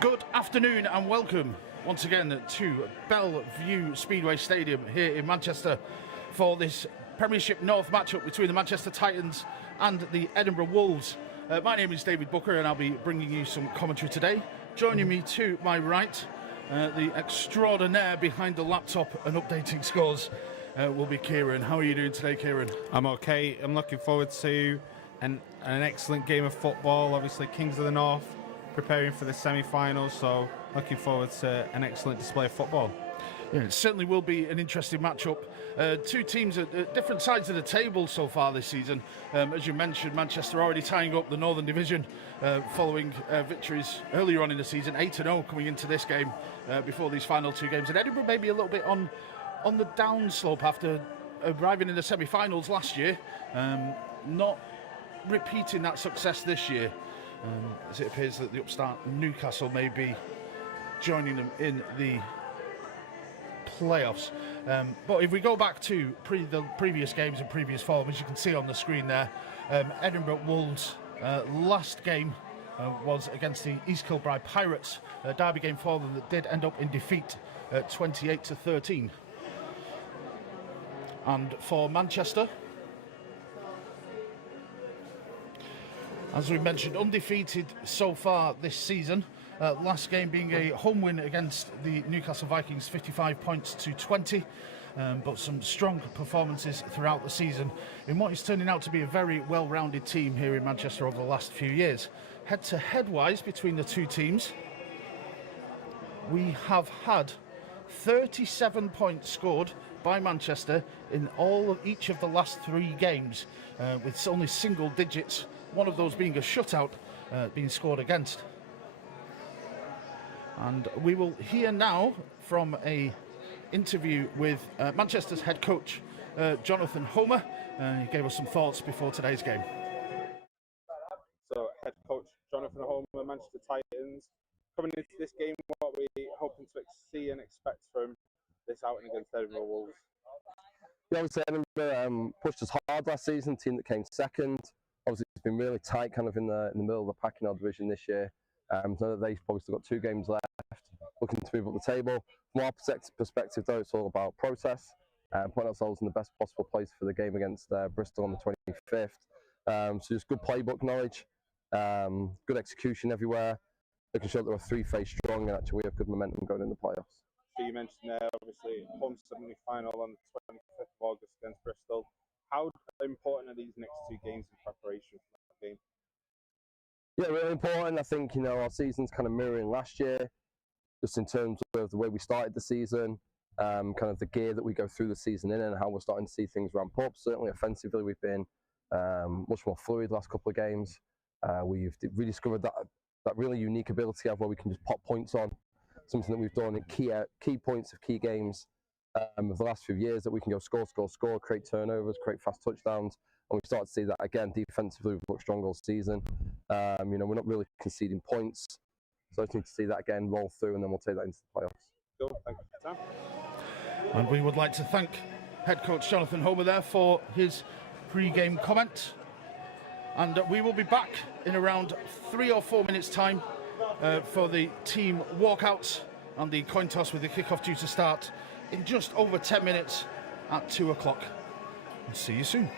Good afternoon and welcome once again to Bellevue Speedway Stadium here in Manchester for this Premiership North matchup between the Manchester Titans and the Edinburgh Wolves. My name is David Booker and I'll be bringing you some commentary today. Joining me to my right, the extraordinaire behind the laptop and updating scores will be Kieran. How are you doing today, Kieran? I'm okay. I'm looking forward to an excellent game of football. Obviously, Kings of the North preparing for the semi-finals, so looking forward to an excellent display of football. Yeah, it certainly will be an interesting matchup. Two teams at different sides of the table so far this season. As you mentioned, Manchester already tying up the Northern Division following victories earlier on in the season, 8-0 coming into this game before these final two games. And Edinburgh maybe a little bit on the down slope after arriving in the semi-finals last year, not repeating that success this year. As it appears that the upstart Newcastle may be joining them in the playoffs. But if we go back to the previous games and previous form, as you can see on the screen there, Edinburgh Wolves' last game was against the East Kilbride Pirates, a derby game for them that did end up in defeat at 28-13. And for Manchester, as we mentioned, undefeated so far this season. Last game being a home win against the Newcastle Vikings, 55 points to 20. But some strong performances throughout the season in what is turning out to be a very well-rounded team here in Manchester over the last few years. Head-to-head wise between the two teams, we have had 37 points scored by Manchester in each of the last three games, with only single digits, one of those being a shutout being scored against. And we will hear now from a interview with Manchester's head coach, Jonathan Homer. He gave us some thoughts before today's game. So, head coach Jonathan Homer, Manchester Titans. Coming into this game, what are we hoping to see and expect from this outing against Edinburgh Wolves? Yeah, obviously Edinburgh pushed us hard last season, team that came second. Obviously it's been really tight kind of in the middle of the pack in our division this year. So they've probably still got 2 games left, looking to move up the table. From our perspective though, it's all about process and putting ourselves in the best possible place for the game against Bristol on the 25th. So just good playbook knowledge, good execution everywhere, making sure that we're 3-phase strong and actually we have good momentum going in the playoffs. So you mentioned there, obviously, home semi-final on the 25th of August against Bristol. How important are these next 2 games in preparation for that game? Yeah, really important. I think, our season's kind of mirroring last year, just in terms of the way we started the season, kind of the gear that we go through the season in and how we're starting to see things ramp up. Certainly offensively, we've been much more fluid the last couple of games. We've rediscovered that really unique ability of where we can just pop points on, something that we've done at key points of key games of the last few years, that we can go score, create turnovers, create fast touchdowns. And we've started to see that again defensively. We've looked strong all season. We're not really conceding points. So I just need to see that again roll through, and then we'll take that into the playoffs. Cool. Thank you for your time. And we would like to thank head coach Jonathan Homer there for his pre-game comment. And we will be back in around 3 or 4 minutes' time for the team walkouts and the coin toss, with the kickoff due to start in just over 10 minutes at 2 o'clock. See you soon.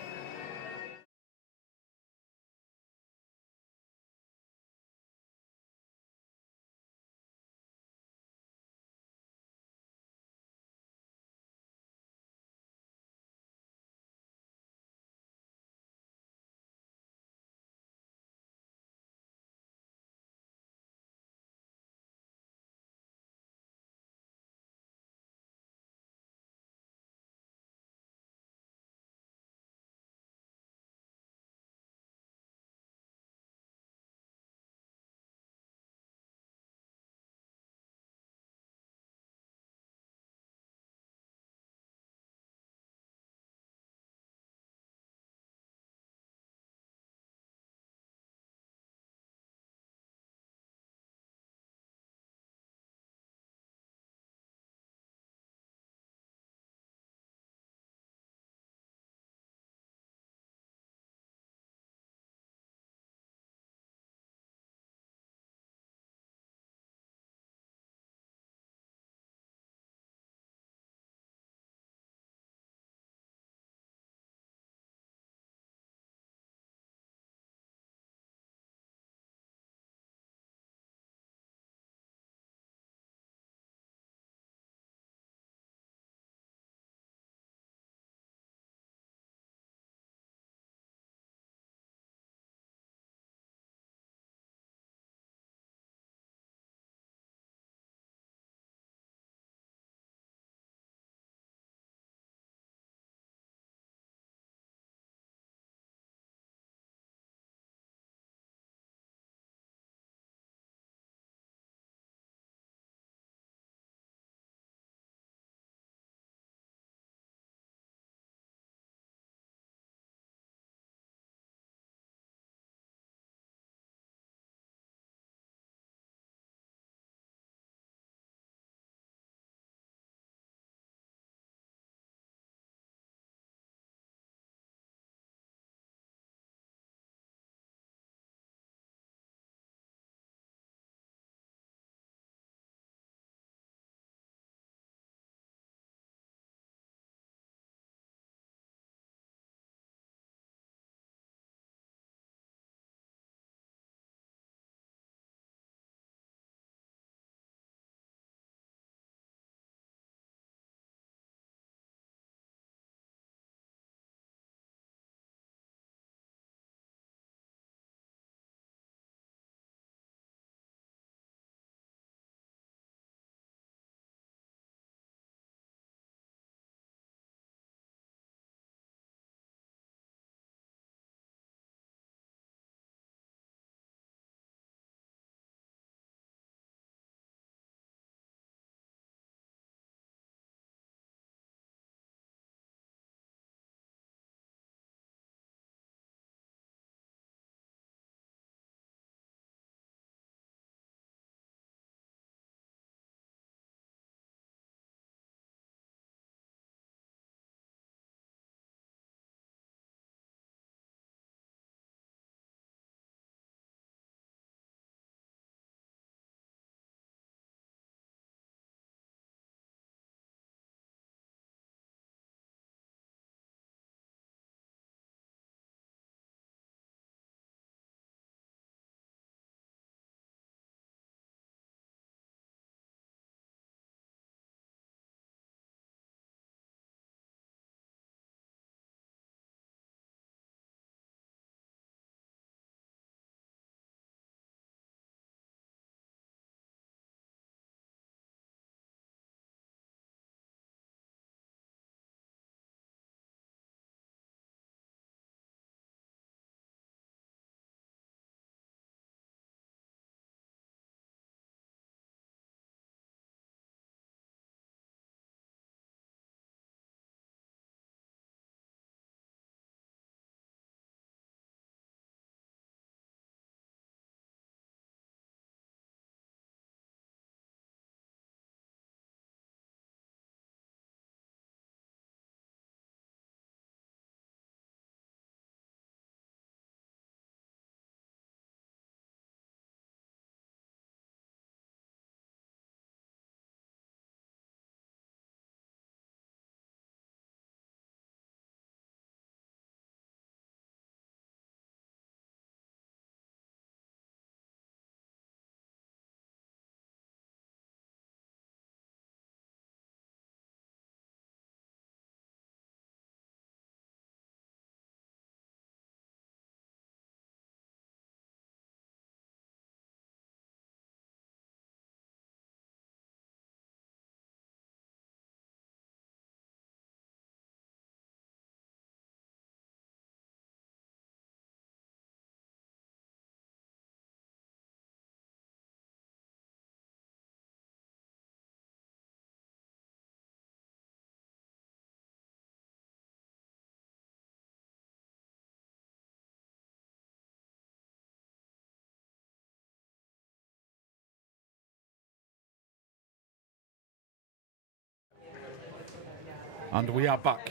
And we are back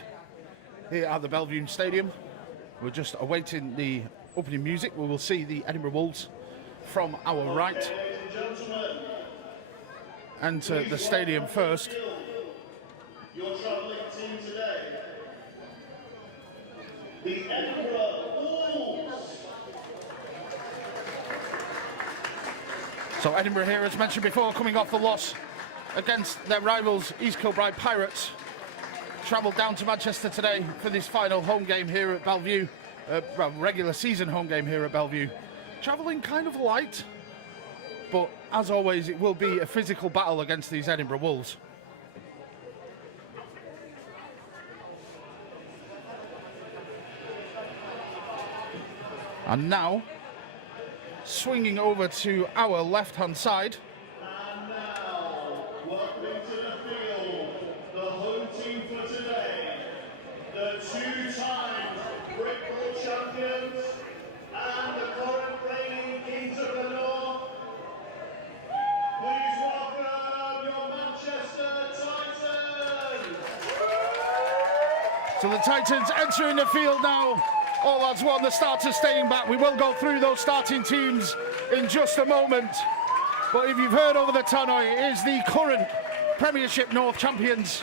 here at the Bellevue Stadium. We're just awaiting the opening music. We will see the Edinburgh Wolves from our right enter the stadium first. Your travelling team today, the Edinburgh Wolves. So Edinburgh here, as mentioned before, coming off the loss against their rivals East Kilbride Pirates, travelled down to Manchester today for this final home game here at Bellevue, regular season home game here at Bellevue. Travelling kind of light, but as always it will be a physical battle against these Edinburgh Wolves. And now, swinging over to our left-hand side. And now, welcoming to the field, the home team for today, the two-time Brickball champions and the current reigning kings of the North. Please welcome your Manchester Titans. So the Titans entering the field now. All odds one, the starters staying back. We will go through those starting teams in just a moment. But if you've heard over the tannoy, it is the current Premiership North champions,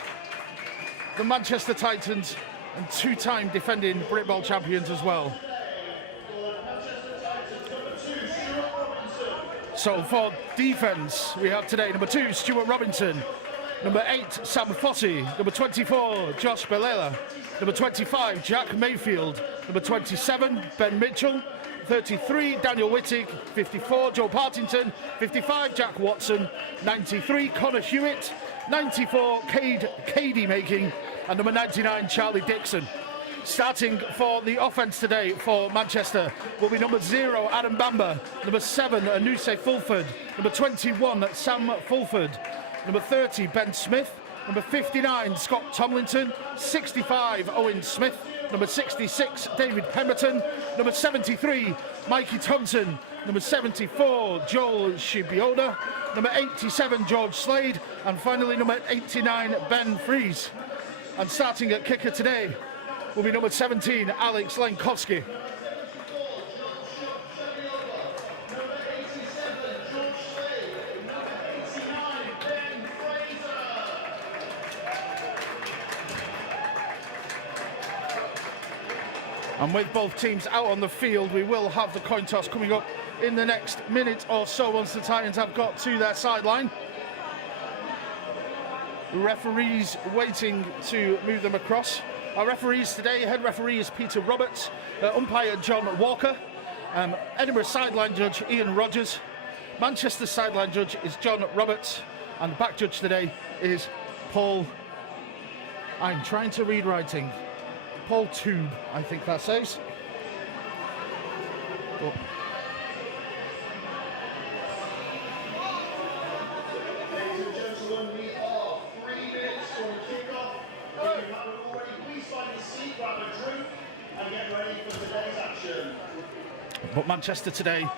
the Manchester Titans, and two-time defending Britball champions as well. So for defence, we have today number 2, Stuart Robinson. Number 8, Sam Fossey. Number 24, Josh Belela. Number 25, Jack Mayfield. Number 27, Ben Mitchell. 33, Daniel Wittig. 54, Joe Partington. 55, Jack Watson. 93, Connor Hewitt. 94, Cady Making. And number 99, Charlie Dixon. Starting for the offence today for Manchester will be number 0, Adam Bamber. Number 7, Anuse Fulford. Number 21, Sam Fulford. Number 30, Ben Smith. Number 59, Scott Tomlinson. 65, Owen Smith. Number 66, David Pemberton. Number 73, Mikey Thompson. Number 74, Joel Shibioda. Number 87, George Slade. And finally, number 89, Ben Fries. And starting at kicker today will be number 17, Alex Lenkowski. And with both teams out on the field, we will have the coin toss coming up in the next minute or so once the Titans have got to their sideline. Referees waiting to move them across. Our referees today, head referee is Peter Roberts, umpire John Walker, Edinburgh sideline judge Ian Rogers, Manchester sideline judge is John Roberts, and the back judge today is Paul, I'm trying to read writing, Paul Tube, I think that says. Oh. Ladies and gentlemen, we are 3 minutes from kickoff. If you haven't already, please find your seat, grab a drink, and get ready for today's action. But Manchester today,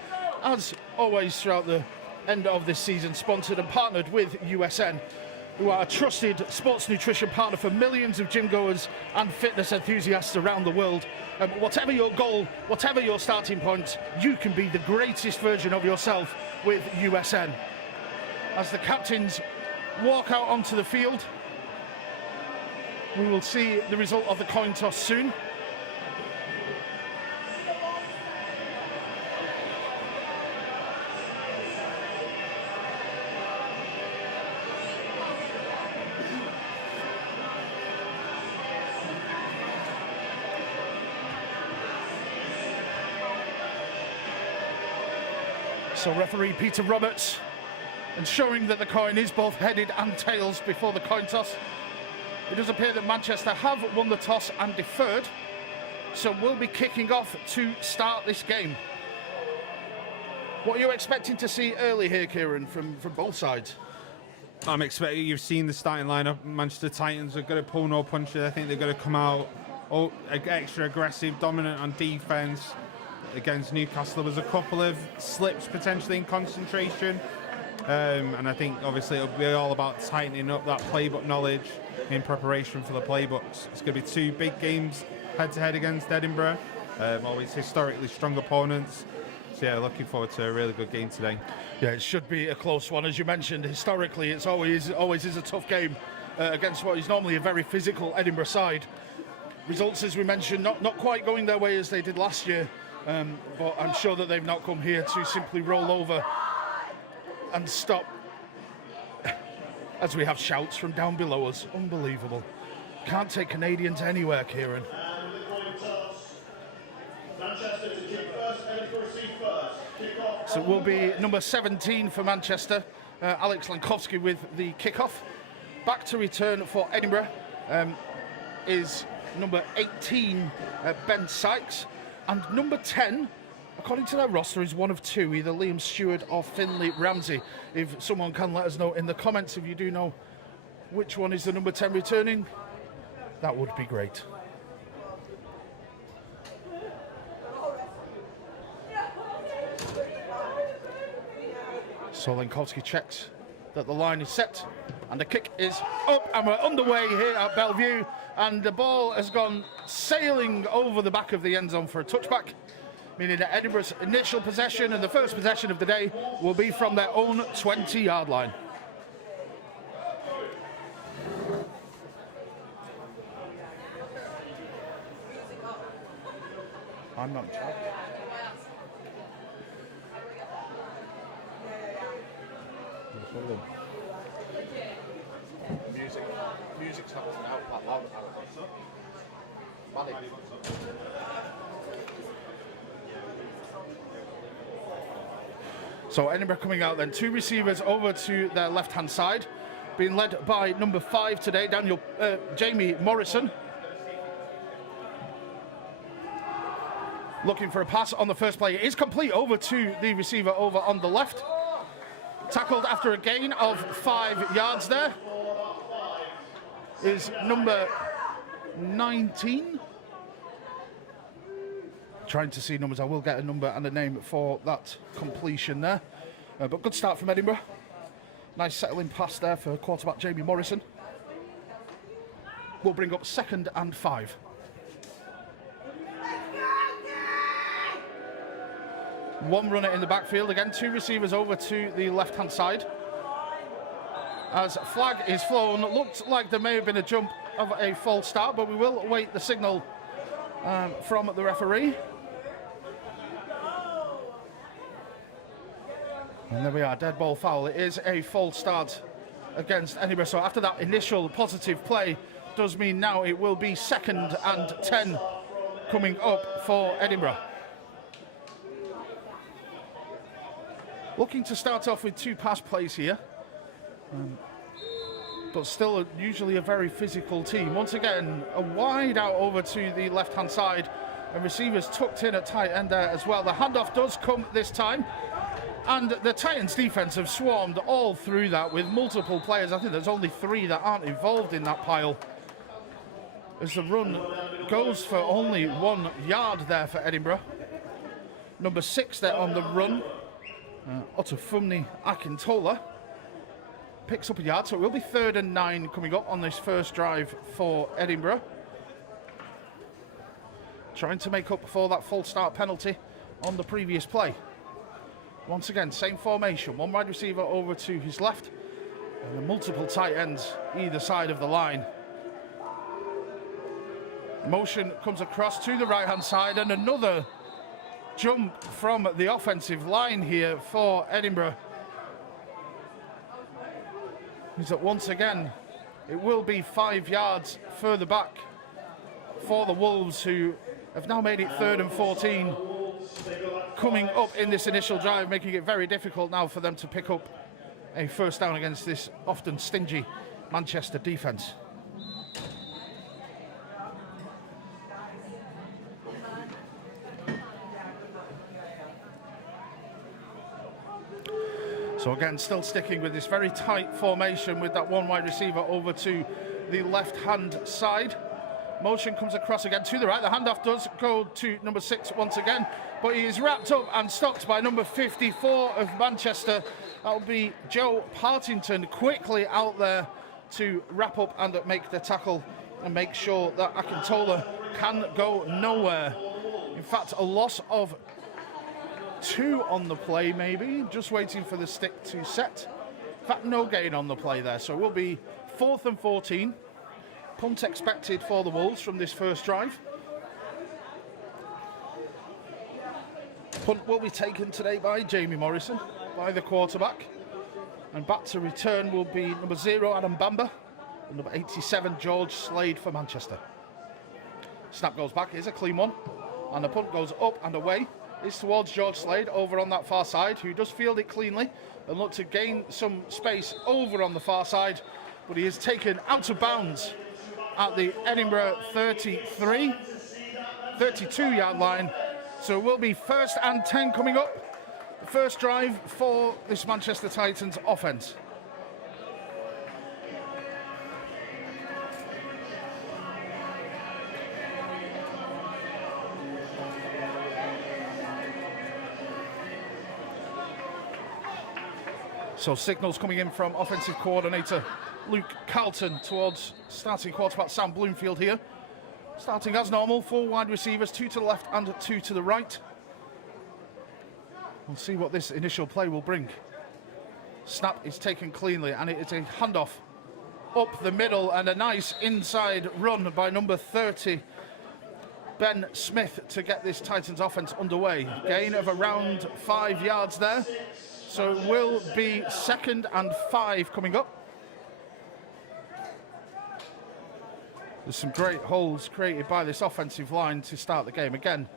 as always throughout the end of this season, sponsored and partnered with USN, who are a trusted sports nutrition partner for millions of gym goers and fitness enthusiasts around the world. Whatever your goal, whatever your starting point, you can be the greatest version of yourself with USN. As the captains walk out onto the field, we will see the result of the coin toss soon. So referee Peter Roberts ensuring that the coin is both headed and tails before the coin toss. It does appear that Manchester have won the toss and deferred, so we'll be kicking off to start this game. What are you expecting to see early here, Kieran, from both sides? I'm expecting, you've seen the starting lineup. Manchester Titans are going to pull no punches. I think they're going to come out extra aggressive, dominant on defence. Against Newcastle, there was a couple of slips potentially in concentration. And I think obviously it'll be all about tightening up that playbook knowledge in preparation for the playbooks. It's going to be two big games head-to-head against Edinburgh, always historically strong opponents. So yeah, looking forward to a really good game today. Yeah, it should be a close one. As you mentioned, historically, it's always is a tough game against what is normally a very physical Edinburgh side. Results, as we mentioned, not quite going their way as they did last year, but I'm sure that they've not come here to simply roll over and stop, as we have shouts from down below us. Unbelievable. Can't take Canadians anywhere, Kieran. And with the coin toss, Manchester to kick first, Edinburgh receive first. Kickoff. So it will be number 17 for Manchester, Alex Lankowski with the kickoff. Back to return for Edinburgh is number 18, Ben Sykes, and number 10, according to their roster, is one of two, either Liam Stewart or Finlay Ramsey. If someone can let us know in the comments if you do know which one is the number 10 returning, that would be great. So Lankowski checks that the line is set and the kick is up, and we're underway here at Bellevue, and the ball has gone sailing over the back of the end zone for a touchback, meaning that Edinburgh's initial possession and the first possession of the day will be from their own 20-yard line. I'm not in charge. Music's not coming out that loud, apparently. So Edinburgh coming out then, two receivers over to their left-hand side, being led by number 5 today, Jamie Morrison. Looking for a pass on the first play. It is complete over to the receiver over on the left. Tackled after a gain of 5 yards there is number 19. Trying to see numbers. I will get a number and a name for that completion there. But good start from Edinburgh. Nice settling pass there for quarterback Jamie Morrison. We'll bring up 2nd and 5. One runner in the backfield. Again, two receivers over to the left-hand side. As flag is flown, looked like there may have been a jump of a false start, but we will await the signal from the referee. And there we are, dead ball foul. It is a false start against Edinburgh. So after that initial positive play, does mean now it will be 2nd and 10 coming up for Edinburgh. Looking to start off with 2 pass plays here. But still usually a very physical team. Once again, a wide out over to the left-hand side. And receivers tucked in at tight end there as well. The handoff does come this time. And the Titans defense have swarmed all through that with multiple players. I think there's only 3 that aren't involved in that pile. As the run goes for only 1 yard there for Edinburgh. Number 6 there on the run. Otafumni Akintola picks up a yard, so it will be 3rd and 9 coming up on this first drive for Edinburgh. Trying to make up for that false start penalty on the previous play. Once again, same formation, 1 wide receiver over to his left, and multiple tight ends either side of the line. Motion comes across to the right-hand side, and another jump from the offensive line here for Edinburgh. Is that once again it will be 5 yards further back for the Wolves, who have now made it 3rd and 14 coming up in this initial drive, making it very difficult now for them to pick up a first down against this often stingy Manchester defence. So again, still sticking with this very tight formation with that 1 wide receiver over to the left-hand side. Motion comes across again to the right. The handoff does go to number 6 once again. but he is wrapped up and stopped by number 54 of Manchester. That'll be Joe Partington, quickly out there to wrap up and make the tackle and make sure that Akintola can go nowhere. In fact, a loss of 2 on the play, maybe, just waiting for the stick to set. In fact, no gain on the play there, so it will be 4th and 14. Punt expected for the Wolves from this first drive. Punt will be taken today by Jamie Morrison, by the quarterback. And back to return will be number 0, Adam Bamba, and number 87, George Slade for Manchester. Snap goes back, is a clean one, and the punt goes up and away. It's towards George Slade over on that far side, who does field it cleanly and look to gain some space over on the far side, but he is taken out of bounds at the Edinburgh 32-yard line. So it will be 1st and 10 coming up. The first drive for this Manchester Titans offense. So signals coming in from offensive coordinator Luke Carlton towards starting quarterback Sam Bloomfield here. Starting as normal, 4 wide receivers, 2 to the left and 2 to the right. We'll see what this initial play will bring. Snap is taken cleanly, and it is a handoff up the middle and a nice inside run by number 30, Ben Smith, to get this Titans offense underway. Gain of around 5 yards there. So it will be 2nd and 5 coming up. There's some great holes created by this offensive line to start the game. Again,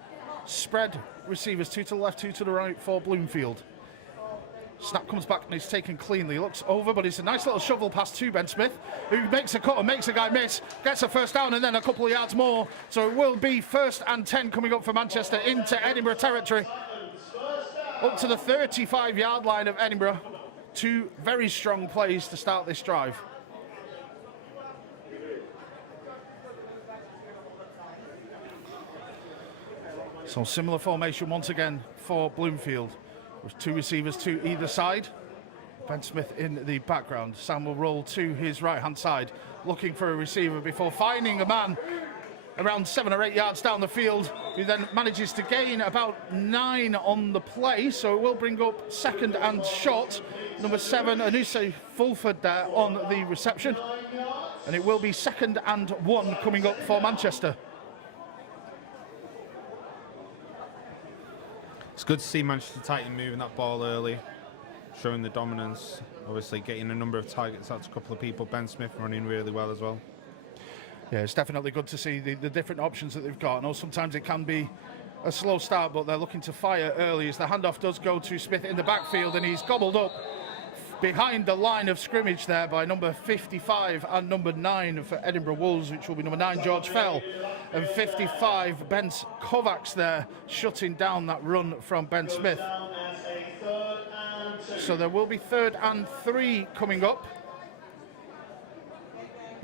spread receivers, 2 to the left, 2 to the right for Bloomfield. Snap comes back and is taken cleanly. Looks over, but it's a nice little shovel pass to Ben Smith, who makes a cut and makes a guy miss. Gets a first down and then a couple of yards more. So it will be 1st and 10 coming up for Manchester into Edinburgh territory. Up to the 35-yard line of Edinburgh. 2 very strong plays to start this drive. So similar formation once again for Bloomfield, with 2 receivers to either side. Ben Smith in the background. Sam will roll to his right-hand side, looking for a receiver before finding a man around 7 or 8 yards down the field, who then manages to gain about 9 on the play. So it will bring up 2nd and short. Number 7, Anuse Fulford there on the reception. And it will be 2nd and 1 coming up for Manchester. It's good to see Manchester Titan moving that ball early, showing the dominance, obviously getting a number of targets out to a couple of people. Ben Smith running really well as well. Yeah, it's definitely good to see the different options that they've got. I know sometimes it can be a slow start, but they're looking to fire early as the handoff does go to Smith in the backfield, and he's gobbled up behind the line of scrimmage there by number 55 and number 9 for Edinburgh Wolves, which will be number 9, George Fell, and 55, Ben Kovacs there, shutting down that run from Ben Smith. So there will be 3rd and 3 coming up.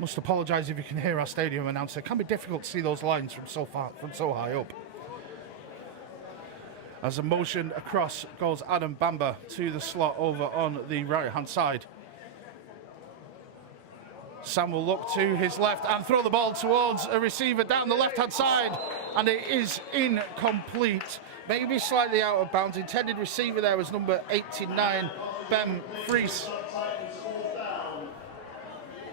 Must apologise if you can hear our stadium announcer. It can be difficult to see those lines from so high up. As a motion across goes Adam Bamba to the slot over on the right-hand side. Sam will look to his left and throw the ball towards a receiver down the left-hand side, and it is incomplete. Maybe slightly out of bounds. Intended receiver there was number 89, Ben Fries.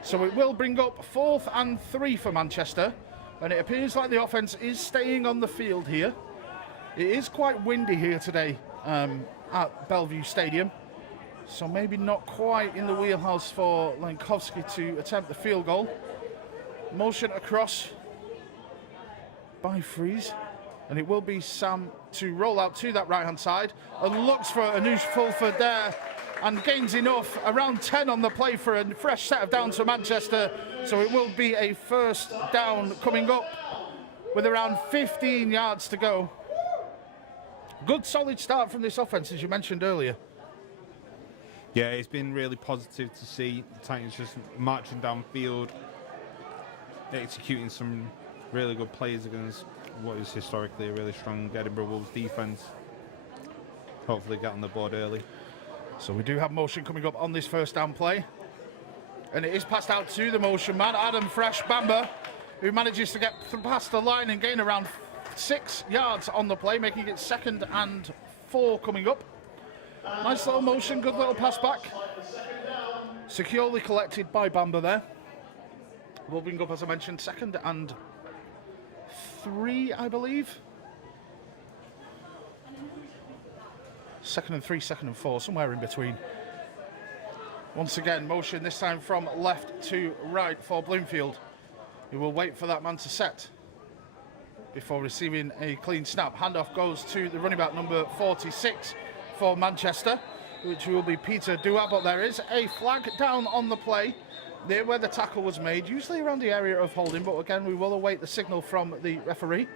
So it will bring up 4th and 3 for Manchester, and it appears like the offence is staying on the field here. It is quite windy here today at Bellevue Stadium, so maybe not quite in the wheelhouse for Lankowski to attempt the field goal. Motion across by Fries, and it will be Sam to roll out to that right-hand side and looks for Anoush Fulford there, and gains enough, around 10 on the play for a fresh set of downs for Manchester. So it will be a 1st down coming up with around 15 yards to go. Good solid start from this offense, as you mentioned earlier. Yeah, it's been really positive to see the Titans just marching downfield, executing some really good plays against what is historically a really strong Edinburgh Wolves defence. Hopefully get on the board early. So we do have motion coming up on this first down play. And it is passed out to the motion man, Adam Fresh Bamba, who manages to get past the line and gain around 6 yards on the play, making it 2nd and 4 coming up. Nice little motion, good little pass back. Securely collected by Bamba there. Will bring up, as I mentioned, 2nd and 3, I believe. 2nd and 3, 2nd and 4, somewhere in between. Once again, motion this time from left to right for Bloomfield. He will wait for that man to set before receiving a clean snap. Handoff goes to the running back number 46 for Manchester, which will be Peter Dua, but there is a flag down on the play near where the tackle was made, usually around the area of holding, but again we will await the signal from the referee.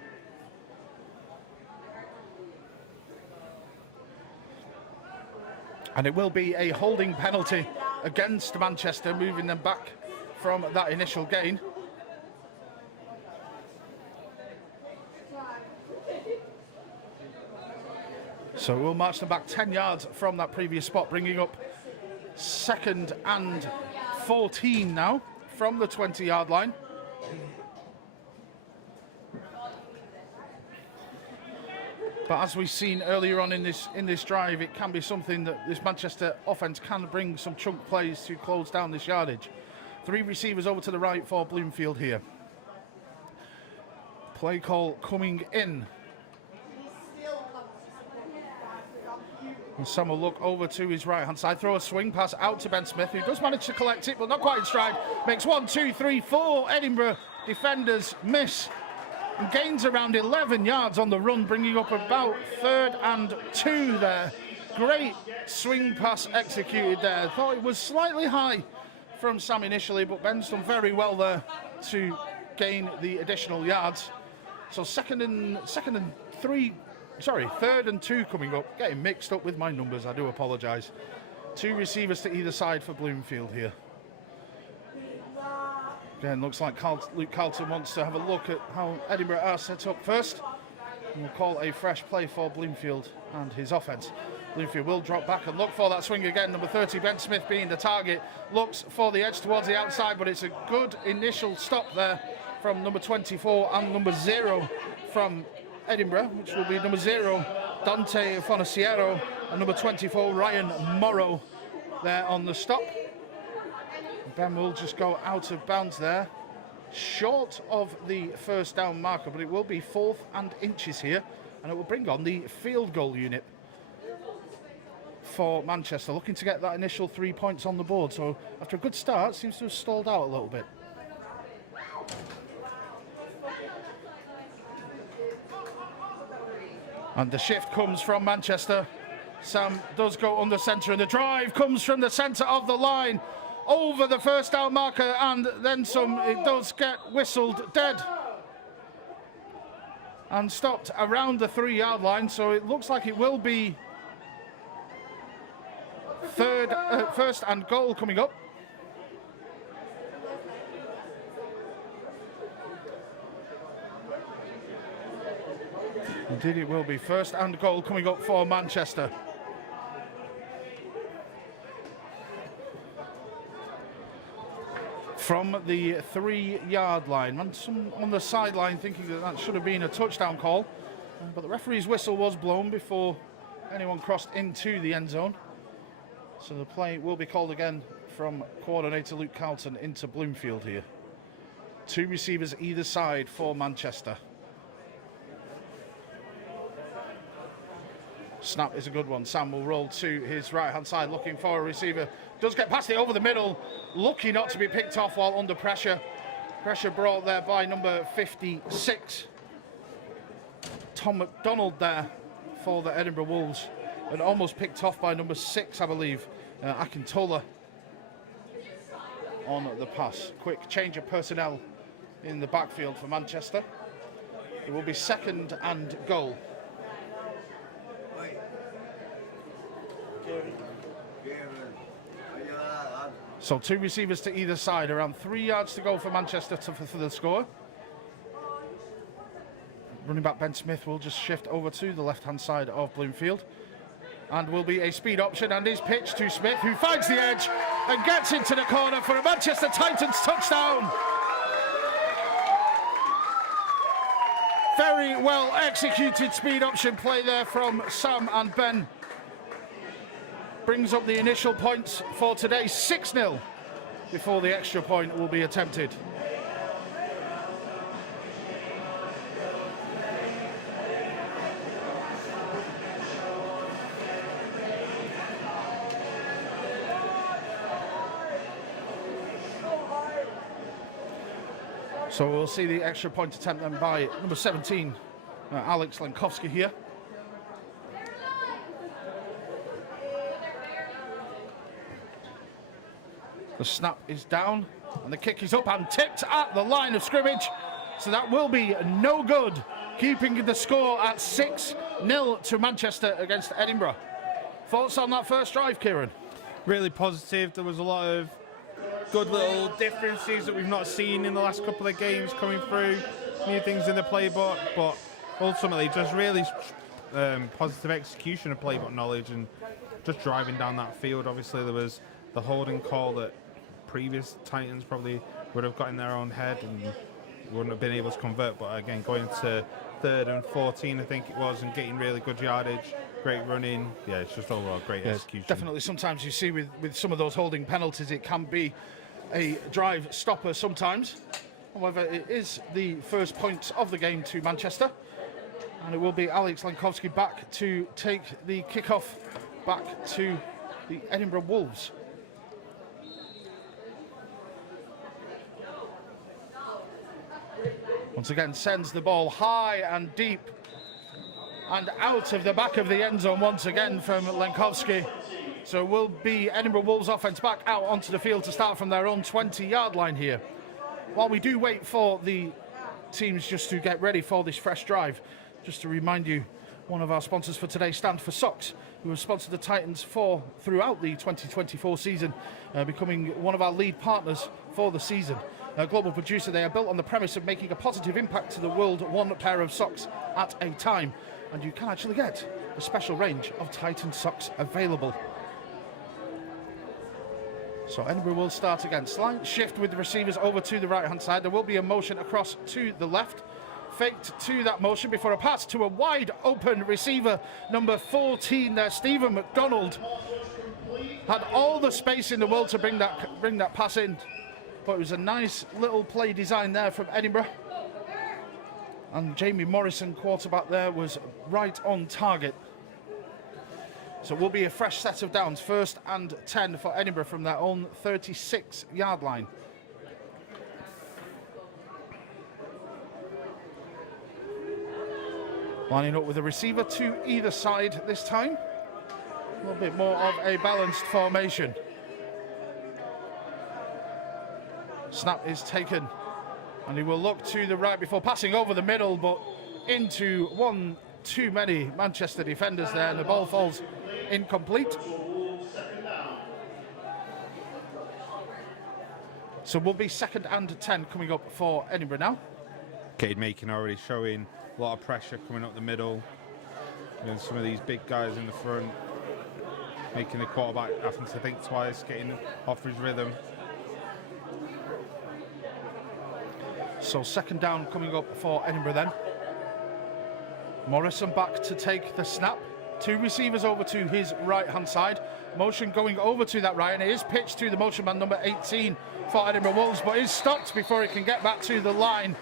And it will be a holding penalty against Manchester, moving them back from that initial gain. So we'll march them back 10 yards from that previous spot, bringing up 2nd and 14 now from the 20-yard line. But as we've seen earlier on in this drive, it can be something that this Manchester offence can bring some chunk plays to close down this yardage. 3 receivers over to the right for Bloomfield here. Play call coming in. And Sam will look over to his right-hand side, throw a swing pass out to Ben Smith, who does manage to collect it, but not quite in stride. Makes 1, 2, 3, 4 Edinburgh defenders miss. And gains around 11 yards on the run, bringing up about 3rd and 2 there. Great swing pass executed there. Thought it was slightly high from Sam initially, but Ben's done very well there to gain the additional yards. So 3rd and 2 coming up. Getting mixed up with my numbers, I do apologise. 2 receivers to either side for Bloomfield here. Again, looks like Luke Carlton wants to have a look at how Edinburgh are set up first. And we'll call a fresh play for Bloomfield and his offence. Bloomfield will drop back and look for that swing again. Number 30, Ben Smith being the target. Looks for the edge towards the outside, but it's a good initial stop there from number 24 and number 0 from Edinburgh, which will be number 0, Dante Fonasiero, and number 24, Ryan Morrow, there on the stop. Ben will just go out of bounds there, short of the first down marker, but it will be 4th and inches here, and it will bring on the field goal unit for Manchester, looking to get that initial 3 points on the board. So after a good start, seems to have stalled out a little bit. And the shift comes from Manchester. Sam does go under centre, and the drive comes from the centre of the line over the first down marker, and then some. It does get whistled dead and stopped around the 3-yard line, so it looks like it will be first and goal coming up. Indeed, it will be first and goal coming up for Manchester. From the 3-yard line. And some on the sideline thinking that should have been a touchdown call. But the referee's whistle was blown before anyone crossed into the end zone. So the play will be called again from coordinator Luke Carlton into Bloomfield here. 2 receivers either side for Manchester. Snap is a good one. Sam will roll to his right-hand side, looking for a receiver. Does get past it over the middle. Lucky not to be picked off while under pressure. Pressure brought there by number 56. Tom McDonald there for the Edinburgh Wolves. And almost picked off by number 6, I believe. Akintola on the pass. Quick change of personnel in the backfield for Manchester. It will be second and goal. So 2 receivers to either side, around 3 yards to go for Manchester for the score. running back Ben Smith will just shift over to the left-hand side of Bloomfield. And will be a speed option, and is pitched to Smith, who finds the edge and gets into the corner for a Manchester Titans touchdown. Very well executed speed option play there from Sam and Ben. Brings up the initial points for today, 6-0, before the extra point will be attempted. So we'll see the extra point attempt then by number 17, Alex Lenkowski here. The snap is down and the kick is up and tipped at the line of scrimmage. So that will be no good, keeping the score at 6-0 to Manchester against Edinburgh. Thoughts on that first drive, Kieran? Really positive. There was a lot of good little differences that we've not seen in the last couple of games coming through, new things in the playbook, but ultimately just really positive execution of playbook knowledge and just driving down that field. Obviously there was the holding call that previous Titans probably would have got in their own head and wouldn't have been able to convert, but again going to 3rd and 14 I think it was, and getting really good yardage, great running. Yeah, it's just overall great execution. Definitely sometimes you see with some of those holding penalties it can be a drive stopper sometimes. However, it is the first point of the game to Manchester, and it will be Alex Lenkowski back to take the kickoff back to the Edinburgh Wolves. Once again sends the ball high and deep and out of the back of the end zone once again from Lenkowski. So will be Edinburgh Wolves offence back out onto the field to start from their own 20-yard line here. While we do wait for the teams just to get ready for this fresh drive, just to remind you, one of our sponsors for today, Stand for Socks, who have sponsored the Titans throughout the 2024 season, becoming one of our lead partners for the season. A global producer, they are built on the premise of making a positive impact to the world, one pair of socks at a time. And you can actually get a special range of Titan socks available. So Edinburgh will start again. Slight shift with the receivers over to the right-hand side. There will be a motion across to the left. Faked to that motion before a pass to a wide open receiver, number 14 there, Stephen McDonald. Had all the space in the world to bring that pass in. But it was a nice little play design there from Edinburgh. And Jamie Morrison, quarterback there, was right on target. So it will be a fresh set of downs, 1st and 10 for Edinburgh from their own 36-yard line. Lining up with a receiver to either side this time. A little bit more of a balanced formation. Snap is taken, and he will look to the right before passing over the middle, but into one too many Manchester defenders there, and the ball falls incomplete. So we'll be 2nd and 10 coming up for Edinburgh now. Cade Macon already showing a lot of pressure coming up the middle. And some of these big guys in the front, making the quarterback having to think twice, getting off his rhythm. So 2nd down coming up for Edinburgh then. Morrison back to take the snap. 2 receivers over to his right-hand side. Motion going over to that right, and it is pitched to the motion man, number 18 for Edinburgh Wolves, but is stopped before he can get back to the line.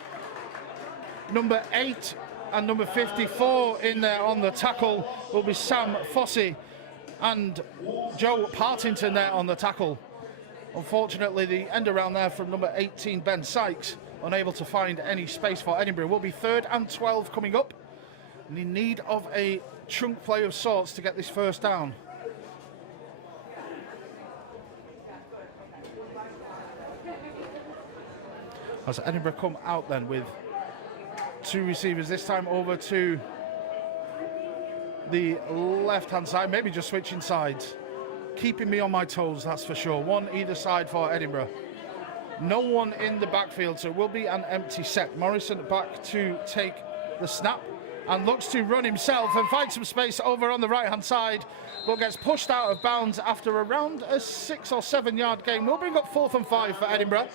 Number 8 and number 54 in there on the tackle will be Sam Fossey and Joe Partington there on the tackle. Unfortunately, the end around there from number 18, Ben Sykes, unable to find any space for Edinburgh. Will be 3rd and 12 coming up. In need of a chunk play of sorts to get this first down. As Edinburgh come out then with 2 receivers, this time over to the left-hand side, maybe just switching sides. Keeping me on my toes, that's for sure. 1 either side for Edinburgh. No one in the backfield, so it will be an empty set. Morrison back to take the snap and looks to run himself and find some space over on the right-hand side, but gets pushed out of bounds after around a 6 or 7 yard gain. We'll bring up 4th and 5 for Edinburgh.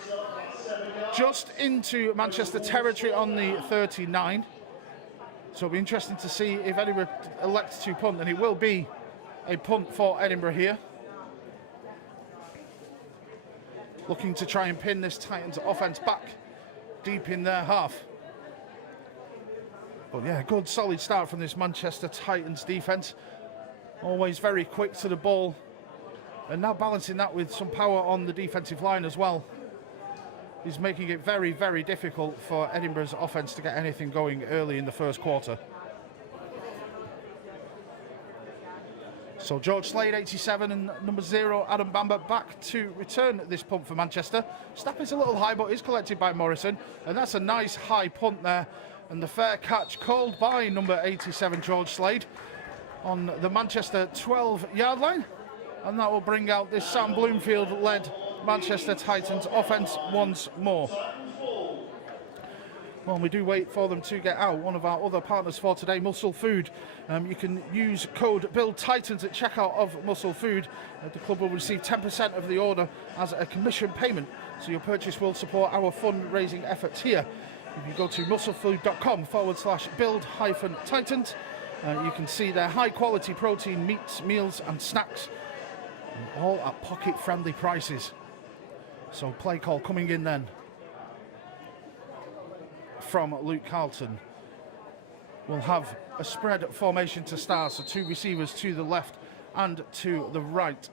Just into Manchester territory on the 39. So it'll be interesting to see if Edinburgh elects to punt, and it will be a punt for Edinburgh here. Looking to try and pin this Titans offence back deep in their half. But yeah, good solid start from this Manchester Titans defence. Always very quick to the ball. And now balancing that with some power on the defensive line as well is making it very, very difficult for Edinburgh's offence to get anything going early in the first quarter. So George Slade, 87, and number 0, Adam Bamber, back to return this punt for Manchester. Snap is a little high, but is collected by Morrison. And that's a nice high punt there. And the fair catch called by number 87, George Slade, on the Manchester 12-yard line. And that will bring out this Sam Bloomfield-led Manchester Titans offence once more. Well, we do wait for them to get out. One of our other partners for today, Muscle Food. You can use code BUILDTITANS at checkout of Muscle Food. The club will receive 10% of the order as a commission payment. So your purchase will support our fundraising efforts here. If you go to musclefood.com/build-titans, you can see their high quality protein meats, meals and snacks, and all at pocket friendly prices. So play call coming in then from Luke Carlton. We'll have a spread formation to start, so 2 receivers to the left and to the right.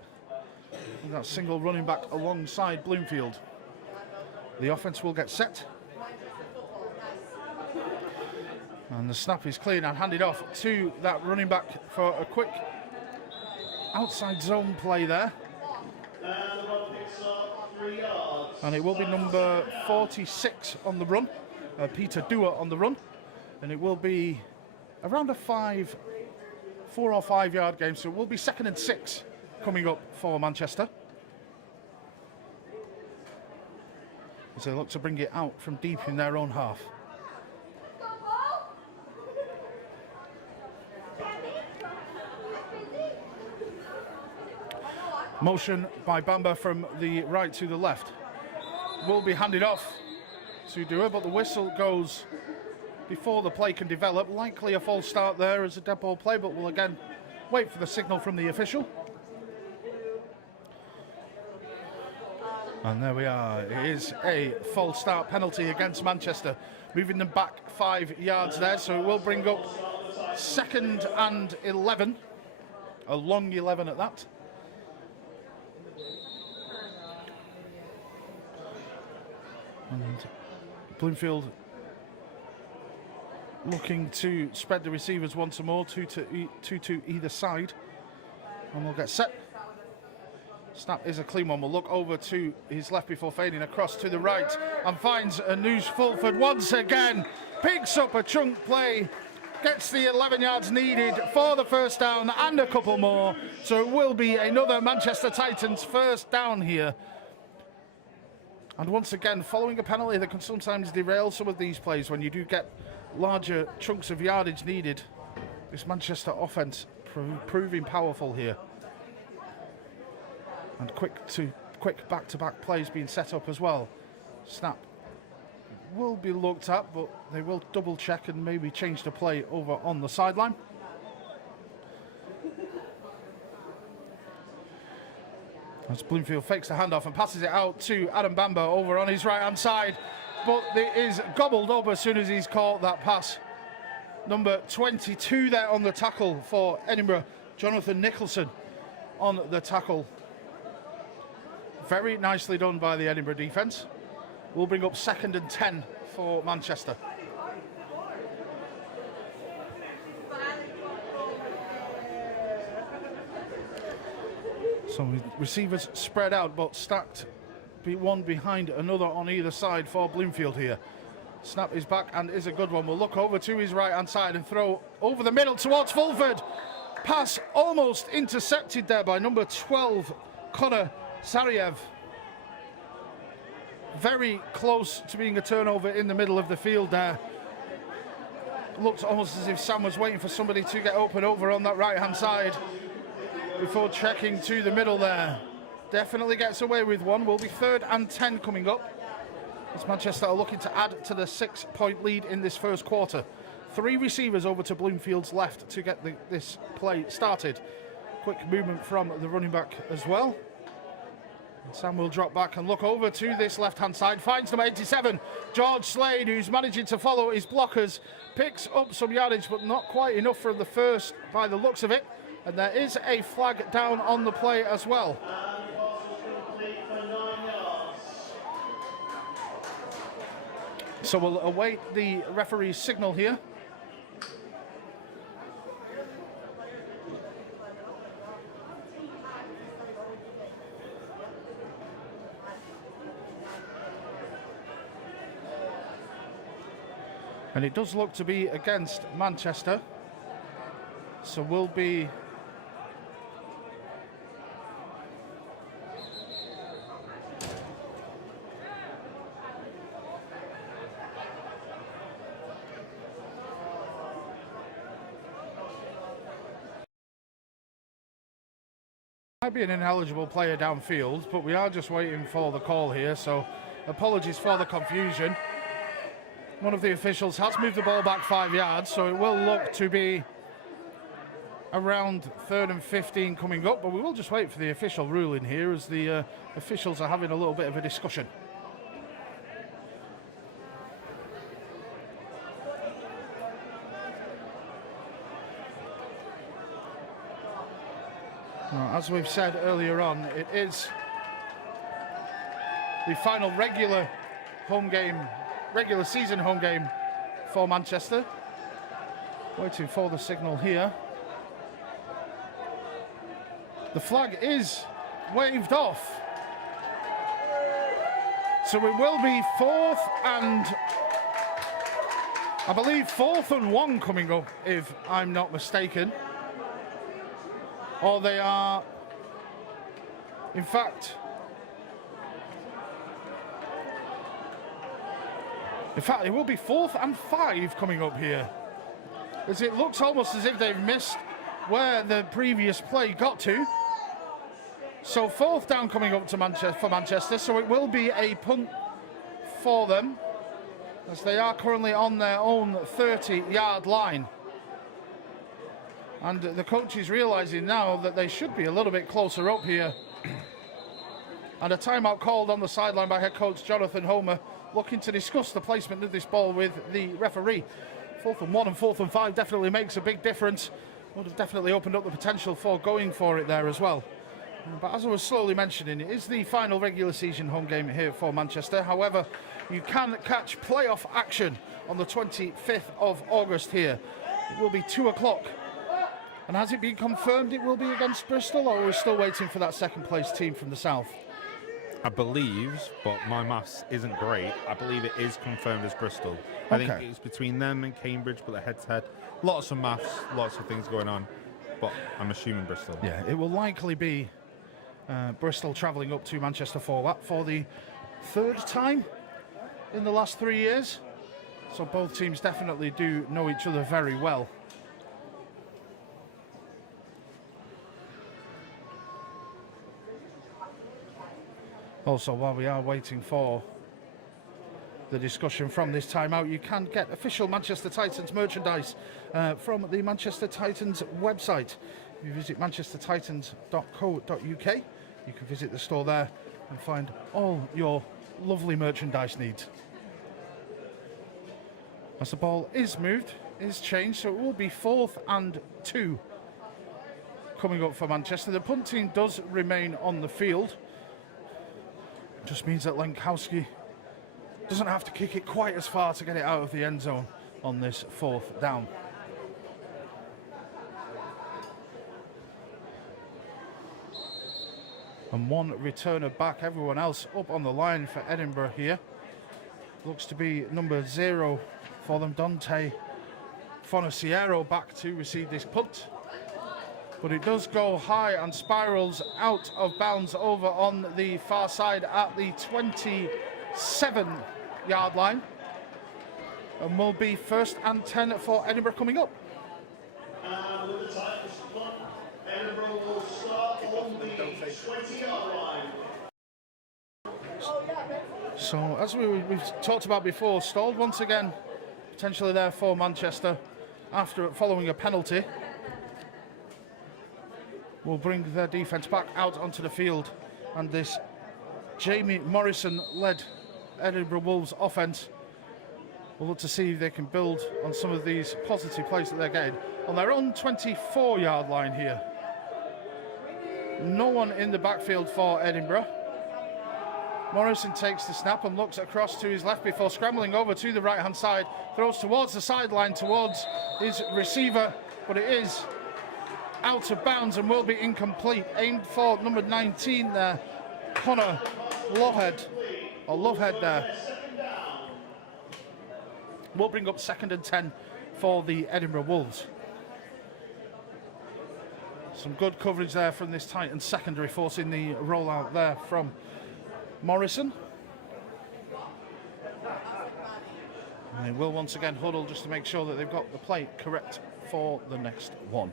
We've got single running back alongside Bloomfield. The offense will get set. And the snap is cleared and handed off to that running back for a quick outside zone play there. And it will be number 46 on the run, Peter Dewar on the run. And it will be around a 4 or 5 yard game, so it will be 2nd and 6 coming up for Manchester, as they look to bring it out from deep in their own half. Motion by Bamber from the right to the left. Will be handed off to Dewar, but the whistle goes before the play can develop. Likely a false start there as a dead ball play, but we'll again wait for the signal from the official. And there we are. It is a false start penalty against Manchester, moving them back 5 yards there. So it will bring up 2nd and 11, a long 11 at that. And Bloomfield looking to spread the receivers once more, two to either side. And we'll get set. Snap is a clean one. We'll look over to his left before fading across to the right and finds Anoush Fulford once again. Picks up a chunk play, gets the 11 yards needed for the first down and a couple more. So it will be another Manchester Titans first down here. And once again, following a penalty that can sometimes derail some of these plays when you do get larger chunks of yardage needed. This Manchester offense proving powerful here. And quick back-to-back plays being set up as well. Snap will be looked at, but they will double check and maybe change the play over on the sideline. As Bloomfield fakes the handoff and passes it out to Adam Bamber over on his right-hand side. But it is gobbled up as soon as he's caught that pass. Number 22 there on the tackle for Edinburgh, Jonathan Nicholson on the tackle. Very nicely done by the Edinburgh defence. We'll bring up 2nd and 10 for Manchester. So receivers spread out but stacked, one behind another on either side for Bloomfield here. Snap is back and is a good one. We'll look over to his right hand side and throw over the middle towards Fulford. Pass almost intercepted there by number 12, Connor Sariev. Very close to being a turnover in the middle of the field there. looked almost as if Sam was waiting for somebody to get open over on that right-hand side before checking to the middle there. Definitely gets away with one. Will be 3rd and 10 coming up. As Manchester are looking to add to the 6-point lead in this first quarter. 3 receivers over to Bloomfield's left to get this play started. Quick movement from the running back as well. And Sam will drop back and look over to this left-hand side. Finds number 87, George Slade, who's managing to follow his blockers. Picks up some yardage, but not quite enough for the first by the looks of it. And there is a flag down on the play as well. So we'll await the referee's signal here. And it does look to be against Manchester. So we'll be might be an ineligible player downfield, but we are just waiting for the call here, so apologies for the confusion. One of the officials has moved the ball back 5 yards, so it will look to be around 3rd and 15 coming up, but we will just wait for the official ruling here as the officials are having a little bit of a discussion. Now, as we've said earlier on, it is the final regular season home game for Manchester. Waiting for the signal here. The flag is waved off. So it will be 4th and, I believe, 4th and 1 coming up, if I'm not mistaken. Or they are, in fact, it will be 4th and 5 coming up here. As it looks almost as if they've missed where the previous play got to. So 4th down coming up to Manchester, so it will be a punt for them, as they are currently on their own 30-yard line. And the coach is realising now that they should be a little bit closer up here. And a timeout called on the sideline by head coach Jonathan Homer, looking to discuss the placement of this ball with the referee. 4th and 1 and 4th and 5 definitely makes a big difference. Would have definitely opened up the potential for going for it there as well. But as I was slowly mentioning, it is the final regular season home game here for Manchester. However, you can catch playoff action on the 25th of August here. It will be 2 o'clock. And has it been confirmed it will be against Bristol, or are we still waiting for that second place team from the south? I believe, but my maths isn't great, I believe it is confirmed as Bristol. I think it's between them and Cambridge, but they're head-to-head. Lots of maths, lots of things going on, but I'm assuming Bristol. Yeah, it will likely be Bristol travelling up to Manchester for that for the 3rd time in the last 3 years. So both teams definitely do know each other very well. Also, while we are waiting for the discussion from this timeout, you can get official Manchester Titans merchandise from the Manchester Titans website. If you visit manchestertitans.co.uk, you can visit the store there and find all your lovely merchandise needs. As the ball is moved, is changed, so it will be 4th and 2 coming up for Manchester. The punt team does remain on the field. Just means that Lenkowski doesn't have to kick it quite as far to get it out of the end zone on this 4th down. And one returner back, everyone else up on the line for Edinburgh here. Looks to be number 0 for them, Dante Foniciero, back to receive this punt. But it does go high and spirals out of bounds over on the far side at the 27-yard line. and will be 1st and 10 for Edinburgh coming up. And with the Titans punt, Edinburgh will start on the 20-yard line. So, as we've talked about before, stalled once again, potentially there for Manchester after following a penalty. Will bring their defence back out onto the field, and this Jamie Morrison-led Edinburgh Wolves offence will look to see if they can build on some of these positive plays that they're getting on their own 24-yard line here. No one in the backfield for Edinburgh. Morrison takes the snap and looks across to his left before scrambling over to the right-hand side. Throws towards the sideline, towards his receiver, but it is out of bounds and will be incomplete. Aimed for number 19 there, Connor Lovehead there. Will bring up 2nd and 10 for the Edinburgh Wolves. Some good coverage there from this Titans secondary, forcing the rollout there from Morrison. And they will once again huddle just to make sure that they've got the play correct for the next one.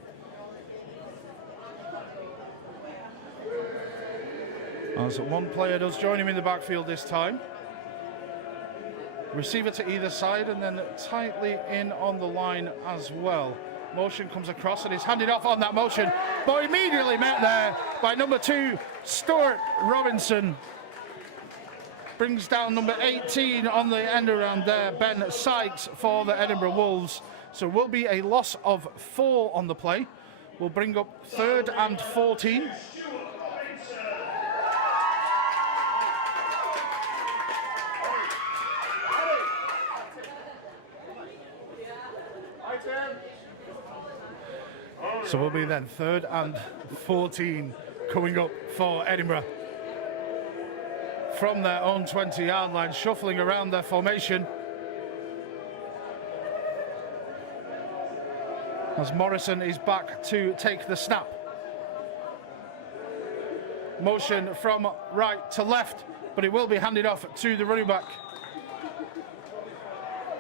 As one player does join him in the backfield this time. Receiver to either side and then tightly in on the line as well. Motion comes across and is handed off on that motion, but immediately met there by number 2, Stuart Robinson. Brings down number 18 on the end around there, Ben Sykes, for the Edinburgh Wolves. So will be a loss of 4 on the play. Will bring up 3rd and 14. So will be then 3rd and 14 coming up for Edinburgh. From their own 20-yard line, shuffling around their formation. As Morrison is back to take the snap. Motion from right to left, but it will be handed off to the running back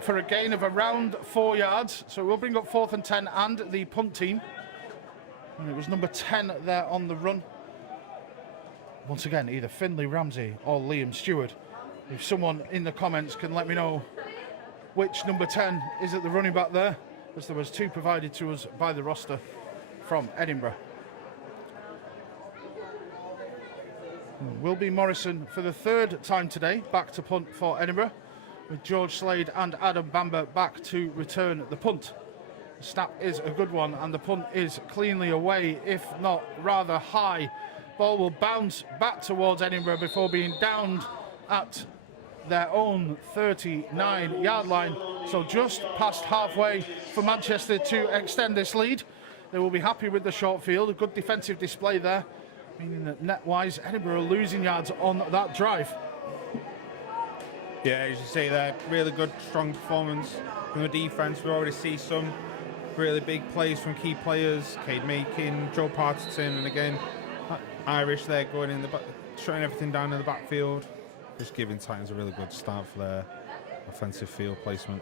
for a gain of around 4 yards. So it will bring up 4th and 10 and the punt team. And it was number 10 there on the run. Once again, either Finlay Ramsey or Liam Stewart. If someone in the comments can let me know which number 10 is at the running back there, as there was 2 provided to us by the roster from Edinburgh. Will be Morrison for the 3rd time today, back to punt for Edinburgh, with George Slade and Adam Bamber back to return the punt. The snap is a good one and the punt is cleanly away, if not rather high. Ball will bounce back towards Edinburgh before being downed at their own 39-yard line. So just past halfway for Manchester to extend this lead. They will be happy with the short field. A good defensive display there, meaning that net-wise, Edinburgh are losing yards on that drive. Yeah, as you say there, really good, strong performance from the defence. We already see some really big plays from key players, Cade Makin, Joe Partington, and again, Irish there going in the back, shutting everything down in the backfield. Just giving Titans a really good start for their offensive field placement.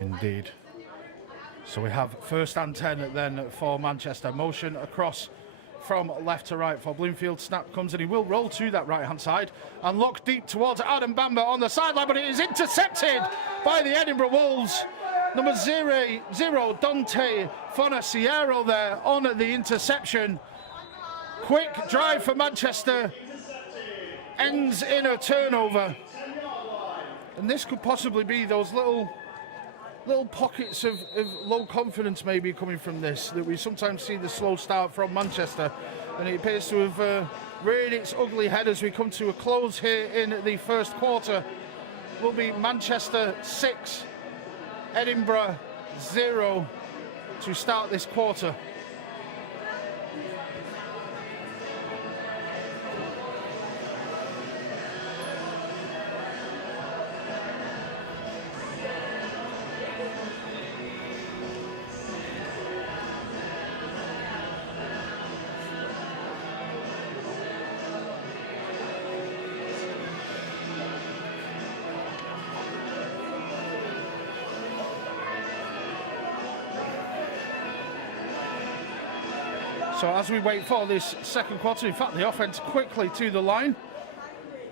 Indeed. So we have 1st and 10 then for Manchester. Motion across from left to right for Bloomfield. Snap comes and he will roll to that right-hand side and look deep towards Adam Bamber on the sideline, but it is intercepted by the Edinburgh Wolves. Number 0, Dante Fonaciero there on the interception. Quick drive for Manchester, ends in a turnover. And this could possibly be those little pockets of low confidence maybe coming from this, that we sometimes see the slow start from Manchester. And it appears to have reared its ugly head as we come to a close here in the first quarter. Will be Manchester 6, Edinburgh 0 to start this quarter. So as we wait for this second quarter, in fact, the offense quickly to the line.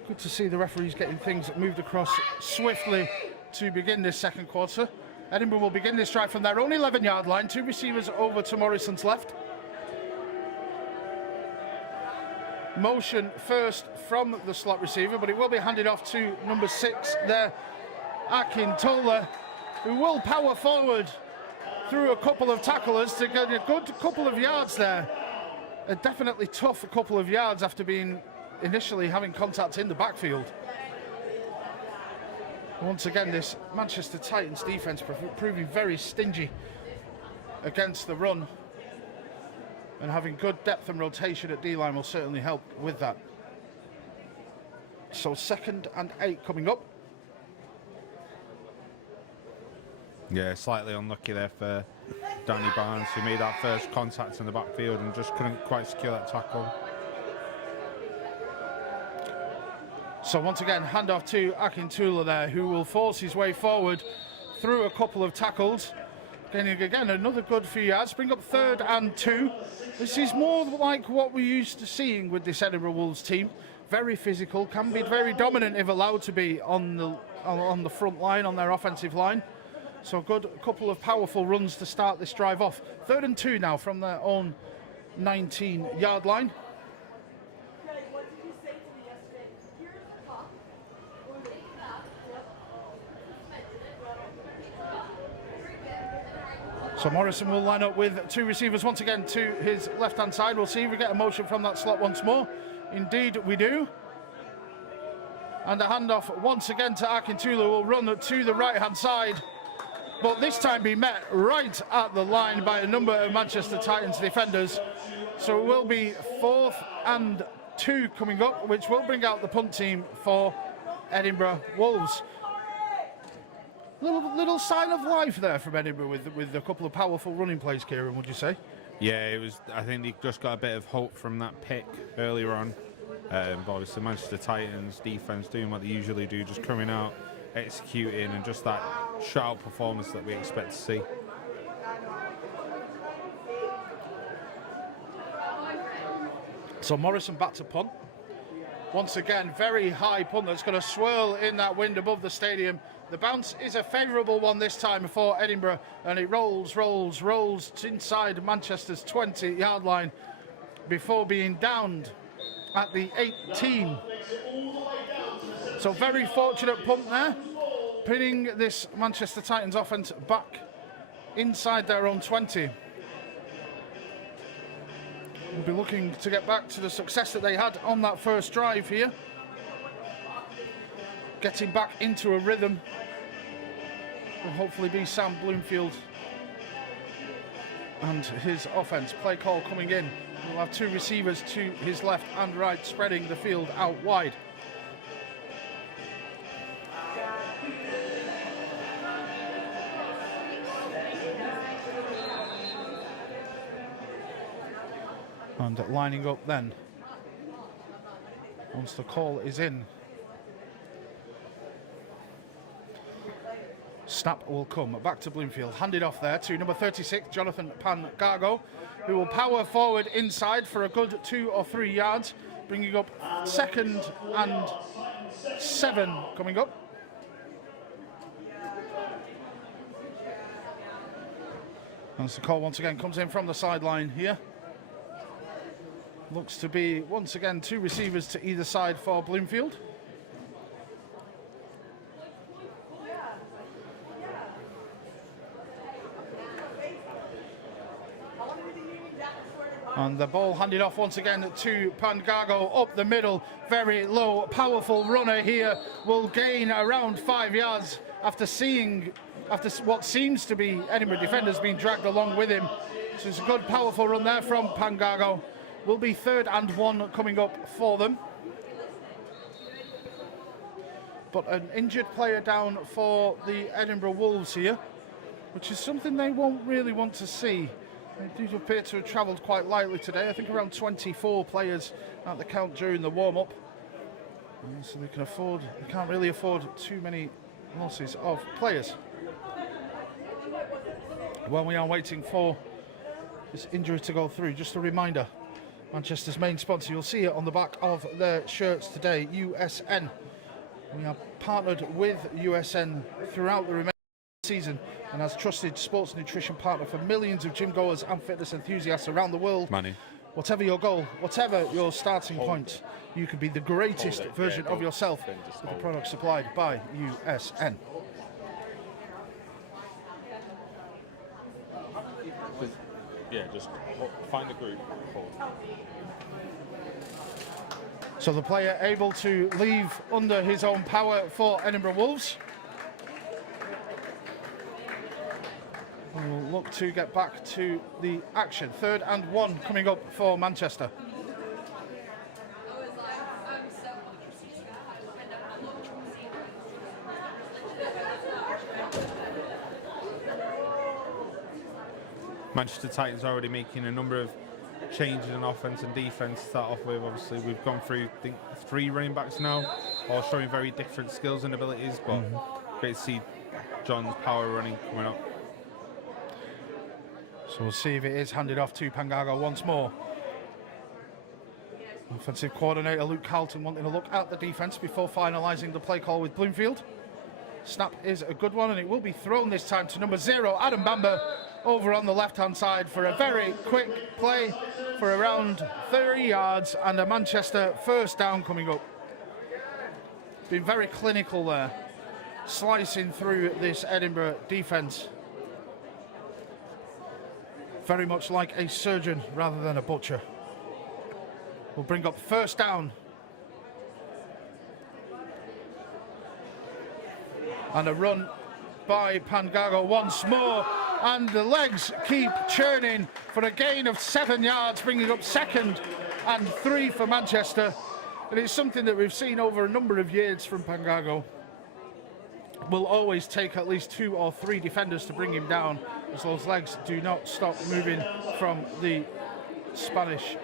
Good to see the referees getting things moved across swiftly to begin this second quarter. Edinburgh will begin this drive from their own 11-yard line. 2 receivers over to Morrison's left. Motion first from the slot receiver, but it will be handed off to number 6 there, Akintola, who will power forward through a couple of tacklers to get a good couple of yards there. A definitely tough couple of yards after being initially having contact in the backfield. Once again, this Manchester Titans defence proving very stingy against the run, and having good depth and rotation at D-line will certainly help with that. So 2nd and 8 coming up. Yeah, slightly unlucky there for Danny Barnes, who made that first contact in the backfield and just couldn't quite secure that tackle. So once again, handoff to Akintola there, who will force his way forward through a couple of tackles. Gaining again another good few yards, bring up 3rd and 2. This is more like what we're used to seeing with this Edinburgh Wolves team. Very physical, can be very dominant if allowed to be on the front line, on their offensive line. So a good couple of powerful runs to start this drive off. 3rd and 2 now from their own 19-yard line. So Morrison will line up with 2 receivers once again to his left-hand side. We'll see if we get a motion from that slot once more. Indeed we do. And a handoff once again to Akintola, who will run to the right-hand side, but this time be met right at the line by a number of Manchester Titans defenders. So it will be 4th and 2 coming up, which will bring out the punt team for Edinburgh Wolves. Little sign of life there from Edinburgh with a couple of powerful running plays, Kieran, would you say? Yeah, it was. I think they just got a bit of hope from that pick earlier on. But obviously Manchester Titans defence doing what they usually do, just coming out, executing, and just that shutout performance that we expect to see. So Morrison back to punt. Once again, very high punt that's going to swirl in that wind above the stadium. The bounce is a favourable one this time for Edinburgh, and it rolls inside Manchester's 20-yard line before being downed at the 18. So very fortunate punt there, pinning this Manchester Titans offence back inside their own 20. We'll be looking to get back to the success that they had on that first drive here. Getting back into a rhythm will hopefully be Sam Bloomfield and his offense. Play call coming in. We'll have 2 receivers to his left and right, spreading the field out wide. And lining up then, once the call is in, snap will come back to Bloomfield, handed off there to number 36, Jonathan Pangago, who will power forward inside for a good 2 or 3 yards, bringing up 2nd and 7 coming up. And the call once again comes in from the sideline here. Looks to be once again 2 receivers to either side for Bloomfield. And the ball handed off once again to Pangago up the middle. Very low, powerful runner here. Will gain around 5 yards after what seems to be Edinburgh defenders being dragged along with him. So it's a good, powerful run there from Pangago. Will be 3rd and 1 coming up for them. But an injured player down for the Edinburgh Wolves here, which is something they won't really want to see. They do appear to have travelled quite lightly today. I think around 24 players at the count during the warm-up. So they can't really afford too many losses of players. While we are waiting for this injury to go through. Just a reminder, Manchester's main sponsor, you'll see it on the back of their shirts today, USN. We are partnered with USN throughout the remaining season and as trusted sports nutrition partner for millions of gym goers and fitness enthusiasts around the world. Whatever your goal, whatever your starting point, you can be the greatest version of yourself with the products supplied by USN. Yeah, just find a group. So the player able to leave under his own power for Edinburgh Wolves. And we'll look to get back to the action. 3rd and 1 coming up for Manchester. Manchester Titans are already making a number of changes in offense and defense to start off with. Obviously, we've gone through, I think, 3 running backs now, all showing very different skills and abilities, but great to see John's power running coming up. So we'll see if it is handed off to Pangago once more. Offensive coordinator Luke Carlton wanting to look at the defense before finalising the play call with Bloomfield. Snap is a good one, and it will be thrown this time to number 0, Adam Bamber, over on the left-hand side for a very quick play for around 30 yards and a Manchester first down coming up. Been very clinical there, slicing through this Edinburgh defence. Very much like a surgeon rather than a butcher. We'll bring up first down. And a run by Pangago once more. And the legs keep churning for a gain of 7 yards, bringing up 2nd and 3 for Manchester. And it's something that we've seen over a number of years from Pangago. Will always take at least 2 or 3 defenders to bring him down, as those legs do not stop moving from the Spanish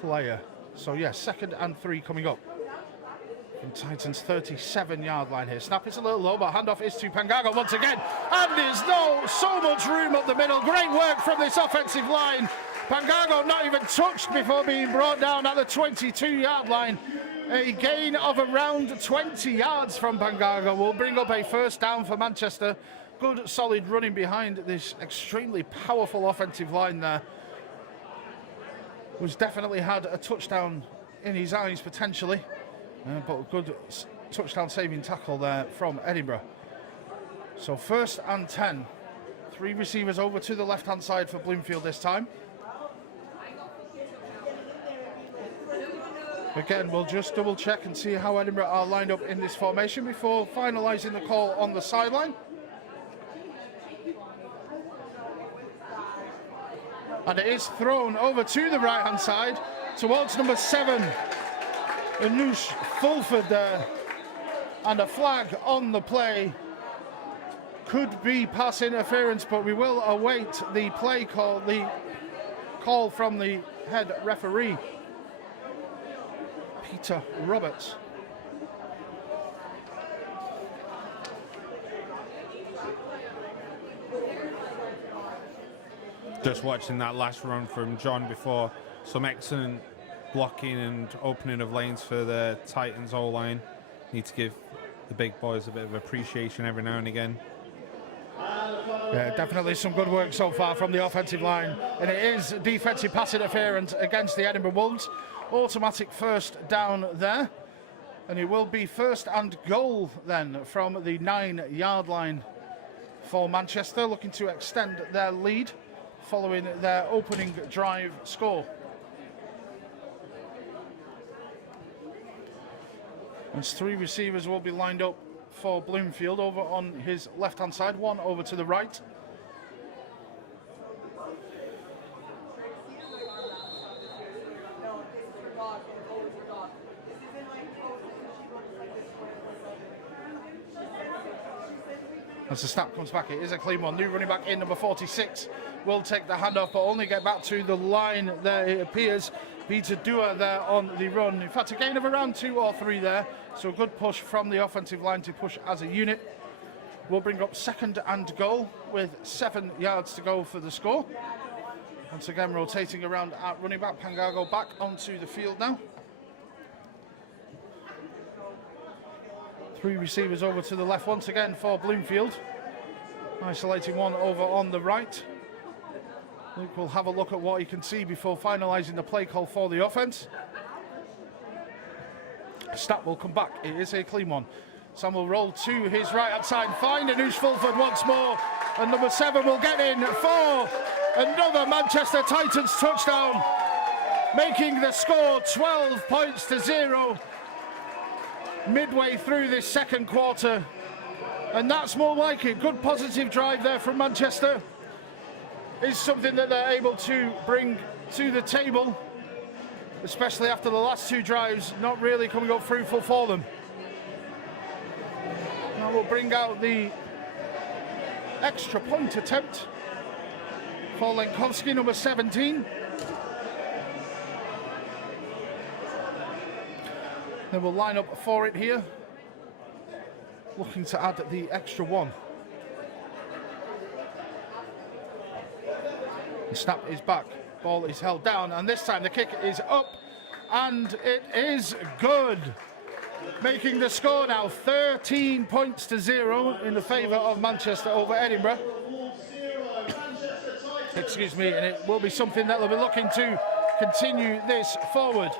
player. So yes, 2nd and 3 coming up. And Titans 37-yard line here. Snap is a little low, but handoff is to Pangago once again. And there's so much room up the middle. Great work from this offensive line. Pangago not even touched before being brought down at the 22-yard line. A gain of around 20 yards from Pangago will bring up a first down for Manchester. Good solid running behind this extremely powerful offensive line there. Who's definitely had a touchdown in his eyes potentially. But a good touchdown saving tackle there from Edinburgh. So 1st and 10. 3 receivers over to the left-hand side for Bloomfield this time. Again, we'll just double check and see how Edinburgh are lined up in this formation before finalising the call on the sideline. And it is thrown over to the right-hand side towards number 7. Anoush Fulford there, and a flag on the play. Could be pass interference, but we will await the play call, the call from the head referee, Peter Roberts. Just watching that last run from John before, some excellent blocking and opening of lanes for the Titans O-line. Need to give the big boys a bit of appreciation every now and again. Yeah, definitely some good work so far from the offensive line, and it is defensive pass interference against the Edinburgh Wolves. Automatic first down there, and it will be 1st and goal then from the 9-yard line for Manchester, looking to extend their lead following their opening drive score. As 3 receivers will be lined up for Bloomfield over on his left-hand side, 1 over to the right. As the snap comes back, it is a clean one. New running back in, number 46, will take the handoff, but only get back to the line there, it appears. Peter Dua there on the run. In fact, a gain of around 2 or 3 there. So a good push from the offensive line to push as a unit. We'll bring up second and goal with 7 yards to go for the score. Once again, rotating around at running back. Pangago back onto the field now. 3 receivers over to the left once again for Bloomfield. Isolating one over on the right. Luke will have a look at what he can see before finalising the play call for the offence. Stat will come back. It is a clean one. Sam will roll to his right hand side. Find Anoush Fulford once more. And number 7 will get in for another Manchester Titans touchdown. Making the score 12 points to 0. Midway through this second quarter. And that's more like it. Good positive drive there from Manchester. Is something that they're able to bring to the table, especially after the last 2 drives not really coming up fruitful for them. Now we'll bring out the extra point attempt for Lenkowski, number 17. Then we'll line up for it here, looking to add the extra 1. The snap is back, ball is held down, and this time the kick is up, and it is good. Making the score now 13 points to 0 in the favour of Manchester over Edinburgh. Excuse me, and it will be something that they'll be looking to continue this forward.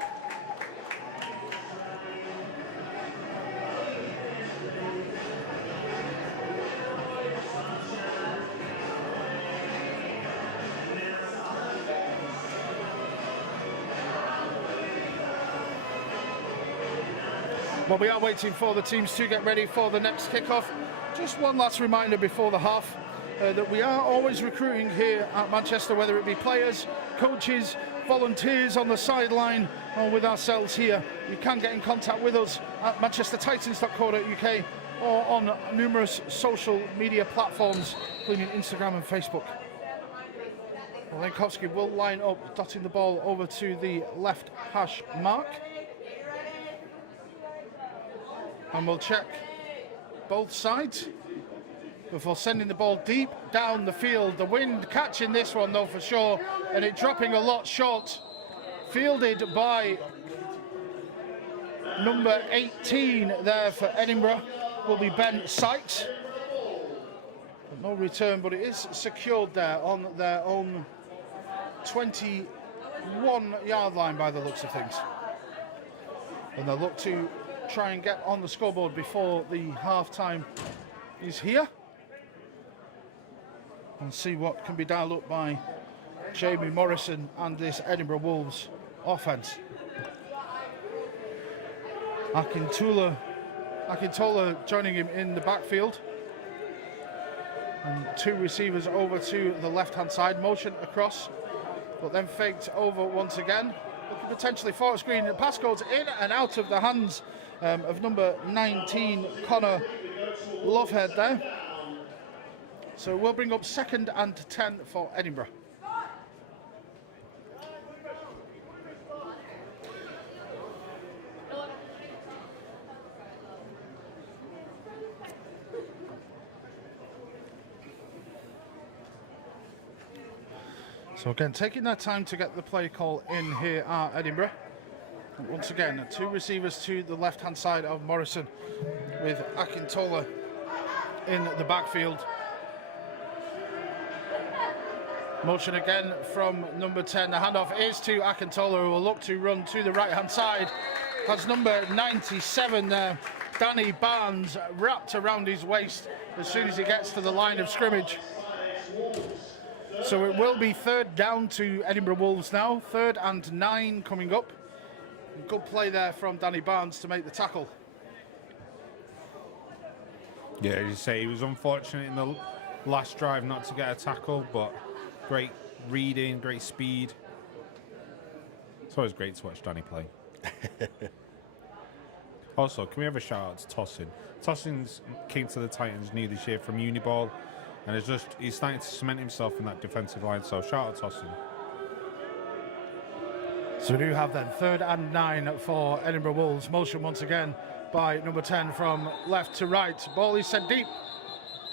Well, we are waiting for the teams to get ready for the next kickoff. Just one last reminder before the half that we are always recruiting here at Manchester, whether it be players, coaches, volunteers on the sideline, or with ourselves here. You can get in contact with us at manchestertitans.co.uk or on numerous social media platforms, including Instagram and Facebook. Well, Lenkowski will line up, dotting the ball over to the left hash mark. And we'll check both sides before sending the ball deep down the field. The wind catching this one though for sure, and it dropping a lot short. Fielded by number 18 there for Edinburgh will be Ben Sykes. No return, but it is secured there on their own 21-yard line by the looks of things. And they'll look to try and get on the scoreboard before the half-time is here. And see what can be dialed up by Jamie Morrison and this Edinburgh Wolves offence. Akintola joining him in the backfield. And 2 receivers over to the left-hand side. Motion across, but then faked over once again. Looking potentially for a screen. The pass goes in and out of the hands of number 19, Connor Lovehead there. So we'll bring up second and 10 for Edinburgh. So again, taking their time to get the play call in here are Edinburgh. And once again, 2 receivers to the left-hand side of Morrison with Akintola in the backfield. Motion again from number 10. The handoff is to Akintola, who will look to run to the right-hand side. Has number 97 there, Danny Barnes, wrapped around his waist as soon as he gets to the line of scrimmage. So it will be 3rd down to Edinburgh Wolves now. 3rd and 9 coming up. Good play there from Danny Barnes to make the tackle. Yeah, as you say, he was unfortunate in the last drive not to get a tackle, but great reading, great speed. It's always great to watch Danny play. Also, can we have a shout out to Tossin? Tossin's came to the Titans new this year from Uniball, and he's starting to cement himself in that defensive line, so shout out Tossin. So we do have then 3rd and 9 for Edinburgh Wolves. Motion once again by number 10 from left to right. Ball is sent deep.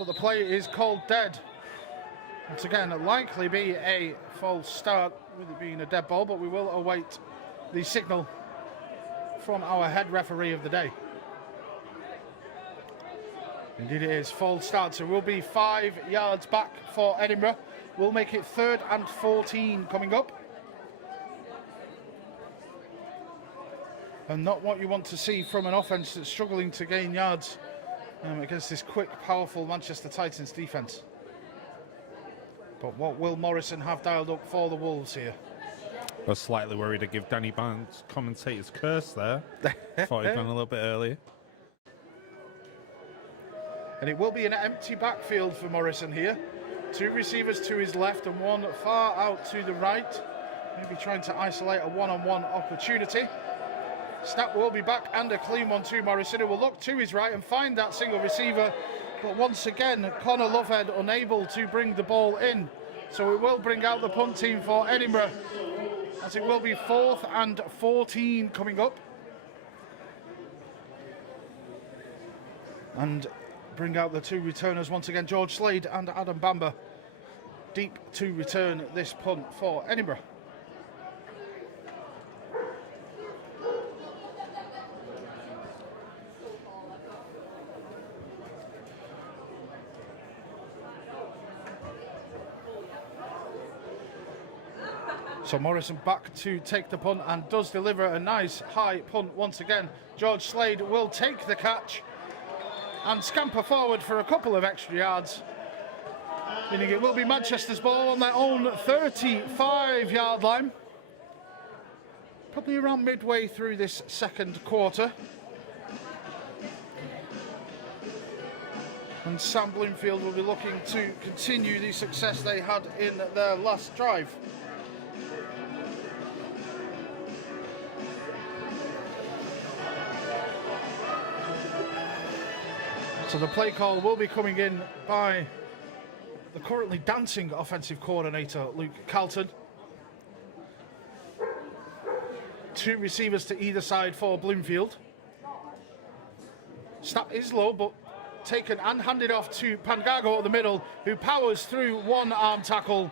but the play is called dead. Once again, it'll likely be a false start with it being a dead ball, but we will await the signal from our head referee of the day. Indeed it is, false start, so we'll be 5 yards back for Edinburgh. We'll make it 3rd and 14 coming up. And not what you want to see from an offence that's struggling to gain yards against this quick, powerful Manchester Titans defence. But what will Morrison have dialed up for the Wolves here? I was slightly worried to give Danny Banks commentator's curse there. Thought he'd gone a little bit earlier. And it will be an empty backfield for Morrison here. 2 receivers to his left and 1 far out to the right. Maybe trying to isolate a one-on-one opportunity. Snap will be back and a clean one to Morrison, who will look to his right and find that single receiver. But once again, Conor Lovehead unable to bring the ball in. So it will bring out the punt team for Edinburgh, as it will be 4th and 14 coming up. And bring out the 2 returners once again, George Slade and Adam Bamber, deep to return this punt for Edinburgh. So Morrison back to take the punt and does deliver a nice high punt once again. George Slade will take the catch and scamper forward for a couple of extra yards, meaning it will be Manchester's ball on their own 35-yard line. Probably around midway through this second quarter. And Sam Bloomfield will be looking to continue the success they had in their last drive. So the play call will be coming in by the currently dancing offensive coordinator, Luke Carlton. 2 receivers to either side for Bloomfield. Snap is low, but taken and handed off to Pangago at the middle, who powers through one arm tackle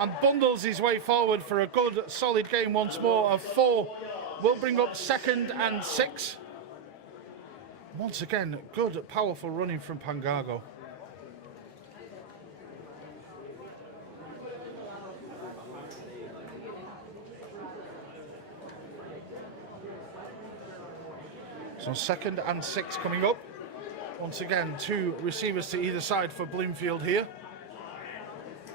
and bundles his way forward for a good, solid gain once more of 4. Will bring up 2nd and 6. Once again, good, powerful running from Pangago. So 2nd and 6 coming up. Once again, 2 receivers to either side for Bloomfield here.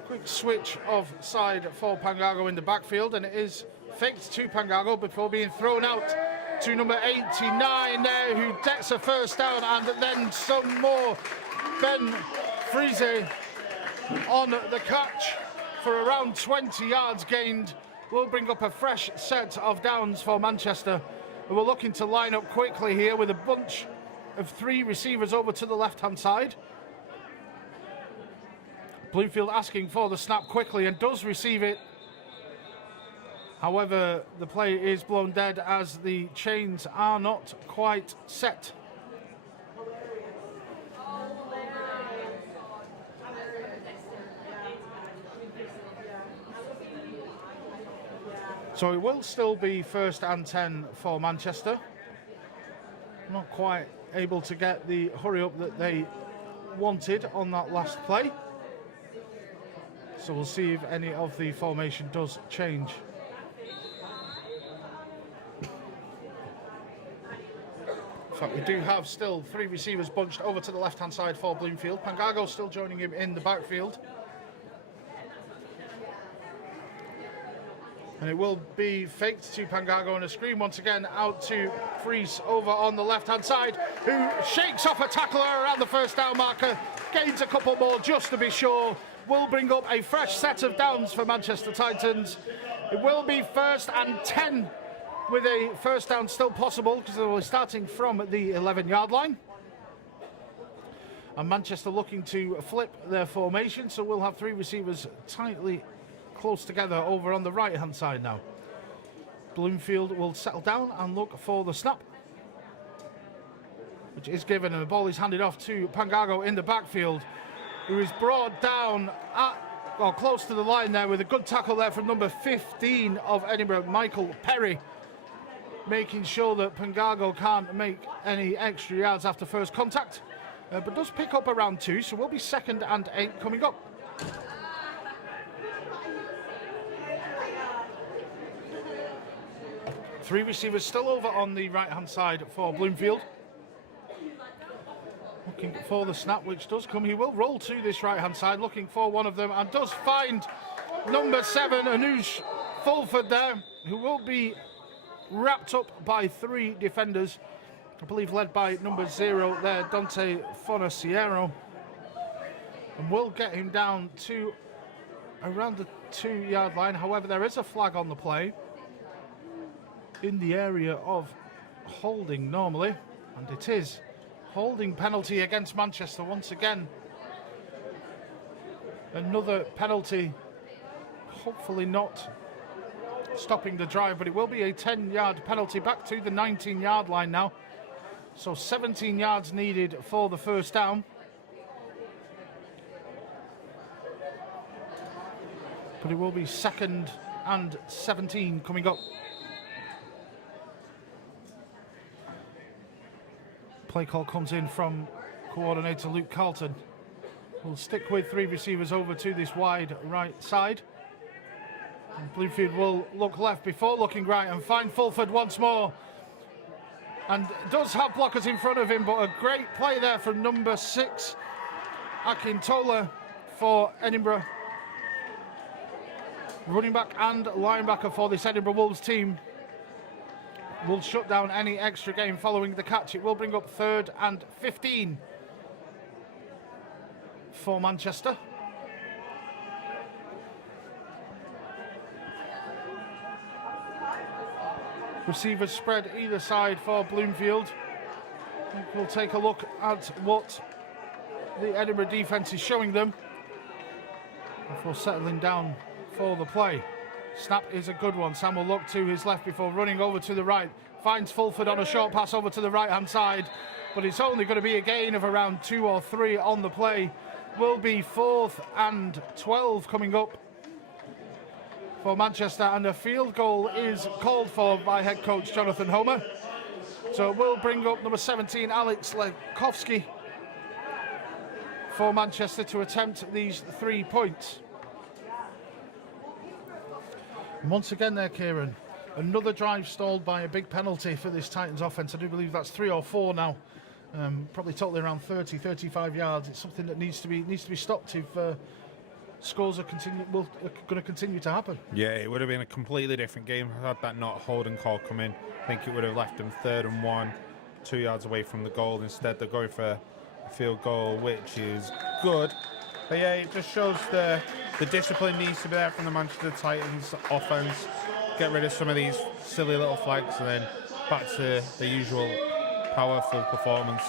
Quick switch of side for Pangago in the backfield, and it is faked to Pangago before being thrown out to number 89 there, who gets a first down, and then some more. Ben Friese on the catch for around 20 yards gained. Will bring up a fresh set of downs for Manchester, who are looking to line up quickly here with a bunch of 3 receivers over to the left-hand side. Bloomfield asking for the snap quickly and does receive it. However, the play is blown dead as the chains are not quite set. So it will still be 1st and 10 for Manchester. Not quite able to get the hurry up that they wanted on that last play. So we'll see if any of the formation does change. In fact, we do have still 3 receivers bunched over to the left-hand side for Bloomfield. Pangago still joining him in the backfield. And it will be faked to Pangago, and a screen once again out to Fries over on the left-hand side, who shakes off a tackler around the first down marker, gains a couple more just to be sure, will bring up a fresh set of downs for Manchester Titans. It will be 1st and 10 with a first down still possible, because they're starting from the 11-yard line. And Manchester looking to flip their formation, so we'll have 3 receivers tightly close together over on the right-hand side now. Bloomfield will settle down and look for the snap, which is given, and the ball is handed off to Pangago in the backfield, who is brought down at, well, close to the line there with a good tackle there from number 15 of Edinburgh, Michael Perry, making sure that Pangago can't make any extra yards after first contact, but does pick up around 2, so we'll be 2nd and 8 coming up. Three receivers still over on the right-hand side for Bloomfield. Looking for the snap, which does come. He will roll to this right-hand side, looking for one of them, and does find number 7, Anuj Fulford there, who will be wrapped up by 3 defenders, I believe led by number 0 there, Dante Fonaciero, and will get him down to around the 2-yard line. However, there is a flag on the play in the area of holding normally, and it is holding penalty against Manchester once again. Another penalty, hopefully not stopping the drive, but it will be a 10-yard penalty back to the 19-yard line now. So 17 yards needed for the first down. But it will be 2nd and 17 coming up. Play call comes in from coordinator Luke Carlton. We'll stick with 3 receivers over to this wide right side. And Bloomfield will look left before looking right and find Fulford once more. And does have blockers in front of him, but a great play there from number 6, Akintola for Edinburgh. Running back and linebacker for this Edinburgh Wolves team will shut down any extra game following the catch. It will bring up 3rd and 15 for Manchester. Receivers spread either side for Bloomfield. We'll take a look at what the Edinburgh defence is showing them before settling down for the play. Snap is a good one. Sam will look to his left before running over to the right. Finds Fulford on a short pass over to the right-hand side, but it's only going to be a gain of around 2 or 3 on the play. Will be 4th and 12 coming up for Manchester, and a field goal is called for by head coach Jonathan Homer. So we'll bring up number 17, Alex Lekowski, for Manchester to attempt these 3 points. Once again there, Kieran, another drive stalled by a big penalty for this Titans offence. I do believe that's 3 or 4 now, probably totally around 30, 35 yards. It's something that needs to be stopped if scores are going to continue to happen. Yeah, it would have been a completely different game had that not holding call come in. I think it would have left them 3rd and 1, 2 yards away from the goal. Instead, they're going for a field goal, which is good. But yeah, it just shows the discipline needs to be there from the Manchester Titans offense. Get rid of some of these silly little flags and then back to the usual powerful performance.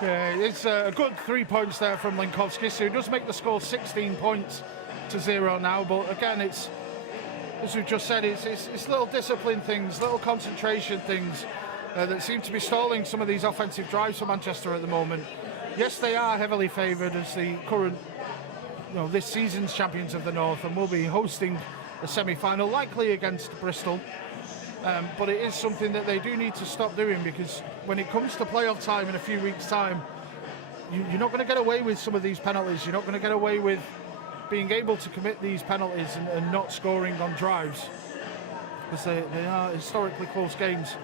Yeah, it's a good 3 points there from Lenkowski, so he does make the score 16 points to 0 now. But again, it's, as we've just said, it's little discipline things, little concentration things that seem to be stalling some of these offensive drives for Manchester at the moment. Yes, they are heavily favoured as the current, this season's champions of the North, and will be hosting the semi-final, likely against Bristol. But it is something that they do need to stop doing, because when it comes to playoff time in a few weeks' time, you're not going to get away with some of these penalties. You're not going to get away with being able to commit these penalties and not scoring on drives, because they are historically close games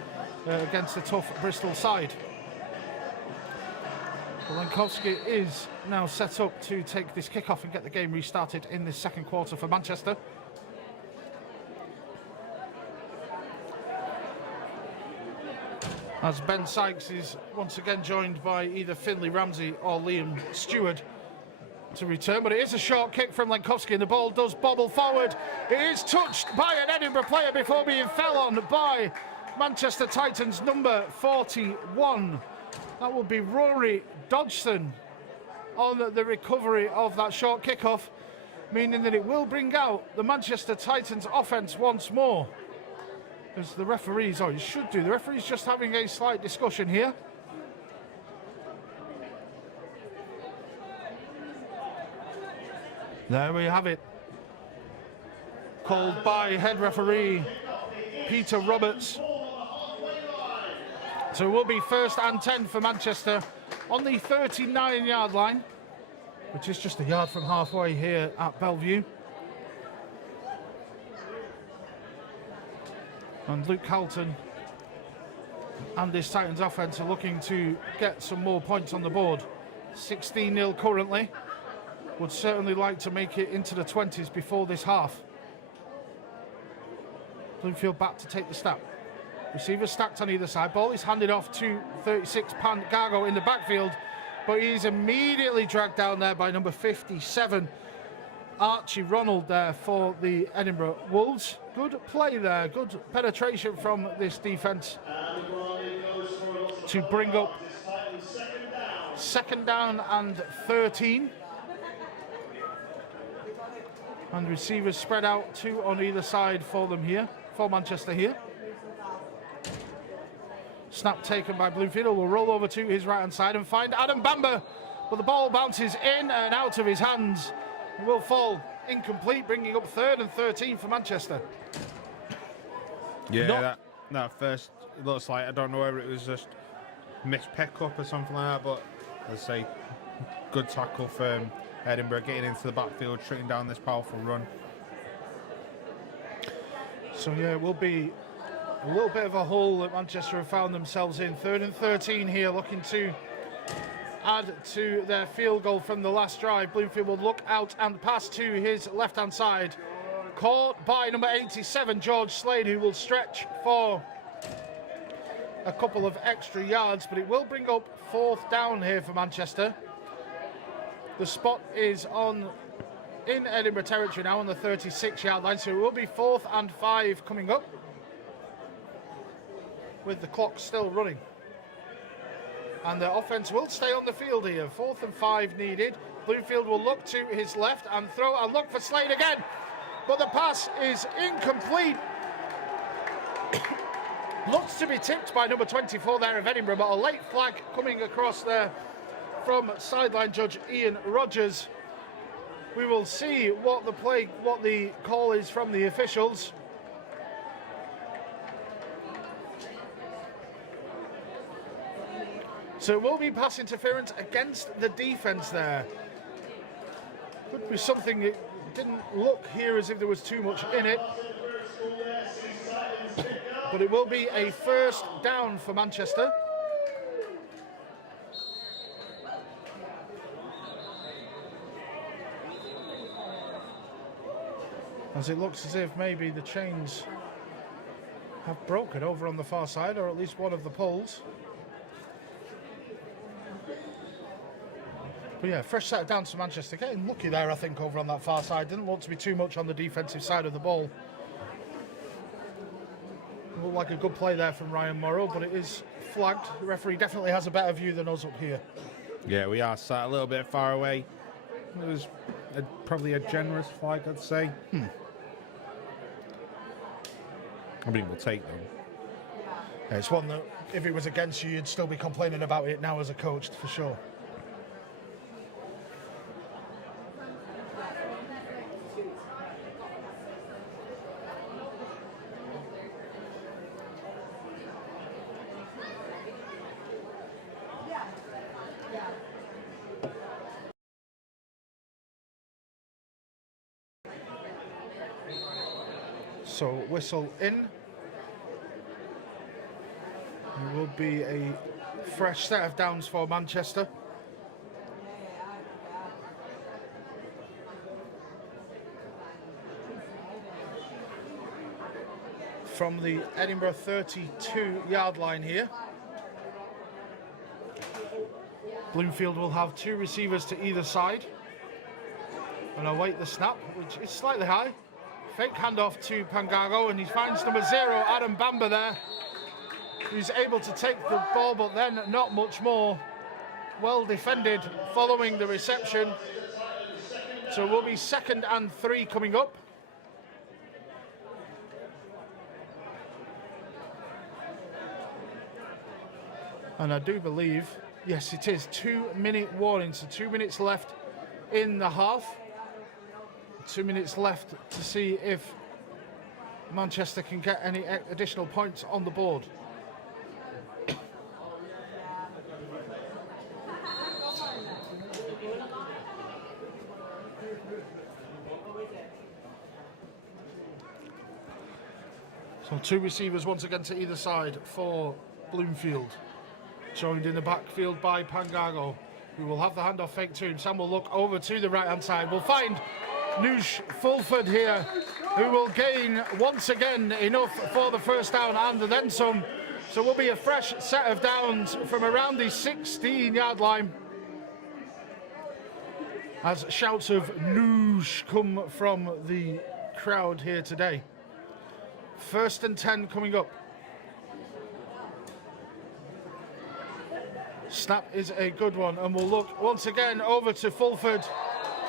against a tough Bristol side. Lenkowski is now set up to take this kickoff and get the game restarted in this second quarter for Manchester. As Ben Sykes is once again joined by either Finlay Ramsey or Liam Stewart to return, but it is a short kick from Lenkowski and the ball does bobble forward. It is touched by an Edinburgh player before being fell on by Manchester Titans number 41. That will be Rory Dodgson on the recovery of that short kickoff, meaning that it will bring out the Manchester Titans offence once more. As the referees, the referee's just having a slight discussion here. There we have it. Called by head referee Peter Roberts. So it will be 1st and 10 for Manchester on the 39-yard line, which is just a yard from halfway here at Bellevue. And Luke Carlton and this Titans offense are looking to get some more points on the board. 16-0 currently. Would certainly like to make it into the 20s before this half. Bloomfield back to take the snap. Receivers stacked on either side. Ball is handed off to 36 Pangago in the backfield, but he's immediately dragged down there by number 57, Archie Ronald, there for the Edinburgh Wolves. Good play there, good penetration from this defence to bring up 2nd down and 13. And receivers spread out, 2 on either side for them here, for Manchester here. Snap taken by Bloomfield, will roll over to his right-hand side and find Adam Bamber, but the ball bounces in and out of his hands. It will fall incomplete, bringing up 3rd and 13 for Manchester. Yeah, that first, it looks like, I don't know whether it was just missed pick-up or something like that, but as I say, good tackle from Edinburgh, getting into the backfield, shutting down this powerful run. So yeah, it will be a little bit of a hole that Manchester have found themselves in. 3rd and 13 here, looking to add to their field goal from the last drive. Bloomfield will look out and pass to his left-hand side. Caught by number 87, George Slade, who will stretch for a couple of extra yards, but it will bring up 4th down here for Manchester. The spot is in Edinburgh territory now on the 36-yard line, so it will be 4th and 5 coming up, with the clock still running. And the offense will stay on the field here. 4th and 5 needed. Bloomfield will look to his left and throw and look for Slade again, but the pass is incomplete. Looks to be tipped by number 24 there of Edinburgh, but a late flag coming across there from sideline judge Ian Rogers. We will see what the call is from the officials. So it will be pass interference against the defence there. Could be something, it didn't look here as if there was too much in it. But it will be a 1st down for Manchester. As it looks as if maybe the chains have broken over on the far side, or at least one of the poles. But yeah, fresh set of downs for Manchester. Getting lucky there, I think, over on that far side. Didn't want to be too much on the defensive side of the ball. Looked like a good play there from Ryan Morrow, but it is flagged. The referee definitely has a better view than us up here. Yeah, we are sat a little bit far away. It was probably a generous flag, I'd say. I mean, we'll take them. Yeah, it's one that, if it was against you, you'd still be complaining about it now as a coach, for sure. So whistle in. It will be a fresh set of downs for Manchester. From the Edinburgh 32-yard line here. Bloomfield will have 2 receivers to either side. And await the snap, which is slightly high. Fake handoff to Pangago, and he finds number 0, Adam Bamber there, who's able to take the ball, but then not much more. Well defended following the reception. So it will be 2nd and 3 coming up. And I do believe, yes, it is 2-minute warning, so 2 minutes left in the half. 2 minutes left to see if Manchester can get any additional points on the board. So 2 receivers once again to either side for Bloomfield. Joined in the backfield by Pangago, who will have the handoff fake to him. Sam will look over to the right-hand side. We'll find Noosh Fulford here, who will gain once again enough for the first down and then some. So will be a fresh set of downs from around the 16-yard line, as shouts of Noosh come from the crowd here today. 1st and 10 coming up. Snap is a good one, and we'll look once again over to Fulford,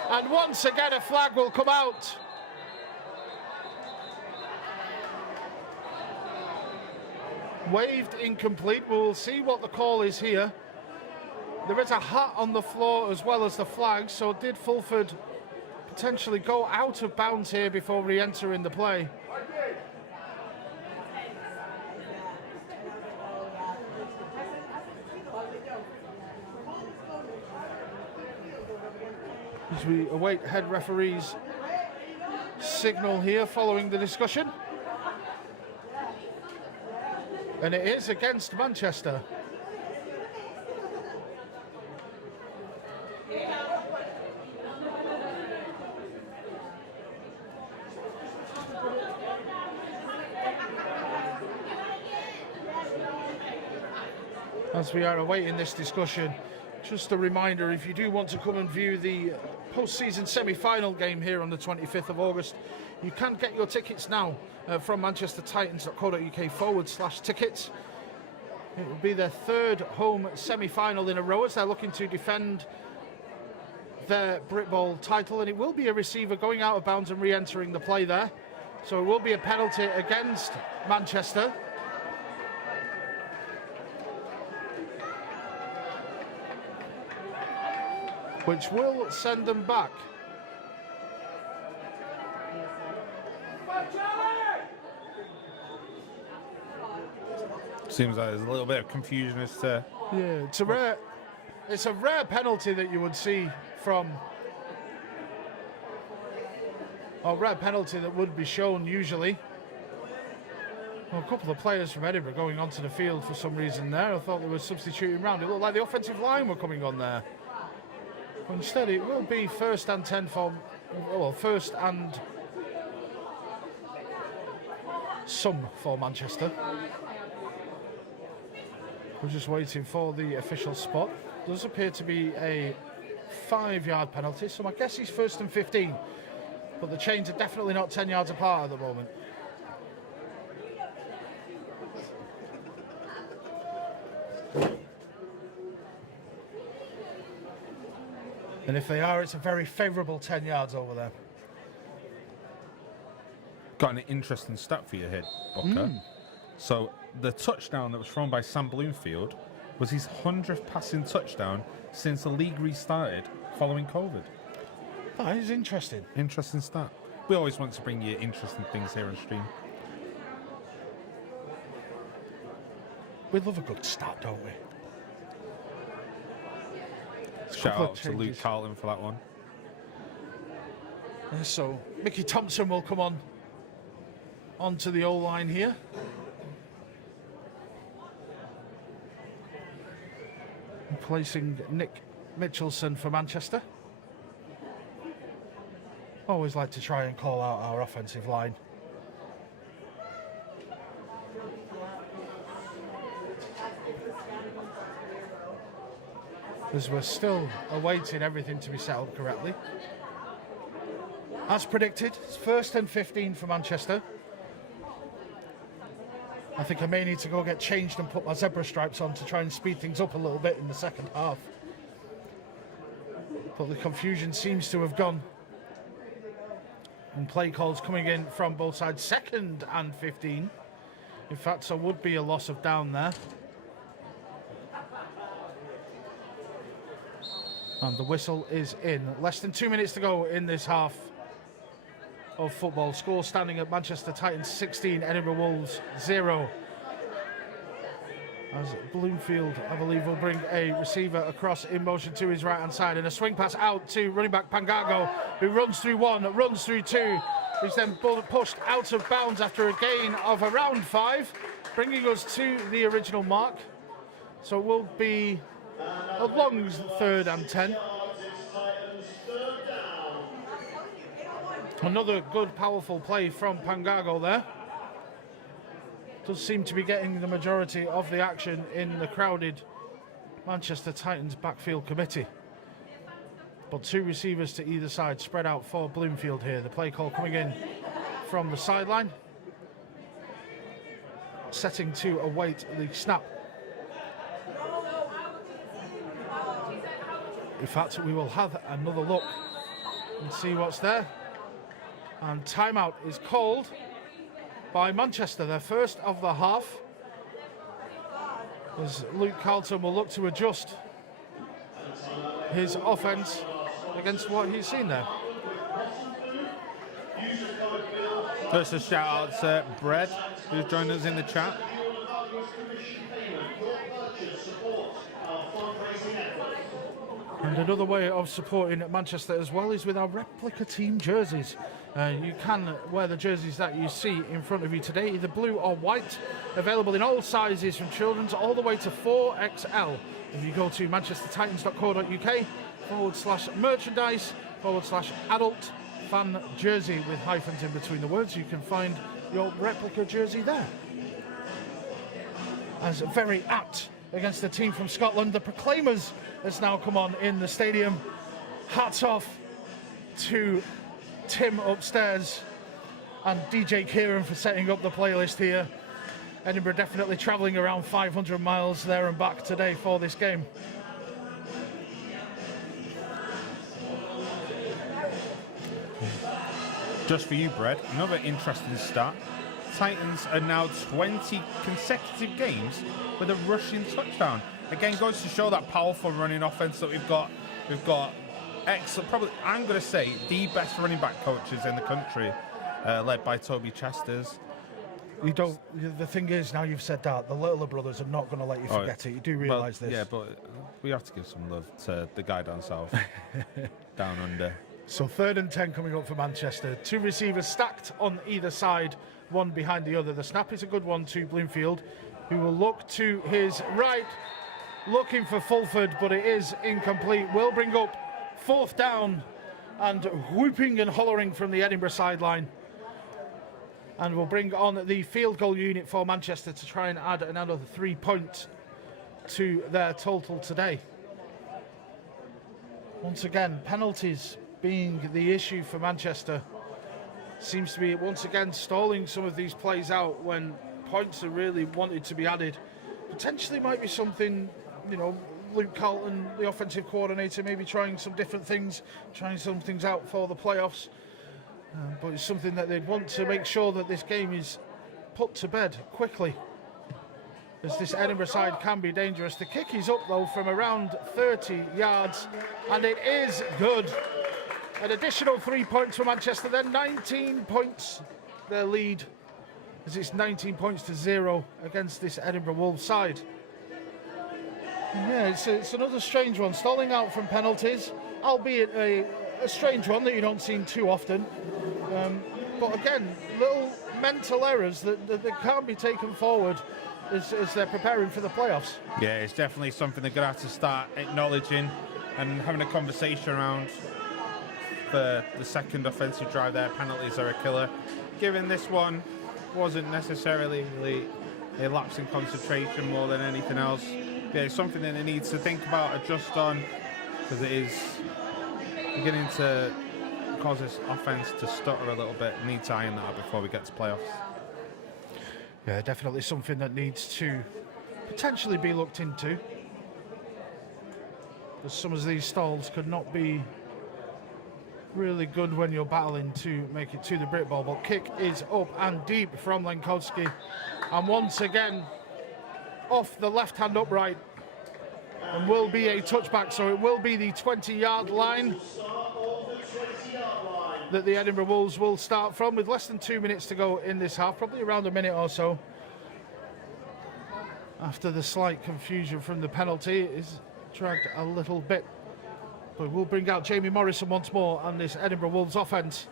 and once again a flag will come out. Waved incomplete. We'll see what the call is here. There is a hat on the floor as well as the flag, so did Fulford potentially go out of bounds here before re-entering the play? As we await head referee's signal here following the discussion. And it is against Manchester. As we are awaiting this discussion, just a reminder, if you do want to come and view the post-season semi-final game here on the 25th of August, you can get your tickets now from manchestertitans.co.uk/tickets. It will be their 3rd home semi-final in a row as they're looking to defend their Brit Bowl title, and it will be a receiver going out of bounds and re-entering the play there. So it will be a penalty against Manchester. Which will send them back. Seems like there's a little bit of confusion as to... Yeah, it's a rare penalty that you would see from... A rare penalty that would be shown usually. Well, a couple of players from Edinburgh going onto the field for some reason there. I thought they were substituting round. It looked like the offensive line were coming on there. But instead, it will be 1st and 10 for, well, 1st and some for Manchester. We're just waiting for the official spot. Does appear to be a 5-yard penalty, so my guess is 1st and 15. But the chains are definitely not 10 yards apart at the moment. And if they are, it's a very favourable 10 yards over there. Got an interesting stat for your head, Booker. So the touchdown that was thrown by Sam Bloomfield was his 100th passing touchdown since the league restarted following COVID. That is interesting. Interesting stat. We always want to bring you interesting things here on stream. We love a good stat, don't we? Shout out to Luke Carlton for that one. So Mickey Thompson will come onto the O-line here. Replacing Nick Mitchelson for Manchester. Always like to try and call out our offensive line. As we're still awaiting everything to be set up correctly. As predicted, it's 1st and 15 for Manchester. I think I may need to go get changed and put my zebra stripes on to try and speed things up a little bit in the second half. But the confusion seems to have gone. And play calls coming in from both sides, 2nd and 15. In fact, there would be a loss of down there. And the whistle is in. Less than 2 minutes to go in this half. of football. Score standing at Manchester Titans 16, Edinburgh Wolves 0. As Bloomfield, I believe, will bring a receiver across in motion to his right-hand side, and a swing pass out to running back Pangago, who runs through one, runs through two. He's then pushed out of bounds after a gain of around 5, bringing us to the original mark. So it will be a long 3rd and 10. Another good, powerful play from Pangago there. Does seem to be getting the majority of the action in the crowded Manchester Titans backfield committee. But 2 receivers to either side spread out for Bloomfield here. The play call coming in from the sideline. Setting to await the snap. In fact, we will have another look and see what's there. And timeout is called by Manchester, their first of the half, as Luke Carlton will look to adjust his offence against what he's seen there. First, a shout out to Brett, who's joined us in the chat. And another way of supporting Manchester as well is with our replica team jerseys. You can wear the jerseys that you see in front of you today, either blue or white, available in all sizes from children's all the way to 4XL. If you go to manchestertitans.co.uk/merchandise/adult fan jersey with hyphens in between the words, you can find your replica jersey there. As very apt against the team from Scotland, the Proclaimers has now come on in the stadium. Hats off to Tim upstairs and DJ Kieran for setting up the playlist here. Edinburgh definitely travelling around 500 miles there and back today for this game. Just for you, Brett, another interesting stat. Titans are now 20 consecutive games with a rushing touchdown. Again, goes to show that powerful running offense that we've got. We've got excellent, probably, I'm going to say, the best running back coaches in the country, led by Toby Chesters. You don't. The thing is, now you've said that, the Littler brothers are not going to let you forget it. You do realise this. Yeah, but we have to give some love to the guy down south, down under. So 3rd and 10 coming up for Manchester. 2 receivers stacked on either side, one behind the other. The snap is a good one to Bloomfield, who will look to his right, looking for Fulford, but it is incomplete. Will bring up 4th down, and whooping and hollering from the Edinburgh sideline. And we'll bring on the field goal unit for Manchester to try and add another 3 points to their total today. Once again, penalties being the issue for Manchester. Seems to be once again stalling some of these plays out when points are really wanted to be added. Potentially might be something, you know, Luke Carlton, the offensive coordinator, maybe trying some different things, trying some things out for the playoffs. But it's something that they'd want to make sure that this game is put to bed quickly, as this Edinburgh side can be dangerous. The kick is up though from around 30 yards, and it is good. An additional 3 points for Manchester, then 19 points their lead, as it's 19 points to 0 against this Edinburgh Wolves side. And yeah, it's another strange one, stalling out from penalties, albeit a strange one that you don't see too often. But again, little mental errors that can't be taken forward as they're preparing for the playoffs. Yeah, it's definitely something they're going to have to start acknowledging and having a conversation around. The second offensive drive there, penalties are a killer. Given this one wasn't necessarily a lapse in concentration more than anything else. Yeah, it's something that they need to think about, adjust on, because it is beginning to cause this offense to stutter a little bit. Need to iron that out before we get to playoffs. Yeah, definitely something that needs to potentially be looked into, because some of these stalls could not be really good when you're battling to make it to the Brit Ball. But kick is up and deep from Lenkowski, and once again off the left hand upright, and will be a touchback, so it will be the 20-yard line. that the Edinburgh Wolves will start from, with less than 2 minutes to go in this half, probably around a minute or so. After the slight confusion from the penalty, it is dragged a little bit. But we'll bring out Jamie Morrison once more on this Edinburgh Wolves offence,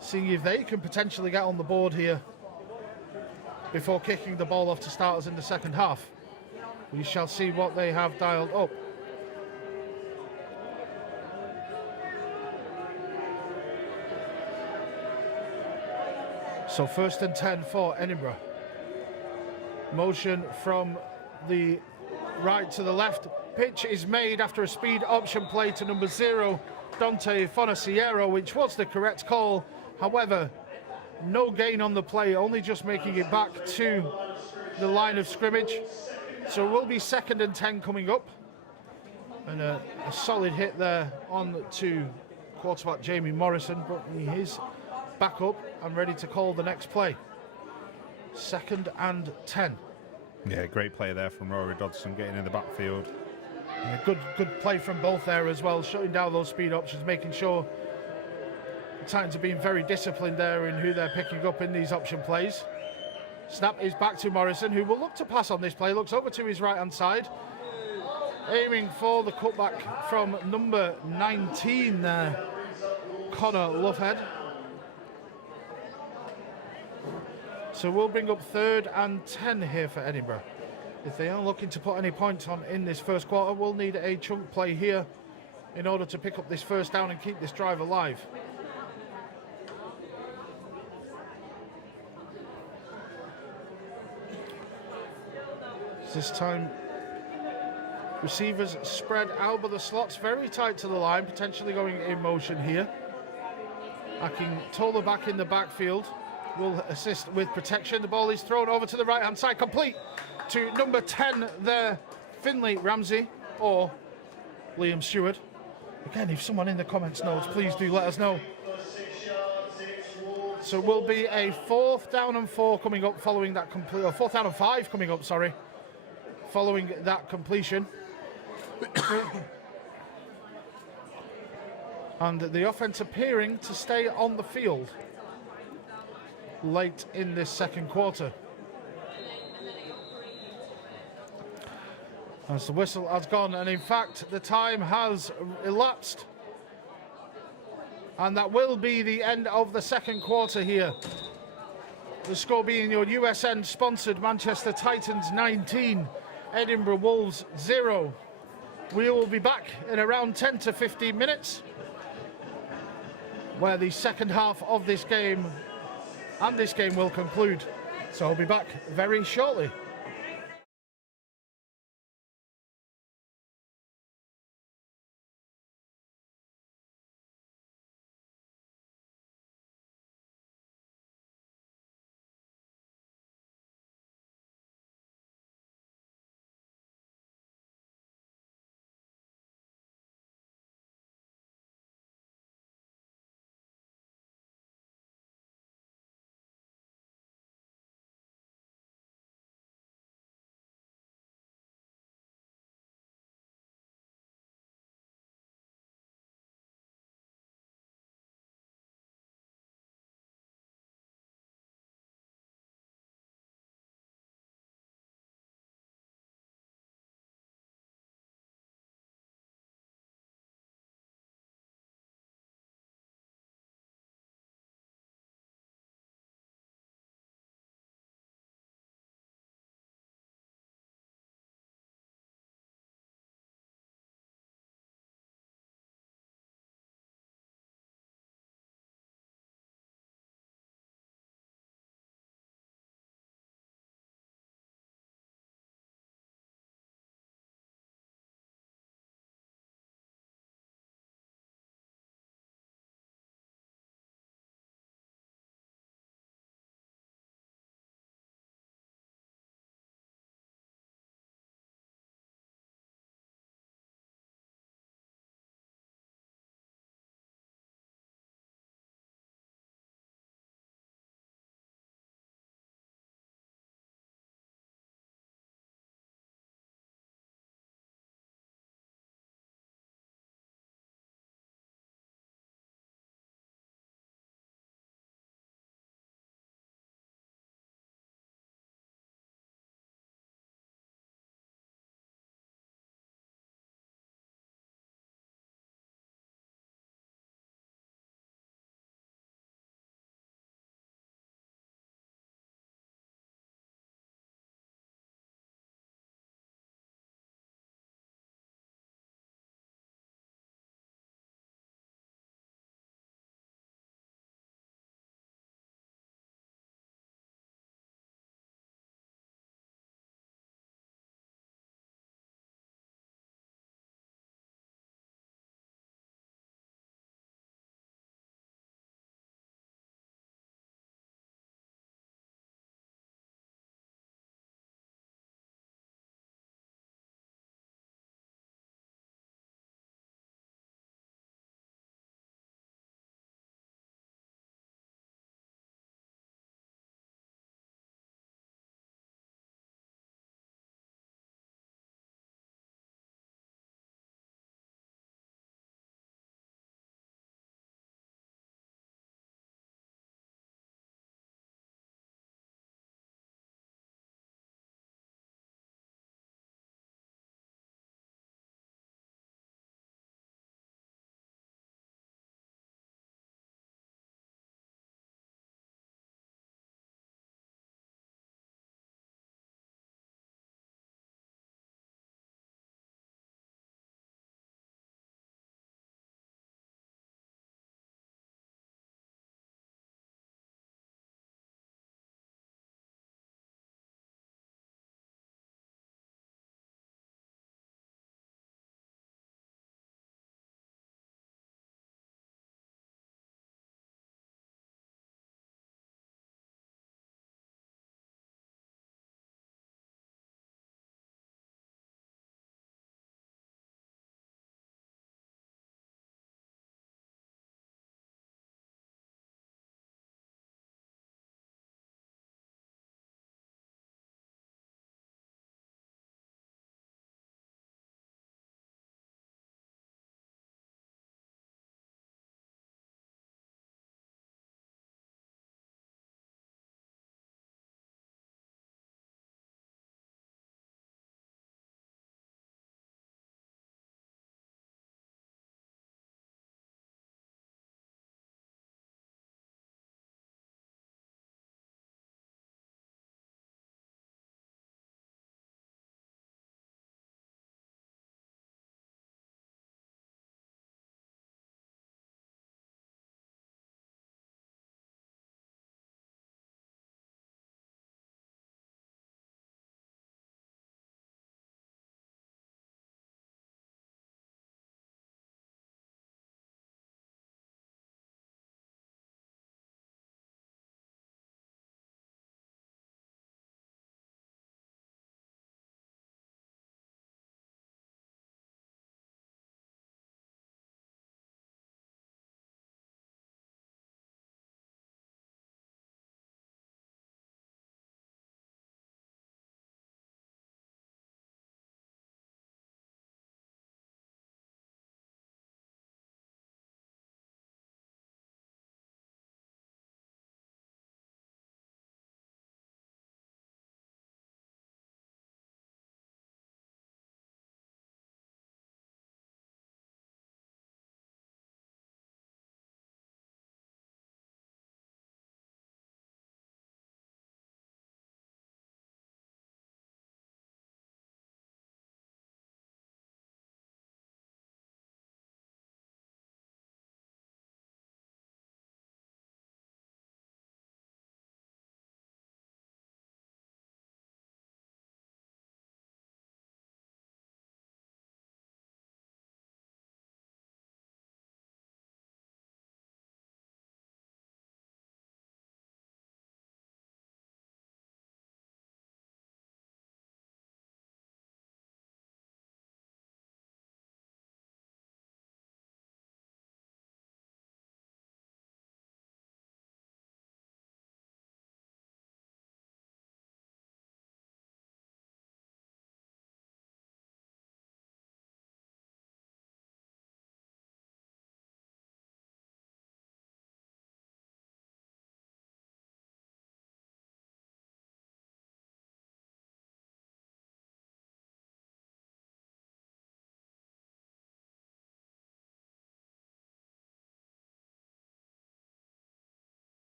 seeing if they can potentially get on the board here before kicking the ball off to starters in the second half. We shall see what they have dialed up. So 1st and 10 for Edinburgh. Motion from the right to the left. Pitch is made after a speed option play to number 0, Dante Fonasiero, which was the correct call. However, no gain on the play, only just making it back to the line of scrimmage. So it will be 2nd and 10 coming up. And a solid hit there on to quarterback Jamie Morrison, but he is back up and ready to call the next play. 2nd and 10. Yeah, great play there from Rory Dodson, getting in the backfield. Yeah, good play from both there as well, shutting down those speed options, making sure the Titans are being very disciplined there in who they're picking up in these option plays. Snap is back to Morrison, who will look to pass on this play, looks over to his right-hand side, aiming for the cutback from number 19 there, Connor Lovehead. So we'll bring up 3rd and 10 here for Edinburgh. If they are looking to put any points on in this first quarter, we'll need a chunk play here in order to pick up this first down and keep this drive alive. This time, receivers spread out, but the slot's very tight to the line, potentially going in motion here. Akintola back in the backfield will assist with protection. The ball is thrown over to the right-hand side, complete to number 10 there, Finley Ramsey, or Liam Stewart. Again, if someone in the comments knows, please do let us know. So it will be a 4th down and 4 coming up following that complete, or 4th down and 5 coming up, sorry, following that completion. And the offense appearing to stay on the field late in this second quarter. As the whistle has gone, and in fact the time has elapsed, and that will be the end of the second quarter here. The score being your USN sponsored Manchester Titans 19, Edinburgh Wolves 0. We will be back in around 10 to 15 minutes, where the second half of this game and this game will conclude. So I'll be back very shortly.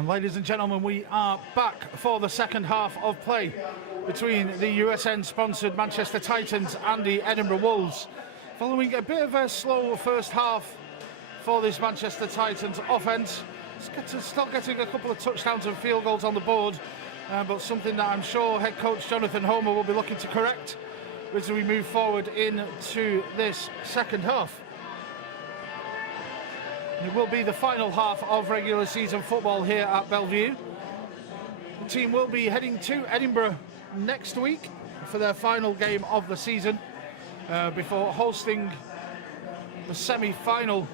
And ladies and gentlemen, we are back for the second half of play between the USN-sponsored Manchester Titans and the Edinburgh Wolves. Following a bit of a slow first half for this Manchester Titans offence, still getting a couple of touchdowns and field goals on the board, but something that I'm sure head coach Jonathan Homer will be looking to correct as we move forward into this second half. It will be the final half of regular season football here at Bellevue. The team will be heading to Edinburgh next week for their final game of the season before hosting the semi-final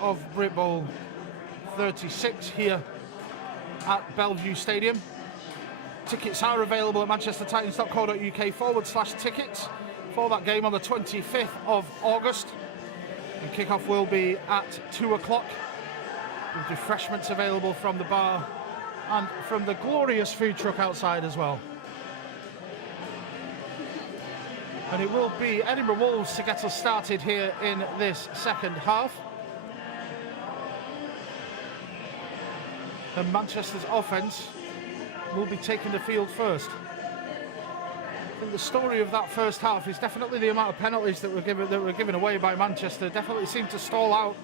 of Brit Bowl 36 here at Bellevue Stadium. Tickets are available at manchestertitans.co.uk/tickets for that game on the 25th of August. And kickoff will be at 2 o'clock with refreshments available from the bar and from the glorious food truck outside as well. And it will be Edinburgh Wolves to get us started here in this second half. And Manchester's offence will be taking the field first. I think the story of that first half is definitely the amount of penalties that were given away by Manchester. Definitely seemed to stall out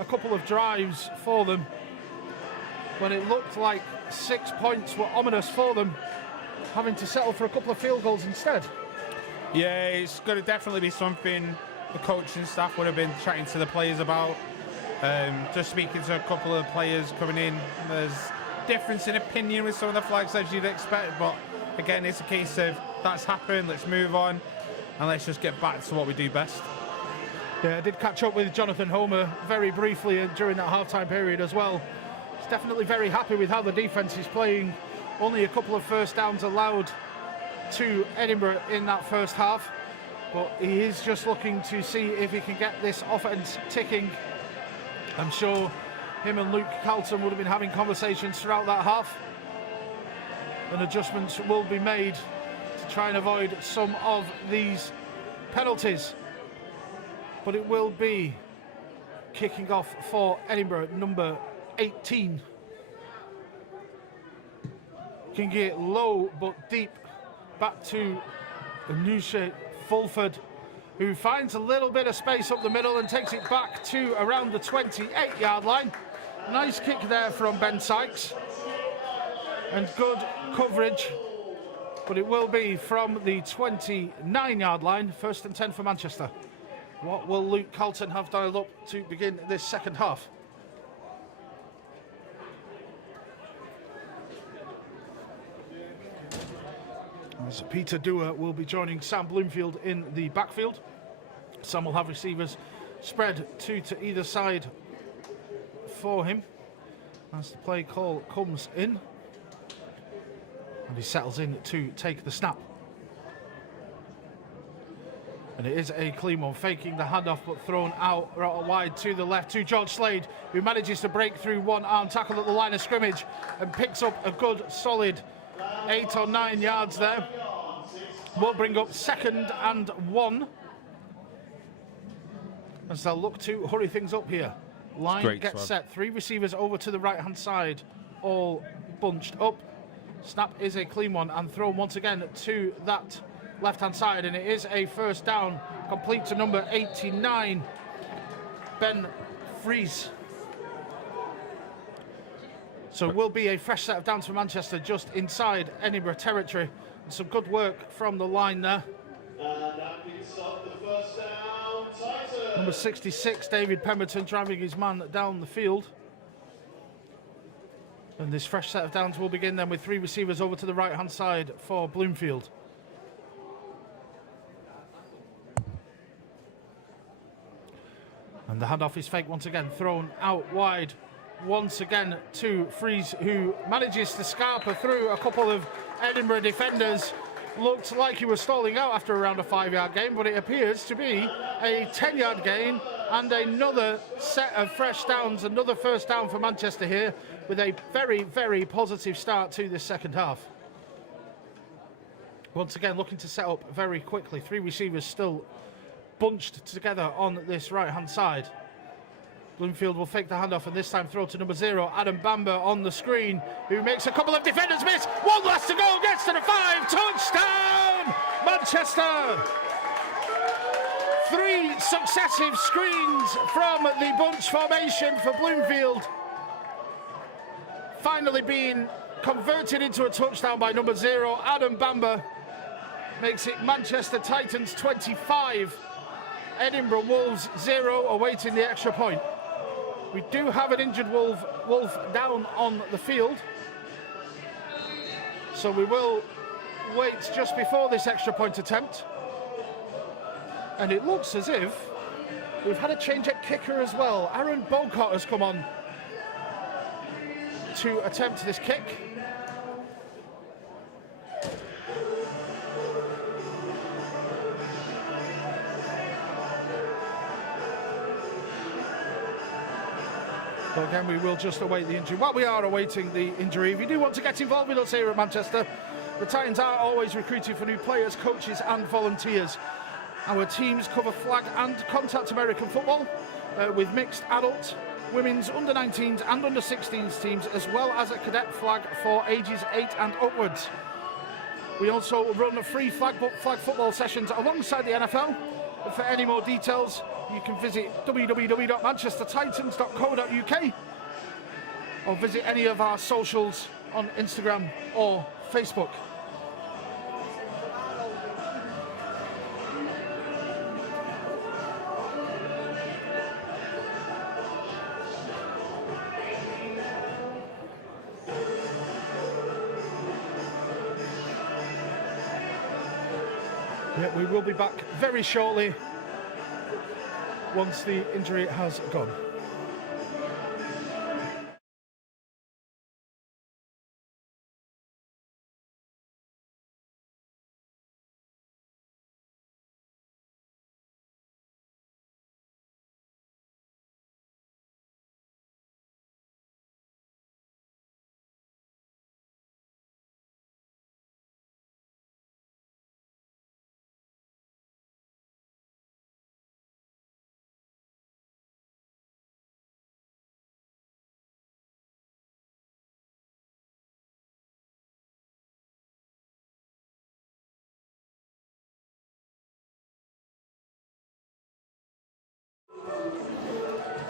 a couple of drives for them when it looked like 6 points were ominous for them, having to settle for a couple of field goals instead. Yeah, it's going to definitely be something the coaching staff would have been chatting to the players about. Just speaking to a couple of players coming in, there's difference in opinion with some of the flags as you'd expect, but again, it's a case of that's happened, let's move on and let's just get back to what we do best. Yeah, I did catch up with Jonathan Homer very briefly during that half-time period as well. He's definitely very happy with how the defence is playing. Only a couple of first downs allowed to Edinburgh in that first half, but he is just looking to see if he can get this offence ticking. I'm sure him and Luke Carlton would have been having conversations throughout that half, and adjustments will be made to try and avoid some of these penalties. But it will be kicking off for Edinburgh, number 18. Can get low but deep back to Anusha Fulford, who finds a little bit of space up the middle and takes it back to around the 28-yard line. Nice kick there from Ben Sykes and good coverage, but it will be from the 29-yard line, 1st and 10 for Manchester. What will Luke Carlton have dialed up to begin this second half? As Peter Dewar will be joining Sam Bloomfield in the backfield. Sam will have receivers spread two to either side for him as the play call comes in. And he settles in to take the snap. And it is a clean one, faking the handoff but thrown out wide to the left to George Slade, who manages to break through one-arm tackle at the line of scrimmage and picks up a good solid 8 or 9 yards there. Will bring up 2nd and 1 as they'll look to hurry things up here. Line gets set, 3 receivers over to the right-hand side, all bunched up. Snap is a clean one and thrown once again to that left-hand side, and it is a first down, complete to number 89, Ben Fries. So it will be a fresh set of downs for Manchester just inside Edinburgh territory. And some good work from the line there. And that picks up the first down, Titans. Number 66, David Pemberton, driving his man down the field. And this fresh set of downs will begin then with 3 receivers over to the right-hand side for Bloomfield. And the handoff is fake once again, thrown out wide once again to Fries, who manages to scarper through a couple of Edinburgh defenders. Looked like he was stalling out after around a 5-yard gain, but it appears to be a 10-yard gain and another set of fresh downs, another first down for Manchester here, with a very, very positive start to this second half. Once again, looking to set up very quickly. 3 receivers still bunched together on this right-hand side. Bloomfield will fake the handoff and this time throw to number 0, Adam Bamber on the screen, who makes a couple of defenders miss. One last to go, gets to the 5, touchdown, Manchester! 3 successive screens from the bunch formation for Bloomfield, finally being converted into a touchdown by number 0, Adam Bamber. Makes it Manchester Titans 25, Edinburgh Wolves 0, awaiting the extra point. We do have an injured wolf down on the field, so we will wait just before this extra point attempt. And it looks as if we've had a change at kicker as well. Aaron Bocott has come on to attempt this kick. But again, we will just await the injury. While we are awaiting the injury, if you do want to get involved with us here at Manchester, the Titans are always recruiting for new players, coaches and volunteers. Our teams cover flag and contact American football with mixed adult, women's, under-19s and under-16s teams, as well as a cadet flag for ages 8 and upwards. We also run free flag football sessions alongside the NFL. For any more details, you can visit www.manchestertitans.co.uk or visit any of our socials on Instagram or Facebook. Yeah, we will be back very shortly once the injury has gone.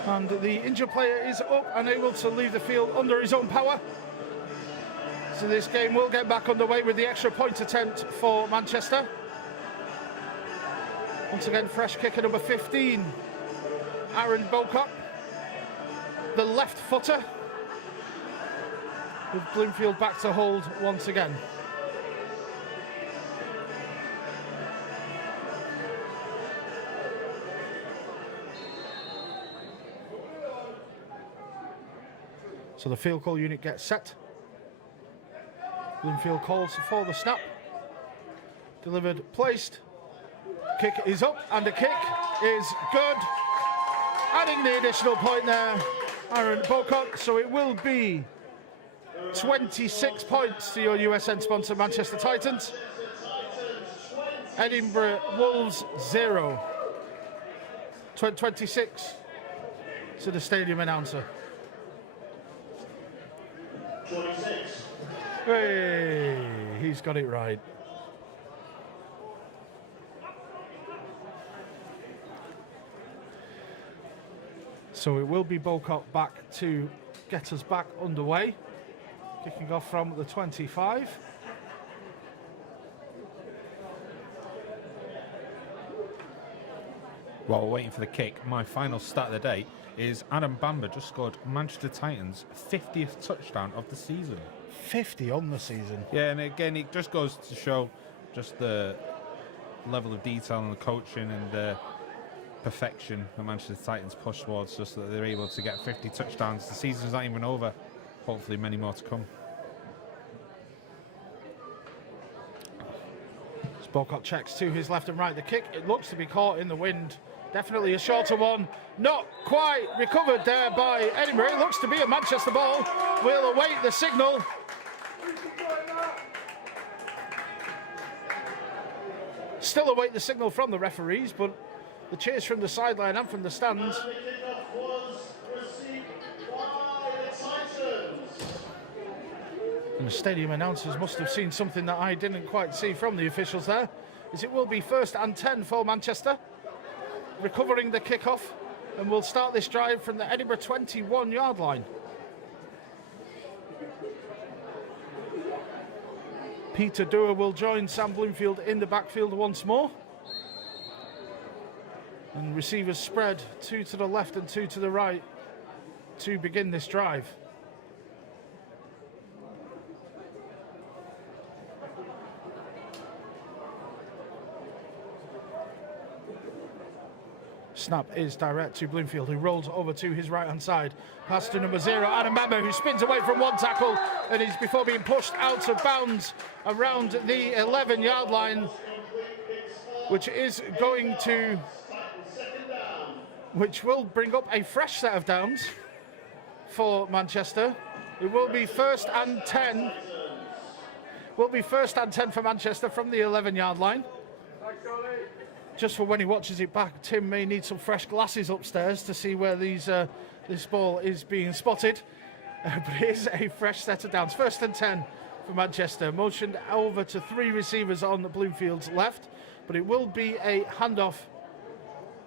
And the injured player is up and able to leave the field under his own power. So this game will get back underway with the extra point attempt for Manchester. Once again, fresh kicker number 15, Aaron Bocott, the left footer, with Bloomfield back to hold once again. So the field goal unit gets set. Bloomfield calls for the snap. Delivered, placed. Kick is up and the kick is good. Adding the additional point there, Aaron Bocott. So it will be 26 points to your USN sponsor Manchester Titans. Edinburgh Wolves 0. 26 to the stadium announcer. 26. Hey, he's got it right. So it will be Bocott back to get us back underway. Kicking off from the 25. While we're waiting for the kick, my final stat of the day is Adam Bamber just scored Manchester Titans' 50th touchdown of the season. 50 on the season. Yeah, and again, it just goes to show just the level of detail and the coaching and the perfection that Manchester Titans push towards, just that they're able to get 50 touchdowns. The season's not even over. Hopefully many more to come. Bocott checks to his left and right. The kick, it looks to be caught in the wind. Definitely a shorter one. Not quite recovered there by Edinburgh. It looks to be a Manchester ball. We'll await the signal. Still await the signal from the referees, but the cheers from the sideline and from the stands was received by the Titans. And the stadium announcers must have seen something that I didn't quite see from the officials there, as it will be 1st and 10 for Manchester, recovering the kickoff, and will start this drive from the Edinburgh 21-yard line. Peter Dewar will join Sam Bloomfield in the backfield once more. And receivers spread, 2 to the left and 2 to the right to begin this drive. Snap is direct to Bloomfield, who rolls over to his right-hand side. Pass to number 0, Adam Bamber, who spins away from one tackle and is before being pushed out of bounds around the 11-yard line, which will bring up a fresh set of downs for Manchester. It will be 1st and 10. Will be 1st and 10 for Manchester from the 11-yard line. Just for when he watches it back, Tim may need some fresh glasses upstairs to see where this ball is being spotted. But it is a fresh set of downs. 1st and 10 for Manchester. Motioned over to 3 receivers on Bloomfield's left, but it will be a handoff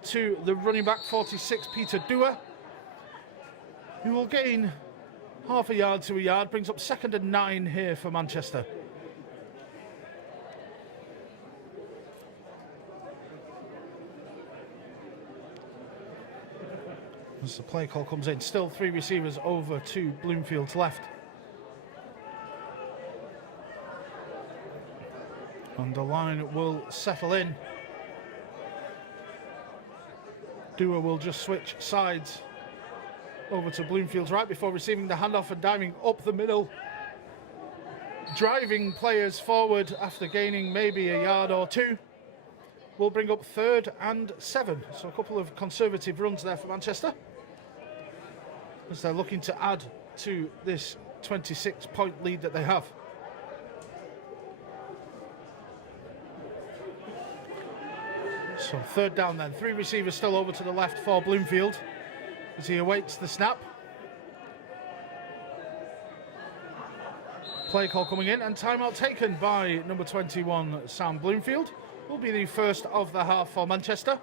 to the running back, 46, Peter Dewar, who will gain half a yard to a yard. Brings up 2nd and 9 here for Manchester. As the play call comes in, still 3 receivers over to Bloomfield's left. And the line will settle in. Dewar will just switch sides over to Bloomfield's right before receiving the handoff and diving up the middle. Driving players forward after gaining maybe a yard or 2. Will bring up 3rd and 7. So a couple of conservative runs there for Manchester, as they're looking to add to this 26-point lead that they have. So 3rd down then. 3 receivers still over to the left for Bloomfield as he awaits the snap. Play call coming in, and timeout taken by number 21, Sam Bloomfield. Will be the first of the half for Manchester.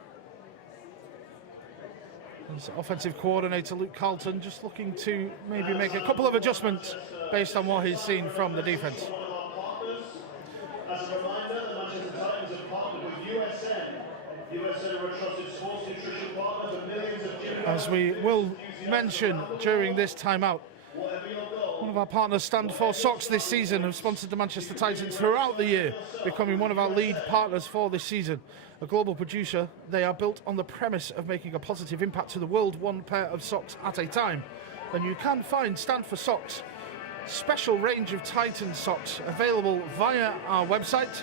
As offensive coordinator Luke Carlton just looking to maybe make a couple of adjustments based on what he's seen from the defence. As a reminder, the Manchester Titans have partnered with USN. USN are a trusted sports nutrition partner for millions of gym. As we will mention during this timeout, one of our partners, Stand for Socks, this season have sponsored the Manchester Titans throughout the year, becoming one of our lead partners for this season. A global producer, they are built on the premise of making a positive impact to the world, one pair of socks at a time. And you can find Stand for Socks, special range of Titans socks available via our website,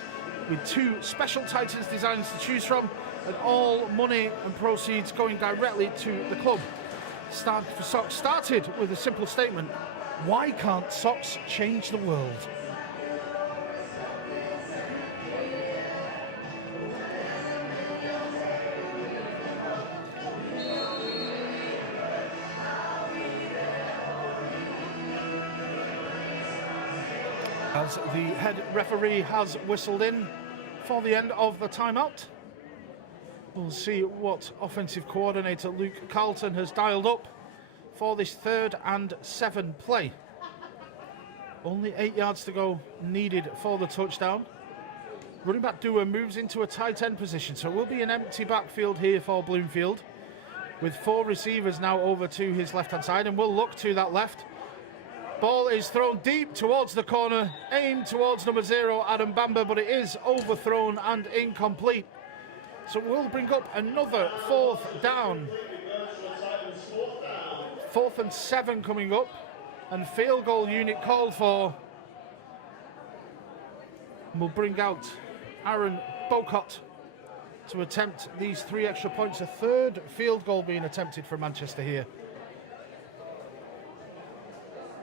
with 2 special Titans designs to choose from, and all money and proceeds going directly to the club. Stand for Socks started with a simple statement: why can't socks change the world? As the head referee has whistled in for the end of the timeout, we'll see what offensive coordinator Luke Carlton has dialed up for this 3rd and 7 play. Only 8 yards to go needed for the touchdown. Running back Dewar moves into a tight end position, so it will be an empty backfield here for Bloomfield, with 4 receivers now over to his left-hand side, and we'll look to that left. Ball is thrown deep towards the corner, aimed towards number 0, Adam Bamber, but it is overthrown and incomplete. So we'll bring up another 4th down. 4th and 7 coming up, and field goal unit called for. We'll bring out Aaron Bocott to attempt these 3 extra points. A 3rd field goal being attempted for Manchester here.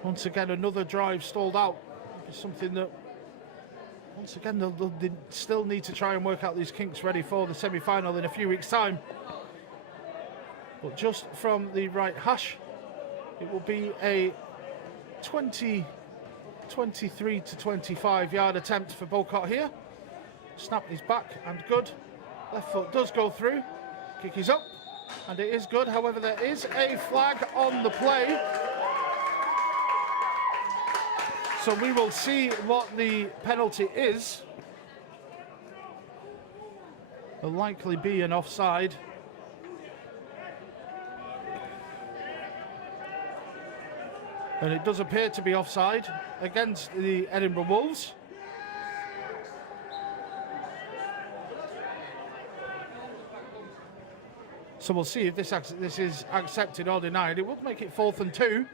Once again, another drive stalled out. Something that, once again, they'll still need to try and work out these kinks ready for the semi-final in a few weeks' time. but just from the right hash. It will be a 23 to 25 yard attempt for Bocott here. Snap is back and good. Left foot does go through. Kick is up and it is good. However, there is a flag on the play. So we will see what the penalty is. Will likely be an offside. And it does appear to be offside against the Edinburgh Wolves. So we'll see if this is accepted or denied. It would make it 4th and 2,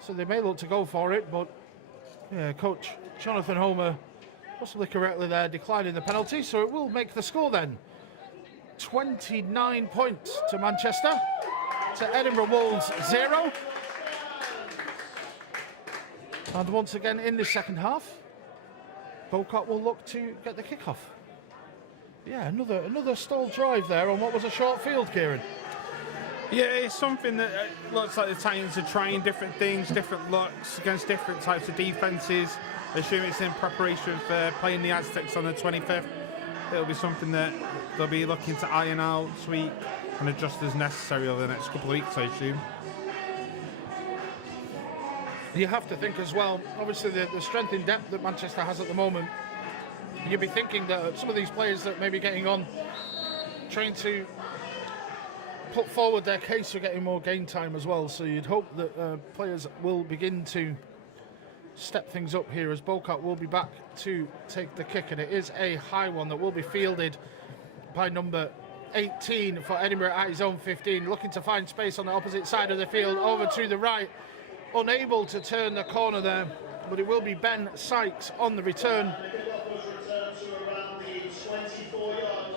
so they may look to go for it, but yeah, Coach Jonathan Homer, possibly correctly there, declining the penalty, so it will make the score then. 29 points to Manchester, to Edinburgh Wolves 0. And once again in the second half, Bocott will look to get the kickoff. Yeah, another stalled drive there on what was a short field, Kieran. Yeah, it's something that looks like the Titans are trying different things, different looks against different types of defences. Assuming it's in preparation for playing the Aztecs on the 25th. It'll be something that they'll be looking to iron out, tweak and adjust as necessary over the next couple of weeks, I assume. You have to think as well, obviously the strength in depth that Manchester has at the moment, you'd be thinking that some of these players that may be getting on, trying to put forward their case for getting more game time as well, so you'd hope that players will begin to step things up here as Bocott will be back to take the kick, and it is a high one that will be fielded by number 18 for Edinburgh at his own 15, looking to find space on the opposite side of the field, over to the right, unable to turn the corner there, but it will be Ben Sykes on the return.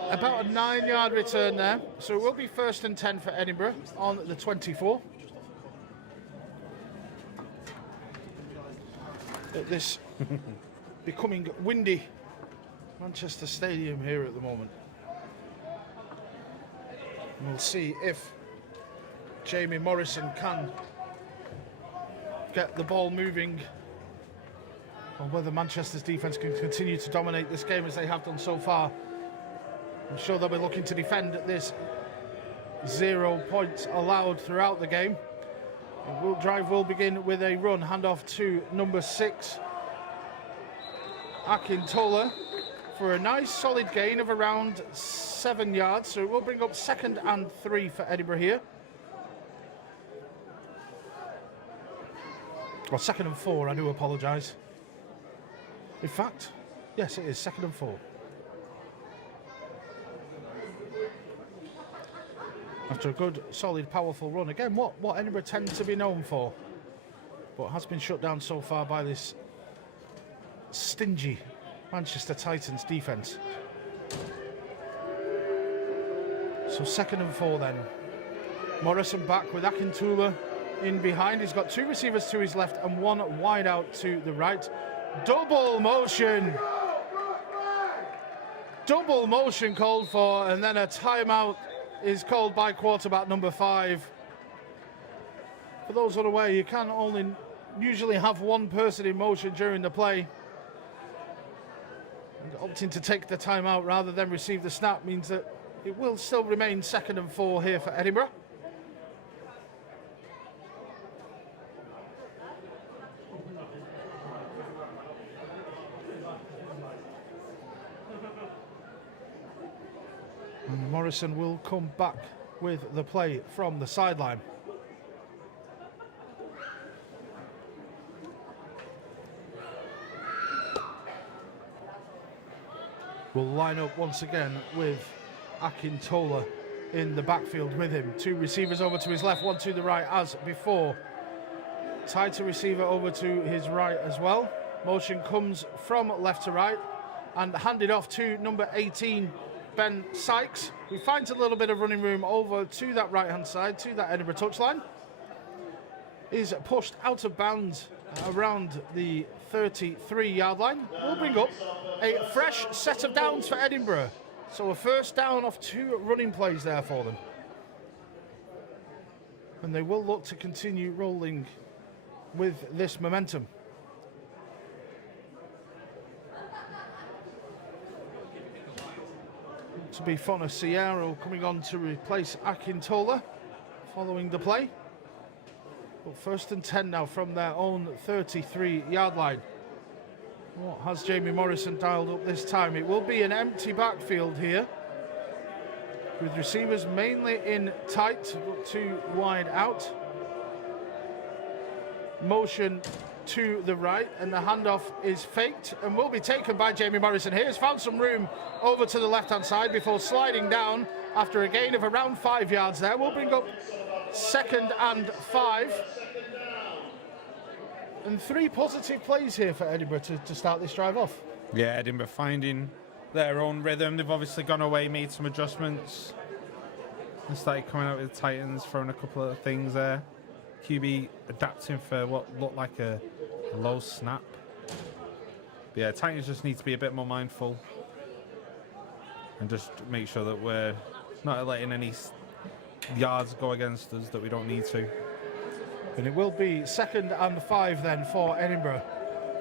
About a 9-yard return there, so it will be 1st and 10 for Edinburgh on the 24. At this becoming windy Manchester Stadium here at the moment. And we'll see if Jamie Morrison can get the ball moving, or whether Manchester's defence can continue to dominate this game as they have done so far. I'm sure they'll be looking to defend this 0 points allowed throughout the game. The drive will begin with a run, handoff to number 6, Akintola, for a nice solid gain of around 7 yards. So it will bring up 2nd and 3 for Edinburgh here. Or 2nd and 4, I do apologise. In fact, yes, it is 2nd and 4. After a good, solid, powerful run. Again, what Edinburgh tend to be known for, but has been shut down so far by this stingy Manchester Titans defence. So 2nd and 4 then. Morrison back with Akintola in behind. He's got 2 receivers to his left and 1 wide out to the right. Double motion. Double motion called for, and then a timeout is called by quarterback number 5. For those unaware, you can only usually have 1 person in motion during the play. And opting to take the timeout rather than receive the snap means that it will still remain 2nd and 4 here for Edinburgh. And Morrison will come back with the play from the sideline. Will line up once again with Akintola in the backfield with him. 2 receivers over to his left, 1 to the right as before. Tighter receiver over to his right as well. Motion comes from left to right and handed off to number 18, Ben Sykes, who finds a little bit of running room over to that right-hand side, to that Edinburgh touchline. Is pushed out of bounds around the 33-yard line. Will bring up a fresh set of downs for Edinburgh. So a 1st down off 2 running plays there for them. And they will look to continue rolling with this momentum. To be Fontecchio coming on to replace Akintola following the play. But first and 10 now from their own 33-yard line. What has Jamie Morrison dialed up this time? It will be an empty backfield here, with receivers mainly in tight, but too wide out. Motion to the right, and the handoff is faked and will be taken by Jamie Morrison here. He's found some room over to the left-hand side before sliding down after a gain of around 5 yards there. We'll bring up 2nd and 5. And 3 positive plays here for Edinburgh to start this drive off. Yeah, Edinburgh finding their own rhythm. They've obviously gone away, made some adjustments, and started coming out with the Titans, throwing a couple of things there. QB adapting for what looked like a low snap. But yeah, Titans just need to be a bit more mindful and just make sure that we're not letting any yards go against us that we don't need to. And it will be 2nd and 5 then for Edinburgh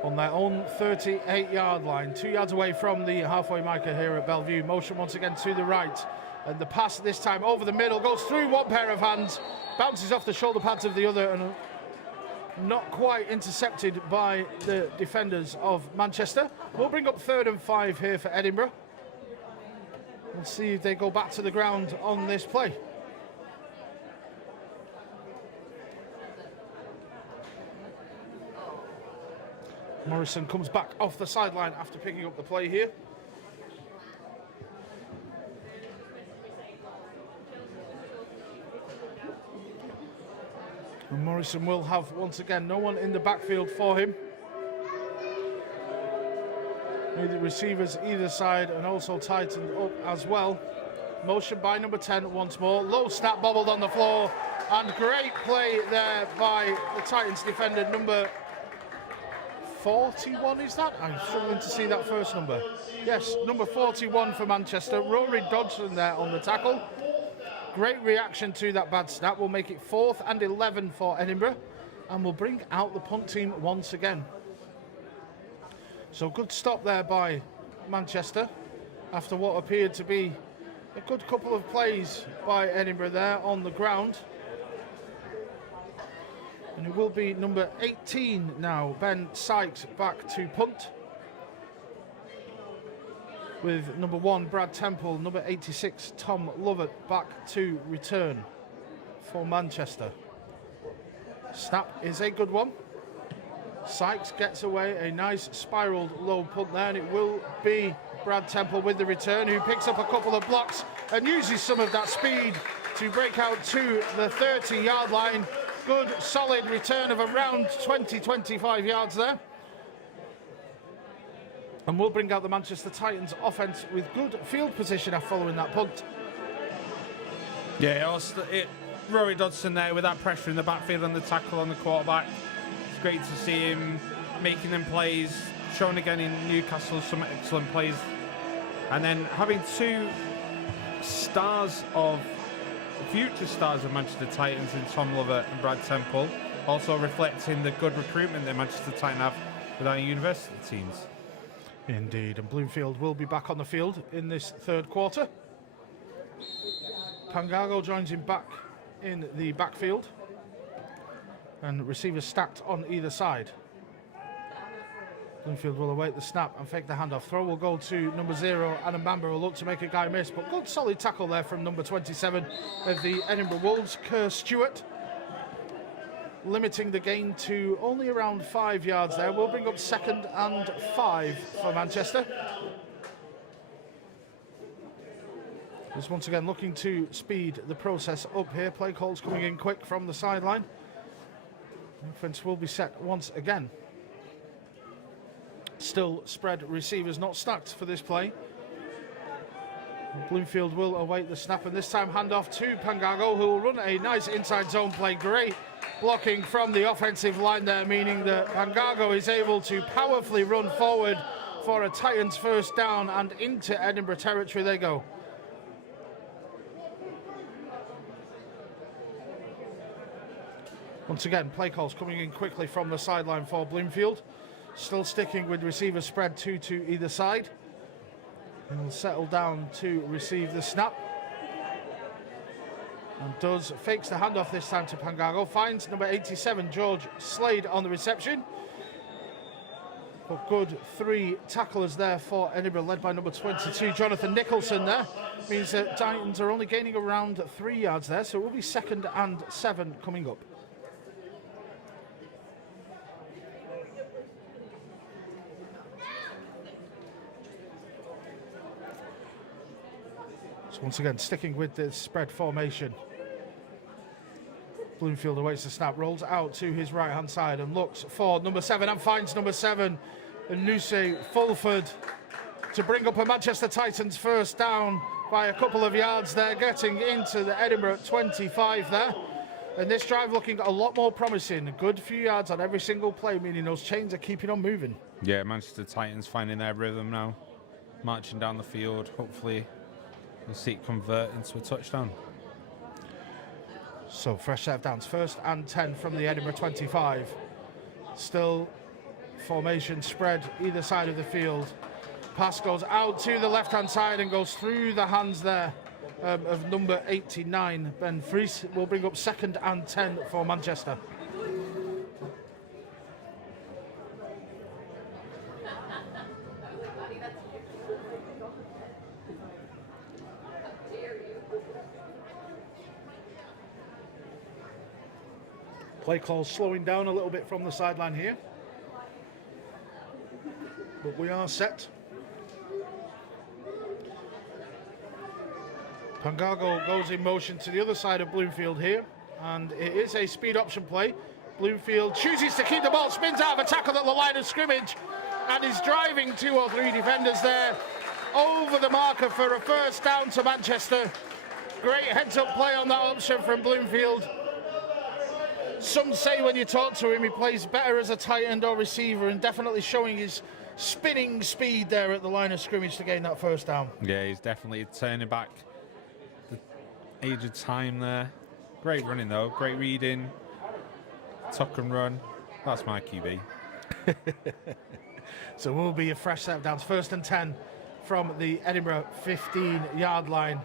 on their own 38-yard line, 2 yards away from the halfway marker here at Bellevue. Motion once again to the right, and the pass this time over the middle goes through one pair of hands, bounces off the shoulder pads of the other, and not quite intercepted by the defenders of Manchester. We'll bring up 3rd and 5 here for Edinburgh. We'll see if they go back to the ground on this play. Morrison comes back off the sideline after picking up the play here. And Morrison will have, once again, no one in the backfield for him. The receivers either side and also tightened up as well. Motion by number 10 once more. Low snap bobbled on the floor. And great play there by the Titans defender, number 41, is that? I'm struggling to see that first number. Yes, number 41 for Manchester. Rory Dodson there on the tackle. Great reaction to that bad snap. Will make it 4th and 11 for Edinburgh, and will bring out the punt team once again. So good stop there by Manchester after what appeared to be a good couple of plays by Edinburgh there on the ground. And it will be number 18 now, Ben Sykes, back to punt. With number 1, Brad Temple, number 86, Tom Lovett, back to return for Manchester. Snap is a good one. Sykes gets away, a nice spiraled low punt there, and it will be Brad Temple with the return, who picks up a couple of blocks and uses some of that speed to break out to the 30-yard line. Good, solid return of around 20-25 yards there. And we'll bring out the Manchester Titans offense with good field position after following that punt. Yeah, Rory Dodson there with that pressure in the backfield and the tackle on the quarterback. It's great to see him making them plays, shown again in Newcastle some excellent plays. And then having 2 future stars of Manchester Titans in Tom Lovett and Brad Temple, also reflecting the good recruitment that Manchester Titans have with our university teams. Indeed, and Bloomfield will be back on the field in this 3rd quarter. Pangago joins him back in the backfield, and receivers stacked on either side. Bloomfield will await the snap and fake the handoff. Throw will go to number 0, Adam Bamber will look to make a guy miss, but good solid tackle there from number 27 of the Edinburgh Wolves, Kerr Stewart, limiting the gain to only around 5 yards there. We'll bring up 2nd and 5 for Manchester. Just once again looking to speed the process up here. Play calls coming in quick from the sideline. Offense will be set once again. Still spread receivers not stacked for this play. Bloomfield will await the snap, and this time handoff to Pangago, who will run a nice inside zone play. Great blocking from the offensive line there, meaning that Pangago is able to powerfully run forward for a Titans first down, and into Edinburgh territory they go. Once again, play calls coming in quickly from the sideline for Bloomfield. Still sticking with receiver spread 2 to either side. And will settle down to receive the snap. And fakes the handoff this time to Pangago. Finds number 87, George Slade, on the reception. But good 3 tacklers there for Edinburgh, led by number 22, Jonathan Nicholson there. Means that Titans are only gaining around 3 yards there, so it will be 2nd and 7 coming up. So once again, sticking with the spread formation. Bloomfield awaits the snap, rolls out to his right-hand side and looks for number 7 and finds number 7, Nuse Fulford, to bring up a Manchester Titans first down by a couple of yards there, getting into the Edinburgh 25 there. And this drive looking a lot more promising. A good few yards on every single play, meaning those chains are keeping on moving. Yeah, Manchester Titans finding their rhythm now, marching down the field. Hopefully we'll see it convert into a touchdown. So fresh set of downs, 1st and 10 from the Edinburgh 25. Still formation spread either side of the field. Pass goes out to the left-hand side and goes through the hands there of number 89, Ben Fries. Will bring up 2nd and 10 for Manchester. Play call slowing down a little bit from the sideline here. But we are set. Pangago goes in motion to the other side of Bloomfield here. And it is a speed option play. Bloomfield chooses to keep the ball, spins out of a tackle at the line of scrimmage, and is driving 2 or 3 defenders there over the marker for a first down to Manchester. Great heads-up play on that option from Bloomfield. Some say when you talk to him, he plays better as a tight end or receiver, and definitely showing his spinning speed there at the line of scrimmage to gain that first down. Yeah, he's definitely turning back the age of time there. Great running though, great reading, tuck and run. That's my QB. So will be a fresh set of downs, 1st and 10 from the Edinburgh 15-yard line.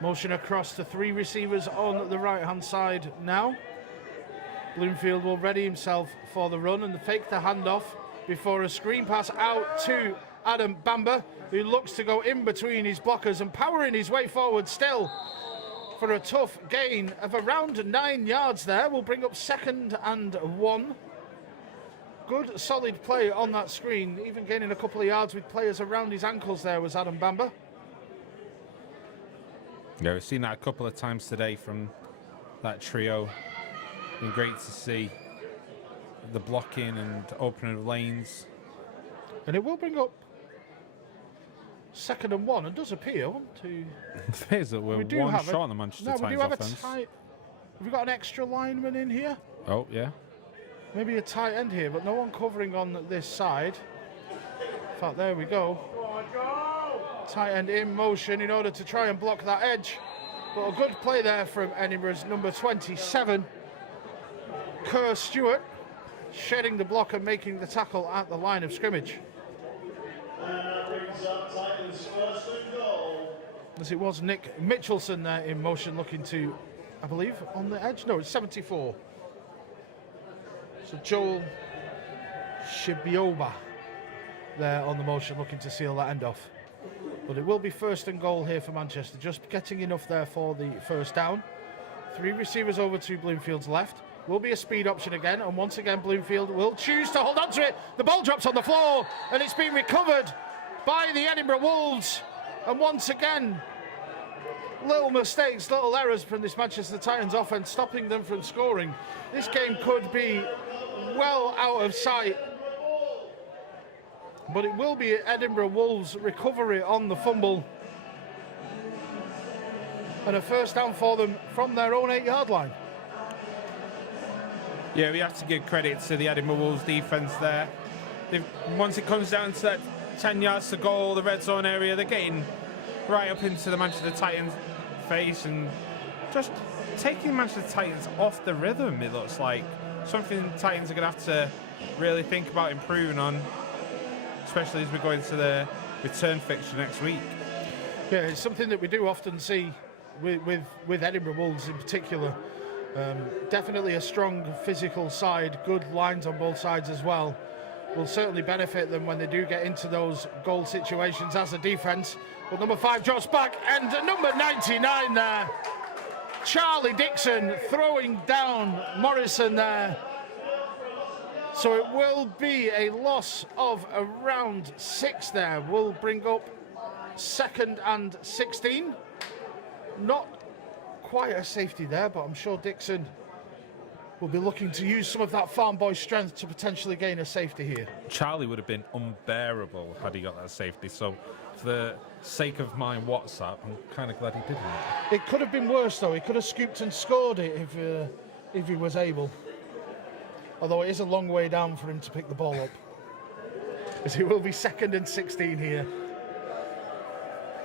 Motion across to 3 receivers on the right-hand side now. Bloomfield will ready himself for the run and fake the handoff before a screen pass out to Adam Bamba, who looks to go in between his blockers and powering his way forward still for a tough gain of around 9 yards there. Will bring up 2nd and 1. Good solid play on that screen, even gaining a couple of yards with players around his ankles there was Adam Bamba. Yeah, we've seen that a couple of times today from that trio. Been great to see the blocking and opening of lanes. And it will bring up 2nd and 1, and does appear to... There's that we're one shot on the Manchester Titans offense. Have we got an extra lineman in here? Oh, yeah. Maybe a tight end here, but no one covering on this side. In fact, there we go. Tight end in motion in order to try and block that edge. But a good play there from Edinburgh's number 27, Kerr Stewart, shedding the block and making the tackle at the line of scrimmage. And that brings up Titans 1st and goal. As it was Nick Mitchelson there in motion, looking to, I believe, on the edge. No, it's 74. So Joel Shibioba there on the motion, looking to seal that end off. But it will be 1st and goal here for Manchester, just getting enough there for the first down. 3 receivers over to Bloomfield's left. Will be a speed option again, and once again Bloomfield will choose to hold on to it. The ball drops on the floor, and it's been recovered by the Edinburgh Wolves. And once again, little mistakes, little errors from this Manchester Titans offense, stopping them from scoring. This game could be well out of sight, but it will be Edinburgh Wolves' recovery on the fumble, and a first down for them from their own 8-yard line. Yeah, we have to give credit to the Edinburgh Wolves defence there. Once it comes down to that 10 yards to goal, the red zone area, they're getting right up into the Manchester Titans face and just taking Manchester Titans off the rhythm. It looks like something the Titans are going to have to really think about improving on, especially as we go into the return fixture next week. Yeah, it's something that we do often see with Edinburgh Wolves in particular. Definitely a strong physical side, good lines on both sides as well. Will certainly benefit them when they do get into those goal situations as a defence. But number 5 drops back, and number 99 there, Charlie Dixon, throwing down Morrison there. So it will be a loss of around 6 there. Will bring up 2nd and 16. Not quite a safety there, but I'm sure Dixon will be looking to use some of that farm boy strength to potentially gain a safety here. Charlie would have been unbearable had he got that safety. So for the sake of my WhatsApp, I'm kind of glad he didn't. It could have been worse though. He could have scooped and scored it if he was able. Although it is a long way down for him to pick the ball up, as it will be 2nd and 16 here.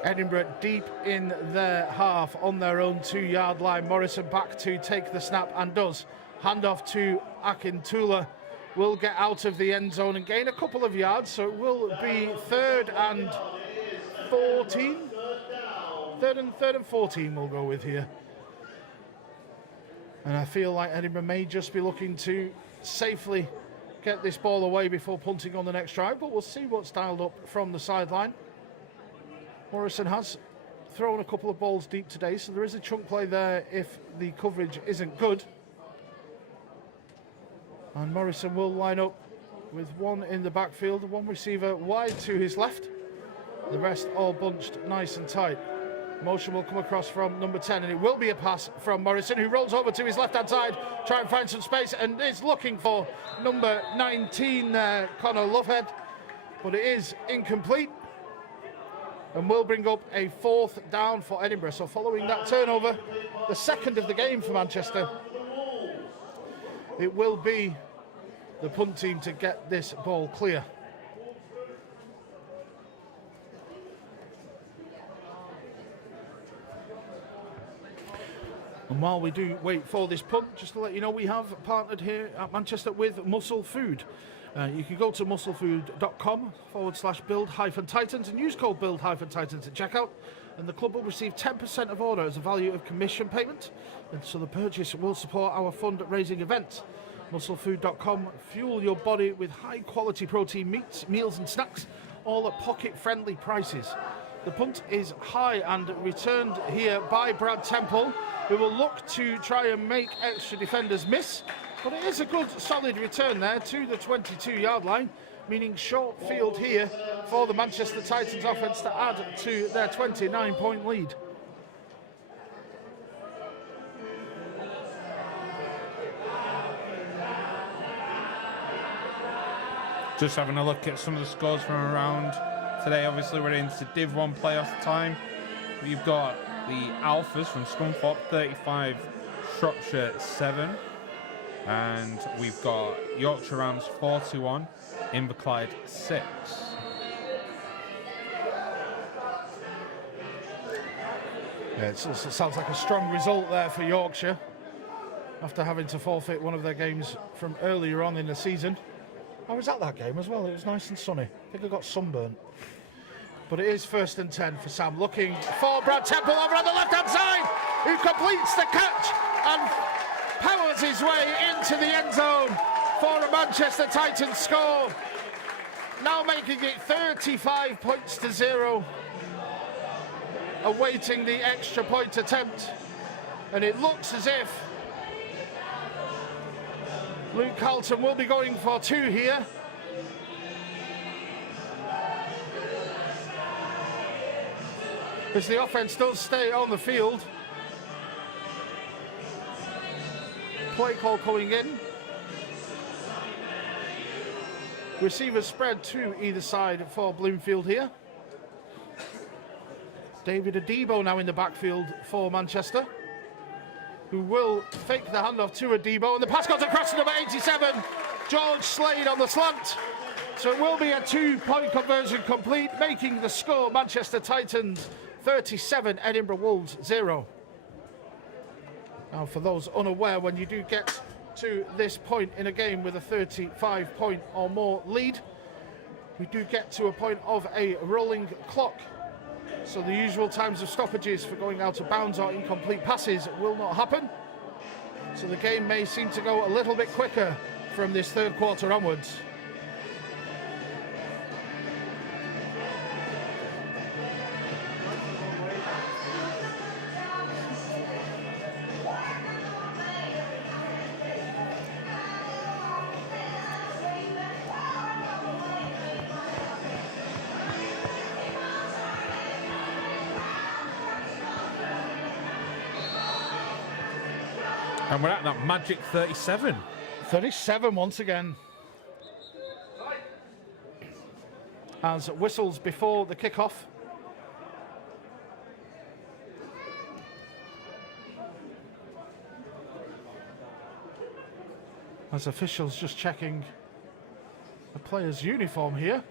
Edinburgh deep in their half on their own 2-yard line. Morrison back to take the snap and does. Hand off to Akintula. Will get out of the end zone and gain a couple of yards, so it will be 3rd and 14. 3rd and 14 we'll go with here. And I feel like Edinburgh may just be looking to safely get this ball away before punting on the next drive, but we'll see what's dialed up from the sideline. Morrison has thrown a couple of balls deep today, so there is a chunk play there if the coverage isn't good. And Morrison will line up with one in the backfield, one receiver wide to his left, the rest all bunched nice and tight. Motion will come across from number 10, and it will be a pass from Morrison, who rolls over to his left-hand side, try and find some space, and is looking for number 19 there, Connor Lovehead, but it is incomplete, and will bring up a 4th down for Edinburgh. So following that turnover, the 2nd of the game for Manchester, it will be the punt team to get this ball clear. And while we do wait for this punt, just to let you know, we have partnered here at Manchester with Muscle Food. You can go to musclefood.com/build-titans and use code build-titans at checkout, and the club will receive 10% of order as a value of commission payment, and so the purchase will support our fundraising event. Musclefood.com, fuel your body with high quality protein meats, meals and snacks, all at pocket friendly prices. The punt is high and returned here by Brad Temple, who will look to try and make extra defenders miss. But it is a good, solid return there to the 22-yard line, meaning short field here for the Manchester Titans offense to add to their 29-point lead. Just having a look at some of the scores from around today. Obviously, we're into Div 1 playoff time. We've got the Alphas from Scunthorpe 35, Shropshire 7. And we've got Yorkshire Rams 41, Inverclyde 6. Yeah, it sounds like a strong result there for Yorkshire after having to forfeit one of their games from earlier on in the season. I was at that game as well. It was nice and sunny. I think I got sunburnt. But it is 1st and 10 for Sam, looking for Brad Temple over on the left-hand side, who completes the catch and powers his way into the end zone for a Manchester Titans score. Now making it 35 points to 0. Awaiting the extra point attempt. And it looks as if Luke Carlton will be going for 2 here. As the offense does stay on the field. Play call coming in. Receivers spread to either side for Bloomfield here. David Adebo now in the backfield for Manchester, who will fake the handoff to Adebo, and the pass goes across to number 87, George Slade on the slant. So it will be a 2-point conversion complete, making the score Manchester Titans 37, Edinburgh Wolves 0. Now, for those unaware, when you do get to this point in a game with a 35-point or more lead, we do get to a point of a rolling clock. So the usual times of stoppages for going out of bounds or incomplete passes will not happen. So the game may seem to go a little bit quicker from this third quarter onwards. And we're at that magic 37. 37 once again. As whistles before the kickoff. As officials just checking the player's uniform here.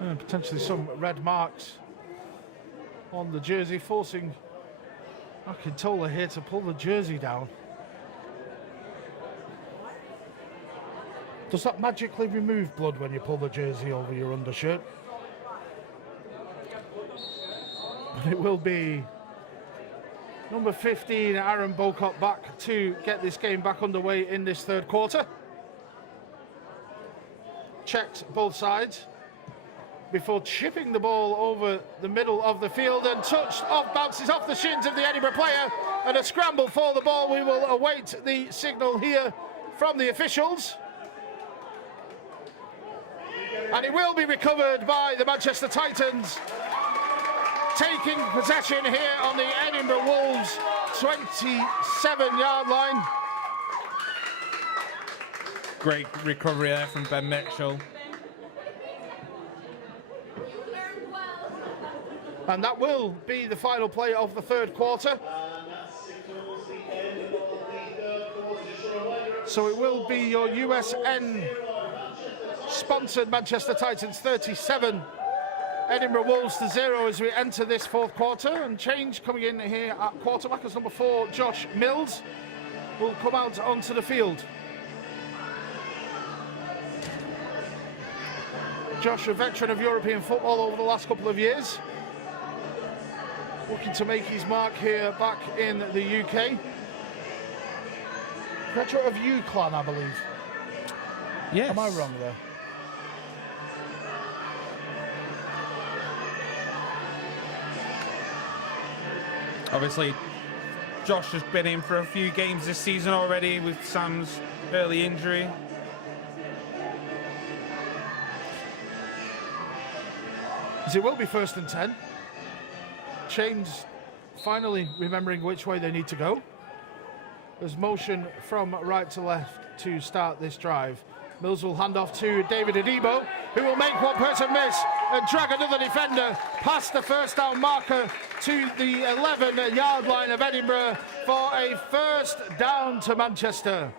And potentially some red marks on the jersey, forcing Akintola here to pull the jersey down. Does that magically remove blood when you pull the jersey over your undershirt? But it will be number 15, Aaron Bocott, back to get this game back underway in this third quarter. Checks both sides before chipping the ball over the middle of the field and touched off, bounces off the shins of the Edinburgh player, and a scramble for the ball. We will await the signal here from the officials. And it will be recovered by the Manchester Titans, taking possession here on the Edinburgh Wolves 27-yard line. Great recovery there from Ben Mitchell. And that will be the final play of the third quarter. So it will be your USN sponsored Manchester Titans 37, Edinburgh Wolves to 0 as we enter this fourth quarter. And change coming in here at quarterback as number 4, Josh Mills, will come out onto the field. Josh, a veteran of European football over the last couple of years, looking to make his mark here back in the UK. Graduate of UCLan, I believe. Yes. Am I wrong there? Obviously, Josh has been in for a few games this season already with Sam's early injury. As it will be 1st and 10. Chains finally remembering which way they need to go. There's motion from right to left to start this drive. Mills will hand off to David Adibo, who will make one person miss and drag another defender past the first down marker to the 11-yard line of Edinburgh for a first down to Manchester.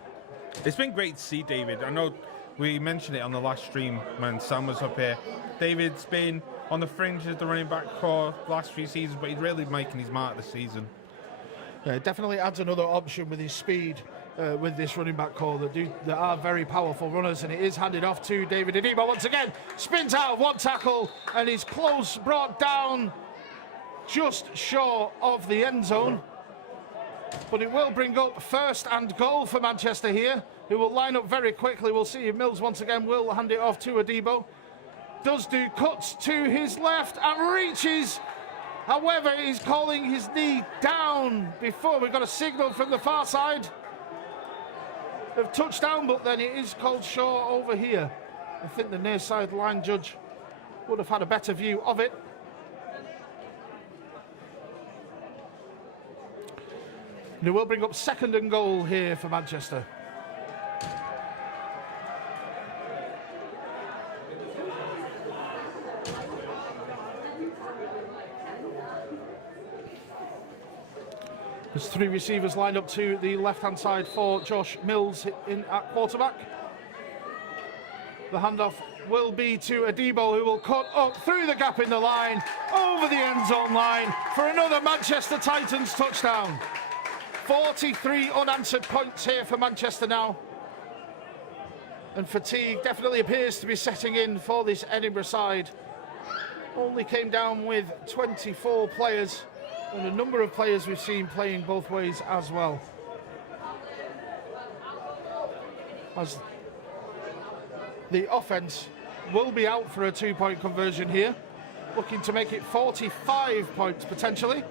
It's been great to see David. I know we mentioned it on the last stream when Sam was up here. David's been on the fringe of the running back core last few seasons, but he's really making his mark this season. Yeah, definitely adds another option with his speed with this running back core that are very powerful runners, and it is handed off to David Adibo once again. Spins out of one tackle and is close, brought down just short of the end zone. But it will bring up 1st and goal for Manchester here, who will line up very quickly. We'll see if Mills once again will hand it off to Adibo. Does do cuts to his left and reaches. However, he's calling his knee down before we got a signal from the far side of touchdown, but then it is called short over here. I think the near side line judge would have had a better view of it. And it will bring up 2nd and goal here for Manchester. There's 3 receivers lined up to the left-hand side for Josh Mills in at quarterback. The handoff will be to Adebo, who will cut up through the gap in the line, over the end zone line for another Manchester Titans touchdown. 43 unanswered points here for Manchester now. And fatigue definitely appears to be setting in for this Edinburgh side. Only came down with 24 players, and a number of players we've seen playing both ways as well. As the offense will be out for a 2-point conversion here, looking to make it 45 points potentially.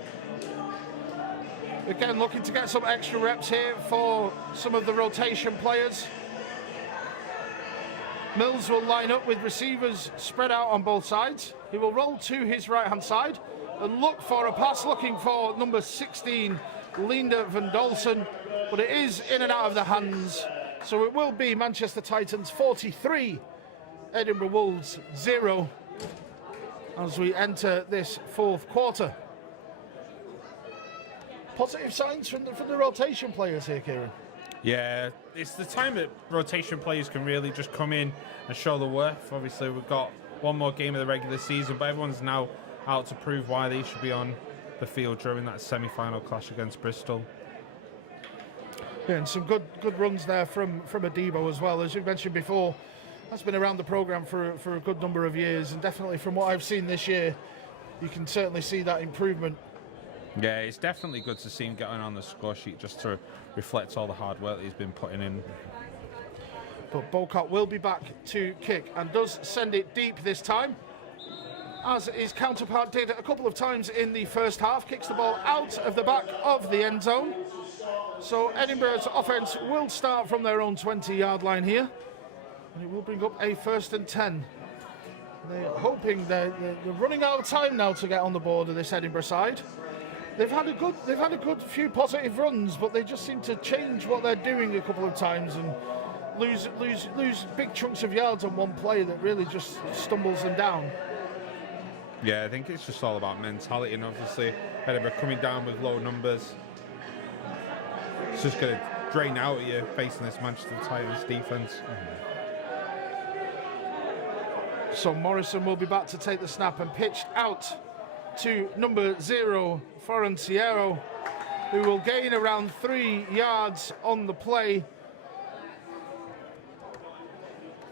Again, looking to get some extra reps here for some of the rotation players. Mills will line up with receivers spread out on both sides. He will roll to his right-hand side and look for a pass, looking for number 16, Linda Van Dolsen, but it is in and out of the hands. So it will be Manchester Titans 43, Edinburgh Wolves 0, as we enter this fourth quarter. Positive signs from the rotation players here, Kieran. Yeah, it's the time that rotation players can really just come in and show the worth. Obviously, we've got one more game of the regular season, but everyone's now out to prove why they should be on the field during that semi-final clash against Bristol. Yeah, and some good runs there from Adebo as well. As you mentioned before, that's been around the programme for a good number of years, and definitely from what I've seen this year, you can certainly see that improvement. Yeah, it's definitely good to see him getting on the score sheet just to reflect all the hard work that he's been putting in. But Bocott will be back to kick and does send it deep this time, as his counterpart did a couple of times in the first half. Kicks the ball out of the back of the end zone. So Edinburgh's offence will start from their own 20-yard line here, and it will bring up a 1st and 10. They're hoping they're running out of time now to get on the board of this Edinburgh side. They've had a good few positive runs, but they just seem to change what they're doing a couple of times and lose big chunks of yards on one play that really just stumbles them down. Yeah, I think it's just all about mentality, and obviously Edinburgh coming down with low numbers. It's just going to drain out of you facing this Manchester Titans defence. So Morrison will be back to take the snap and pitched out to number 0, Forenciero, who will gain around 3 yards on the play.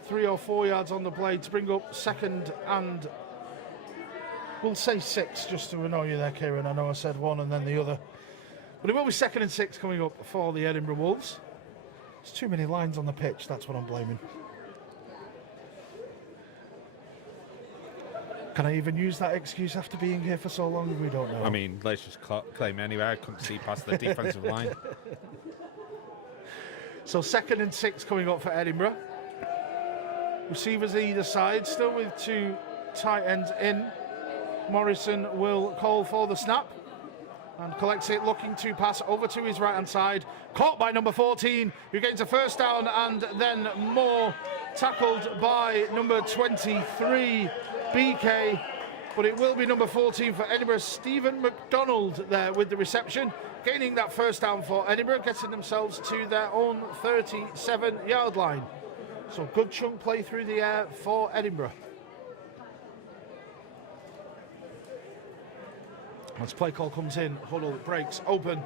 3 or 4 yards on the play to bring up 2nd and, we'll say 6, just to annoy you there, Kieran. I know I said one and then the other. But it will be 2nd and 6 coming up for the Edinburgh Wolves. There's too many lines on the pitch, that's what I'm blaming. Can I even use that excuse after being here for so long? We don't know. I mean, let's just claim anyway. I couldn't see past the defensive line. So 2nd and 6 coming up for Edinburgh. Receivers either side, still with 2 tight ends in. Morrison will call for the snap and collects it, looking to pass over to his right-hand side. Caught by number 14, who gains a 1st down and then more. Tackled by number 23, BK. But it will be number 14 for Edinburgh, Stephen McDonald, there with the reception. Gaining that 1st down for Edinburgh, getting themselves to their own 37-yard line. So good chunk play through the air for Edinburgh. As play call comes in, huddle breaks open.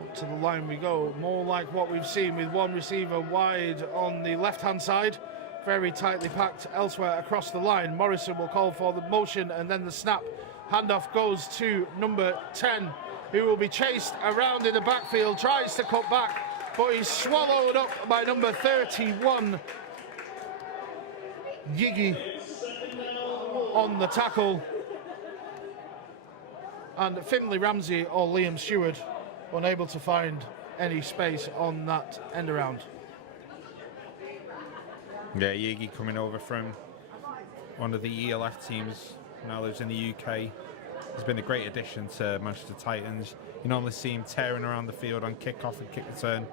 Up to the line we go. More like what we've seen, with one receiver wide on the left-hand side. Very tightly packed elsewhere across the line. Morrison will call for the motion and then the snap. Handoff goes to number 10, who will be chased around in the backfield. Tries to cut back, but he's swallowed up by number 31, Yigi, on the tackle. And Finlay Ramsey or Liam Stewart unable to find any space on that end around. Yeah, Yigi coming over from one of the ELF teams, now lives in the UK. Has been a great addition to Manchester Titans. You normally see him tearing around the field on kickoff and kick return.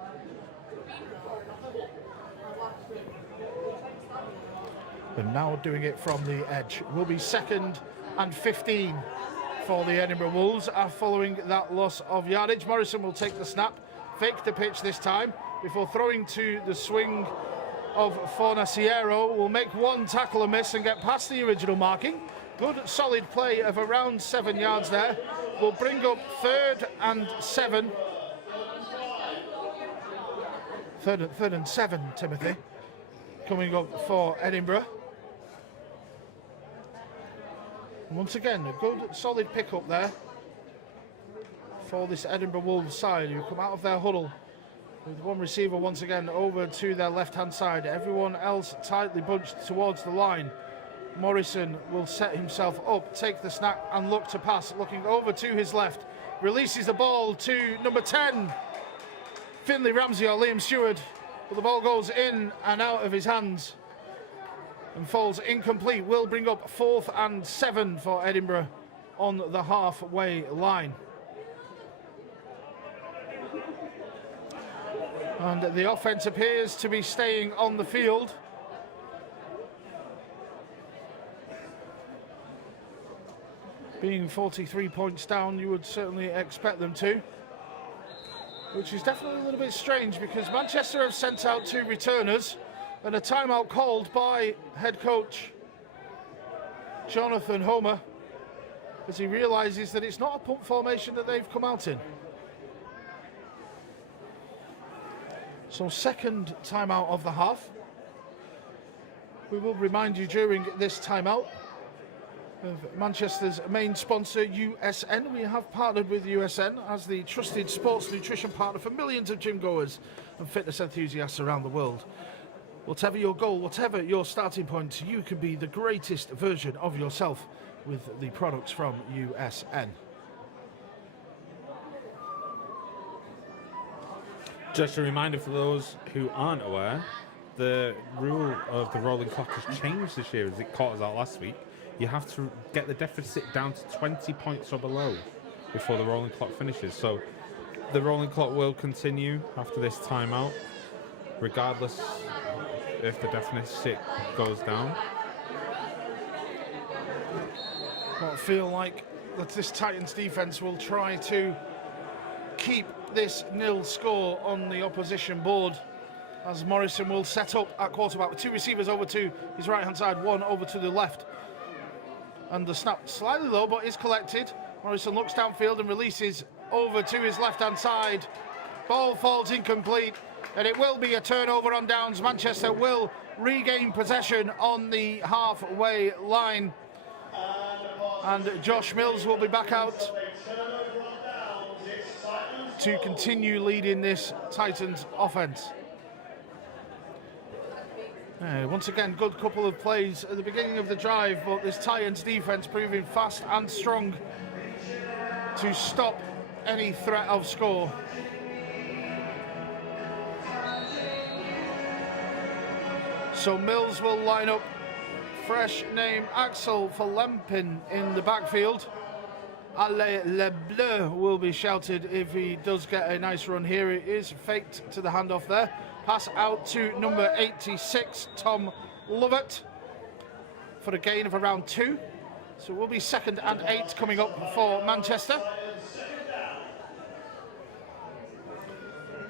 But now doing it from the edge. Will be 2nd and 15 for the Edinburgh Wolves following that loss of yardage. Morrison will take the snap, fake the pitch this time before throwing to the swing of Fornaciero will make one tackle a miss and get past the original marking. Good solid play of around 7 yards there. Will bring up 3rd and 7. Third and 7, Timothy, coming up for Edinburgh. Once again, a good solid pick-up there for this Edinburgh Wolves side, who come out of their huddle with one receiver once again over to their left-hand side. Everyone else tightly bunched towards the line. Morrison will set himself up, take the snap and look to pass, looking over to his left. Releases the ball to number 10, Finlay Ramsey or Liam Stewart, but the ball goes in and out of his hands and falls incomplete. Will bring up 4th and 7 for Edinburgh on the halfway line. And the offense appears to be staying on the field. Being 43 points down, you would certainly expect them to. Which is definitely a little bit strange, because Manchester have sent out 2 returners and a timeout called by head coach Jonathan Homer, as he realises that it's not a punt formation that they've come out in. So 2nd timeout of the half. We will remind you during this timeout of Manchester's main sponsor, USN. We have partnered with USN as the trusted sports nutrition partner for millions of gym goers and fitness enthusiasts around the world. Whatever your goal, whatever your starting point, you can be the greatest version of yourself with the products from USN. Just a reminder for those who aren't aware, the rule of the rolling clock has changed this year, as it caught us out last week. You have to get the deficit down to 20 points or below before the rolling clock finishes. So the rolling clock will continue after this timeout, regardless if the deficit goes down. I feel like that this Titans defence will try to keep this nil score on the opposition board, as Morrison will set up at quarterback with 2 receivers over to his right hand side, 1 over to the left. And the snap slightly low, but is collected. Morrison looks downfield and releases over to his left hand side. Ball falls incomplete, and it will be a turnover on downs. Manchester will regain possession on the halfway line, and Josh Mills will be back out to continue leading this Titans offense. Once again, good couple of plays at the beginning of the drive, but this Titans defense proving fast and strong to stop any threat of score. So Mills will line up. Fresh name Axel Verlempen in the backfield. Allez le bleu will be shouted if he does get a nice run here. It is faked to the handoff there. Pass out to number 86, Tom Lovett, for a gain of around 2. So it will be 2nd and 8 coming up for Manchester.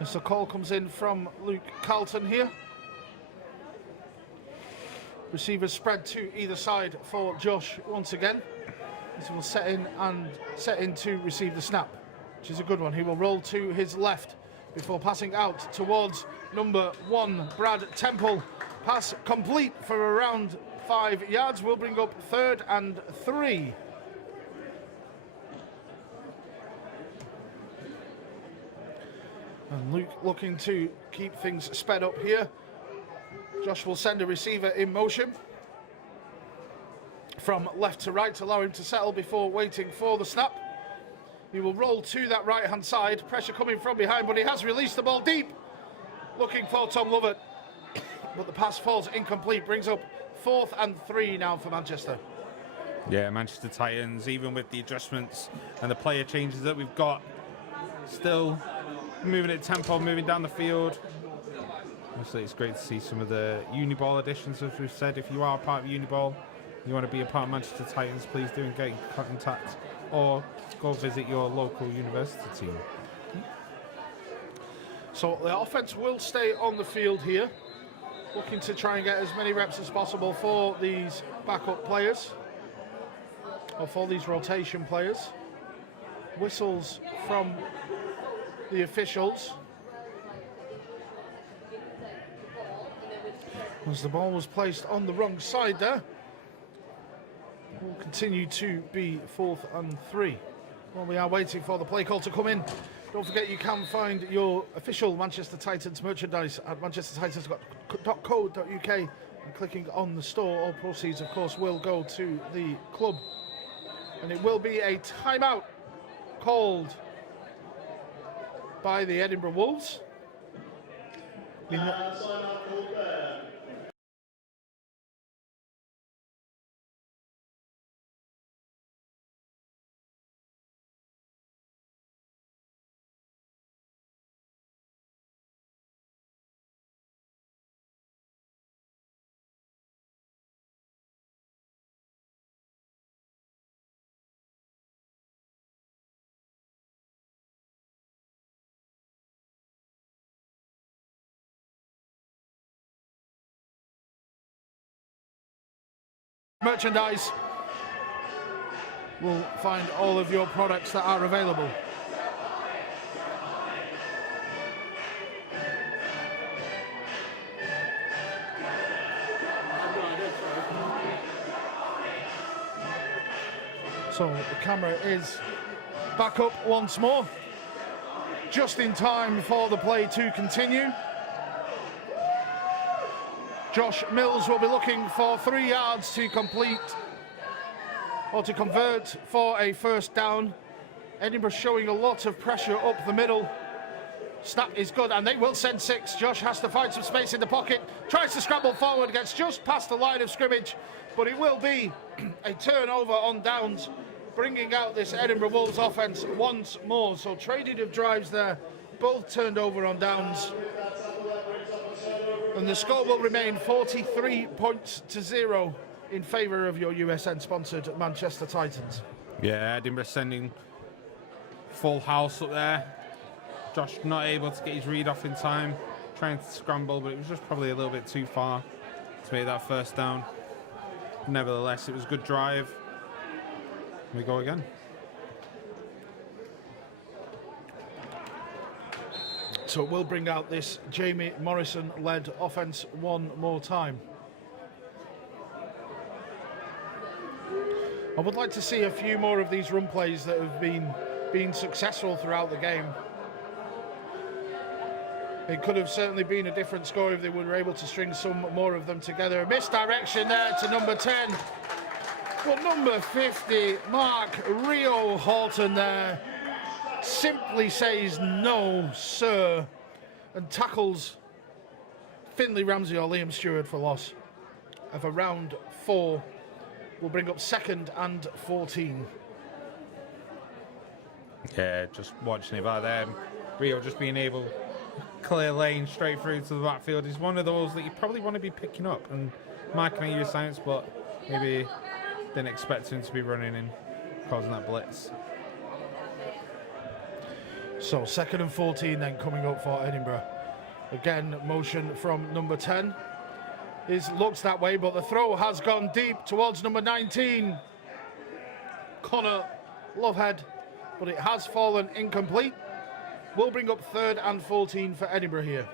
As the call comes in from Luke Carlton here. Receivers spread to either side for Josh once again. He will set in to receive the snap, which is a good one. He will roll to his left before passing out towards number 1, Brad Temple. Pass complete for around 5 yards. Will bring up 3rd and 3. And Luke looking to keep things sped up here. Josh will send a receiver in motion from left to right, allow him to settle before waiting for the snap. He will roll to that right hand side, pressure coming from behind, but he has released the ball deep, looking for Tom Lovett, but the pass falls incomplete. Brings up 4th and 3 now for Manchester. Yeah, Manchester Titans, even with the adjustments and the player changes that we've got, still moving at tempo, moving down the field. Obviously, it's great to see some of the Uniball additions, as we've said. If you are a part of Uniball, you want to be a part of Manchester Titans, please do get in contact or go visit your local university team. So the offense will stay on the field here. looking to try and get as many reps as possible for these backup players, or for these rotation players. Whistles from the officials as the ball was placed on the wrong side there. Will continue to be 4th and 3. Well, we are waiting for the play call to come in. Don't forget you can find your official Manchester Titans merchandise at manchestertitans.co.uk and clicking on the store. All proceeds, of course, will go to the club. And it will be a timeout called by the Edinburgh Wolves. Merchandise will find all of your products that are available. So the camera is back up once more, just in time for the play to continue. Josh Mills will be looking for 3 yards to complete or to convert for a first down. Edinburgh showing a lot of pressure up the middle. Snap is good and they will send 6. Josh has to find some space in the pocket, tries to scramble forward, gets just past the line of scrimmage, but it will be a turnover on downs, bringing out this Edinburgh Wolves offense once more. So traded of drives there, both turned over on downs. And the score will remain 43 points to 0 in favour of your USN-sponsored Manchester Titans. Yeah, Edinburgh sending full house up there. Josh not able to get his read off in time, trying to scramble, but it was just probably a little bit too far to make that first down. Nevertheless, it was a good drive. We go again. So we'll bring out this Jamie Morrison-led offence one more time. I would like to see a few more of these run plays that have been successful throughout the game. It could have certainly been a different score if they were able to string some more of them together. A misdirection there to number 10. But number 50, Mark Rio Horton there, simply says no, sir, and tackles Finley Ramsey or Liam Stewart for loss of around 4. Will bring up 2nd and 14. Yeah, just watching it by there. Rio just being able to clear lane straight through to the backfield is one of those that you probably want to be picking up and marking your science, but maybe didn't expect him to be running and causing that blitz. So 2nd and 14 then coming up for Edinburgh. Again, motion from number 10. Looks that way, but the throw has gone deep towards number 19, Connor Lovehead, but it has fallen incomplete. We'll bring up 3rd and 14 for Edinburgh here.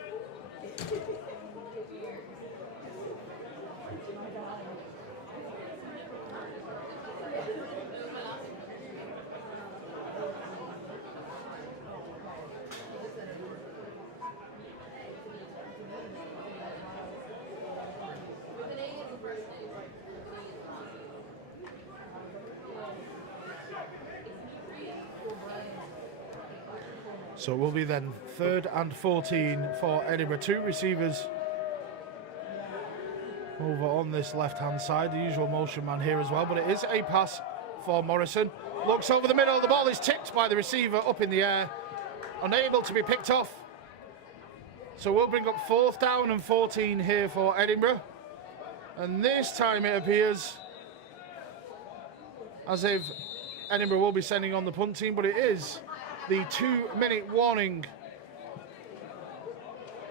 So it will be then 3rd and 14 for Edinburgh. 2 receivers over on this left-hand side. The usual motion man here as well, but it is a pass for Morrison. Looks over the middle. The ball is tipped by the receiver up in the air, unable to be picked off. So we'll bring up 4th down and 14 here for Edinburgh. And this time it appears as if Edinburgh will be sending on the punt team, but it is the 2-minute warning.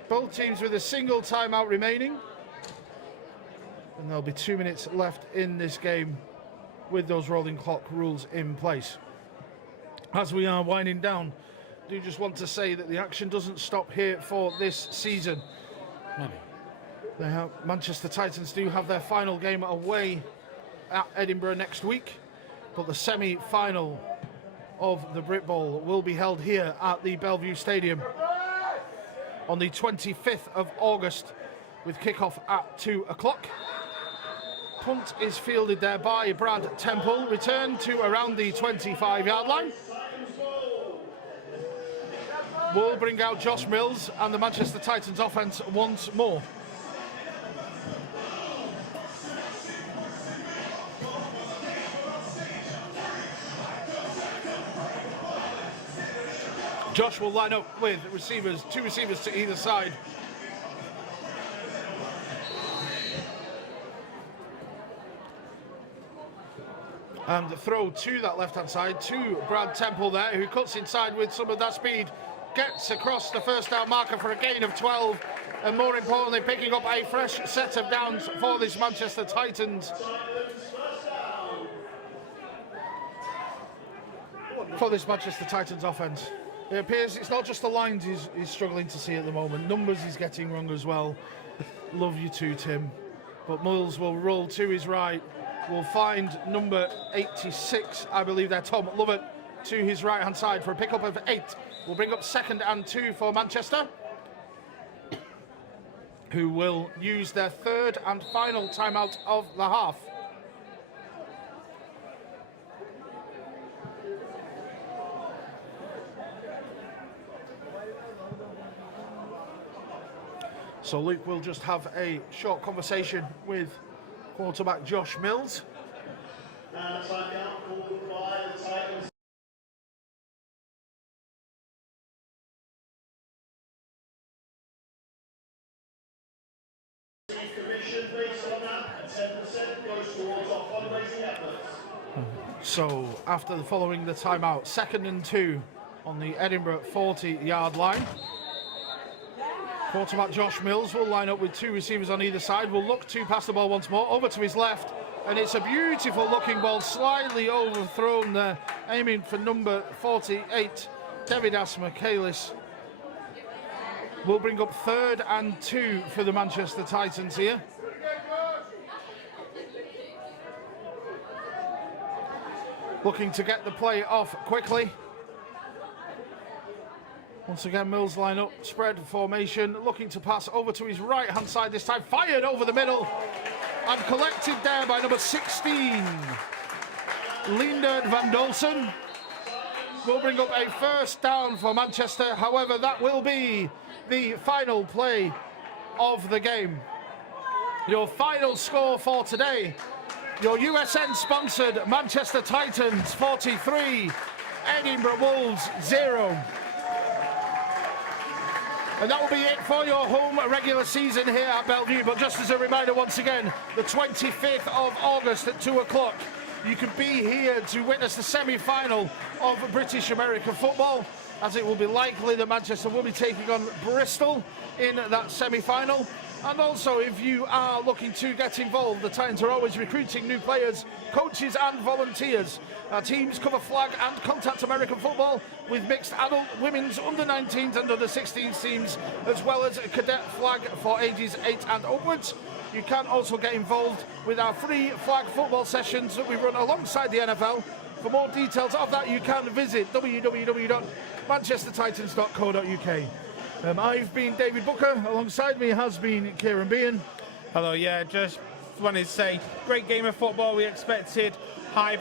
Both teams with a single timeout remaining. And there'll be 2 minutes left in this game with those rolling clock rules in place. As we are winding down, I do just want to say that the action doesn't stop here for this season. Manchester Titans do have their final game away at Edinburgh next week, but the semi-final of the Brit Bowl will be held here at the Bellevue Stadium on the 25th of August with kickoff at 2 o'clock. Punt is fielded there by Brad Temple, return to around the 25-yard line. Will bring out Josh Mills and the Manchester Titans offense once more. Josh will line up with receivers, 2 receivers to either side. And the throw to that left-hand side to Brad Temple there, who cuts inside with some of that speed, gets across the first down marker for a gain of 12, and more importantly, picking up a fresh set of downs for this Manchester Titans. For this Manchester Titans offense. It appears it's not just the lines he's struggling to see at the moment. Numbers he's getting wrong as well. Love you too, Tim. But Mills will roll to his right. Will find number 86, I believe they're Tom Lovett, to his right-hand side for a pickup of 8. Will bring up 2nd and 2 for Manchester, who will use their 3rd and final timeout of the half. So Luke will just have a short conversation with quarterback Josh Mills. And a timeout called by the Titans. Commission based on that, and 10% goes towards our fundraising efforts. So after following the timeout, 2nd and 2 on the Edinburgh 40-yard line. Quarterback Josh Mills will line up with 2 receivers on either side. Will look to pass the ball once more over to his left, and it's a beautiful looking ball, slightly overthrown there, aiming for number 48, Davidas Michaelis. Will bring up 3rd and 2 for the Manchester Titans here. Looking to get the play off quickly. Once again, Mills line up, spread formation, looking to pass over to his right-hand side this time, fired over the middle, and collected there by number 16, Leendert Van Dolsen. Will bring up a 1st down for Manchester, however, that will be the final play of the game. Your final score for today, your USN-sponsored Manchester Titans 43, Edinburgh Wolves 0. And that will be it for your home regular season here at Bellevue. But just as a reminder, once again, the 25th of August at 2 o'clock, you can be here to witness the semi-final of British American football, as it will be likely that Manchester will be taking on Bristol in that semi-final. And also, if you are looking to get involved, the Titans are always recruiting new players, coaches and volunteers. Our teams cover flag and contact American football with mixed adult, women's, under-19s and under-16s teams, as well as a cadet flag for ages 8 and upwards. You can also get involved with our free flag football sessions that we run alongside the NFL. For more details of that, you can visit www.manchestertitans.co.uk. I've been David Booker, alongside me has been Kieran Bean. Hello, yeah, just wanted to say, great game of football. We expected high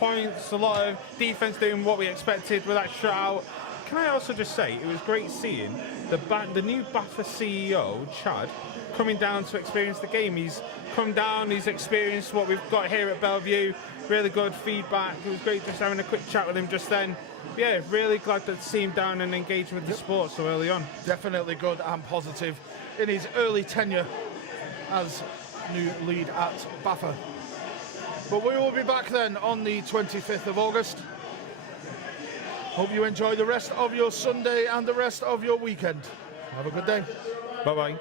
points, a lot of defense doing what we expected with that shutout. Can I also just say, it was great seeing the new BAFA CEO, Chad, coming down to experience the game. He's come down, he's experienced what we've got here at Bellevue. Really good feedback. It was great just having a quick chat with him just then. Yeah, really glad to see him down and engage with the sport so early on. Definitely good and positive in his early tenure as new lead at BAFA. But we will be back then on the 25th of August. Hope you enjoy the rest of your Sunday and the rest of your weekend. Have a good day. Bye-bye.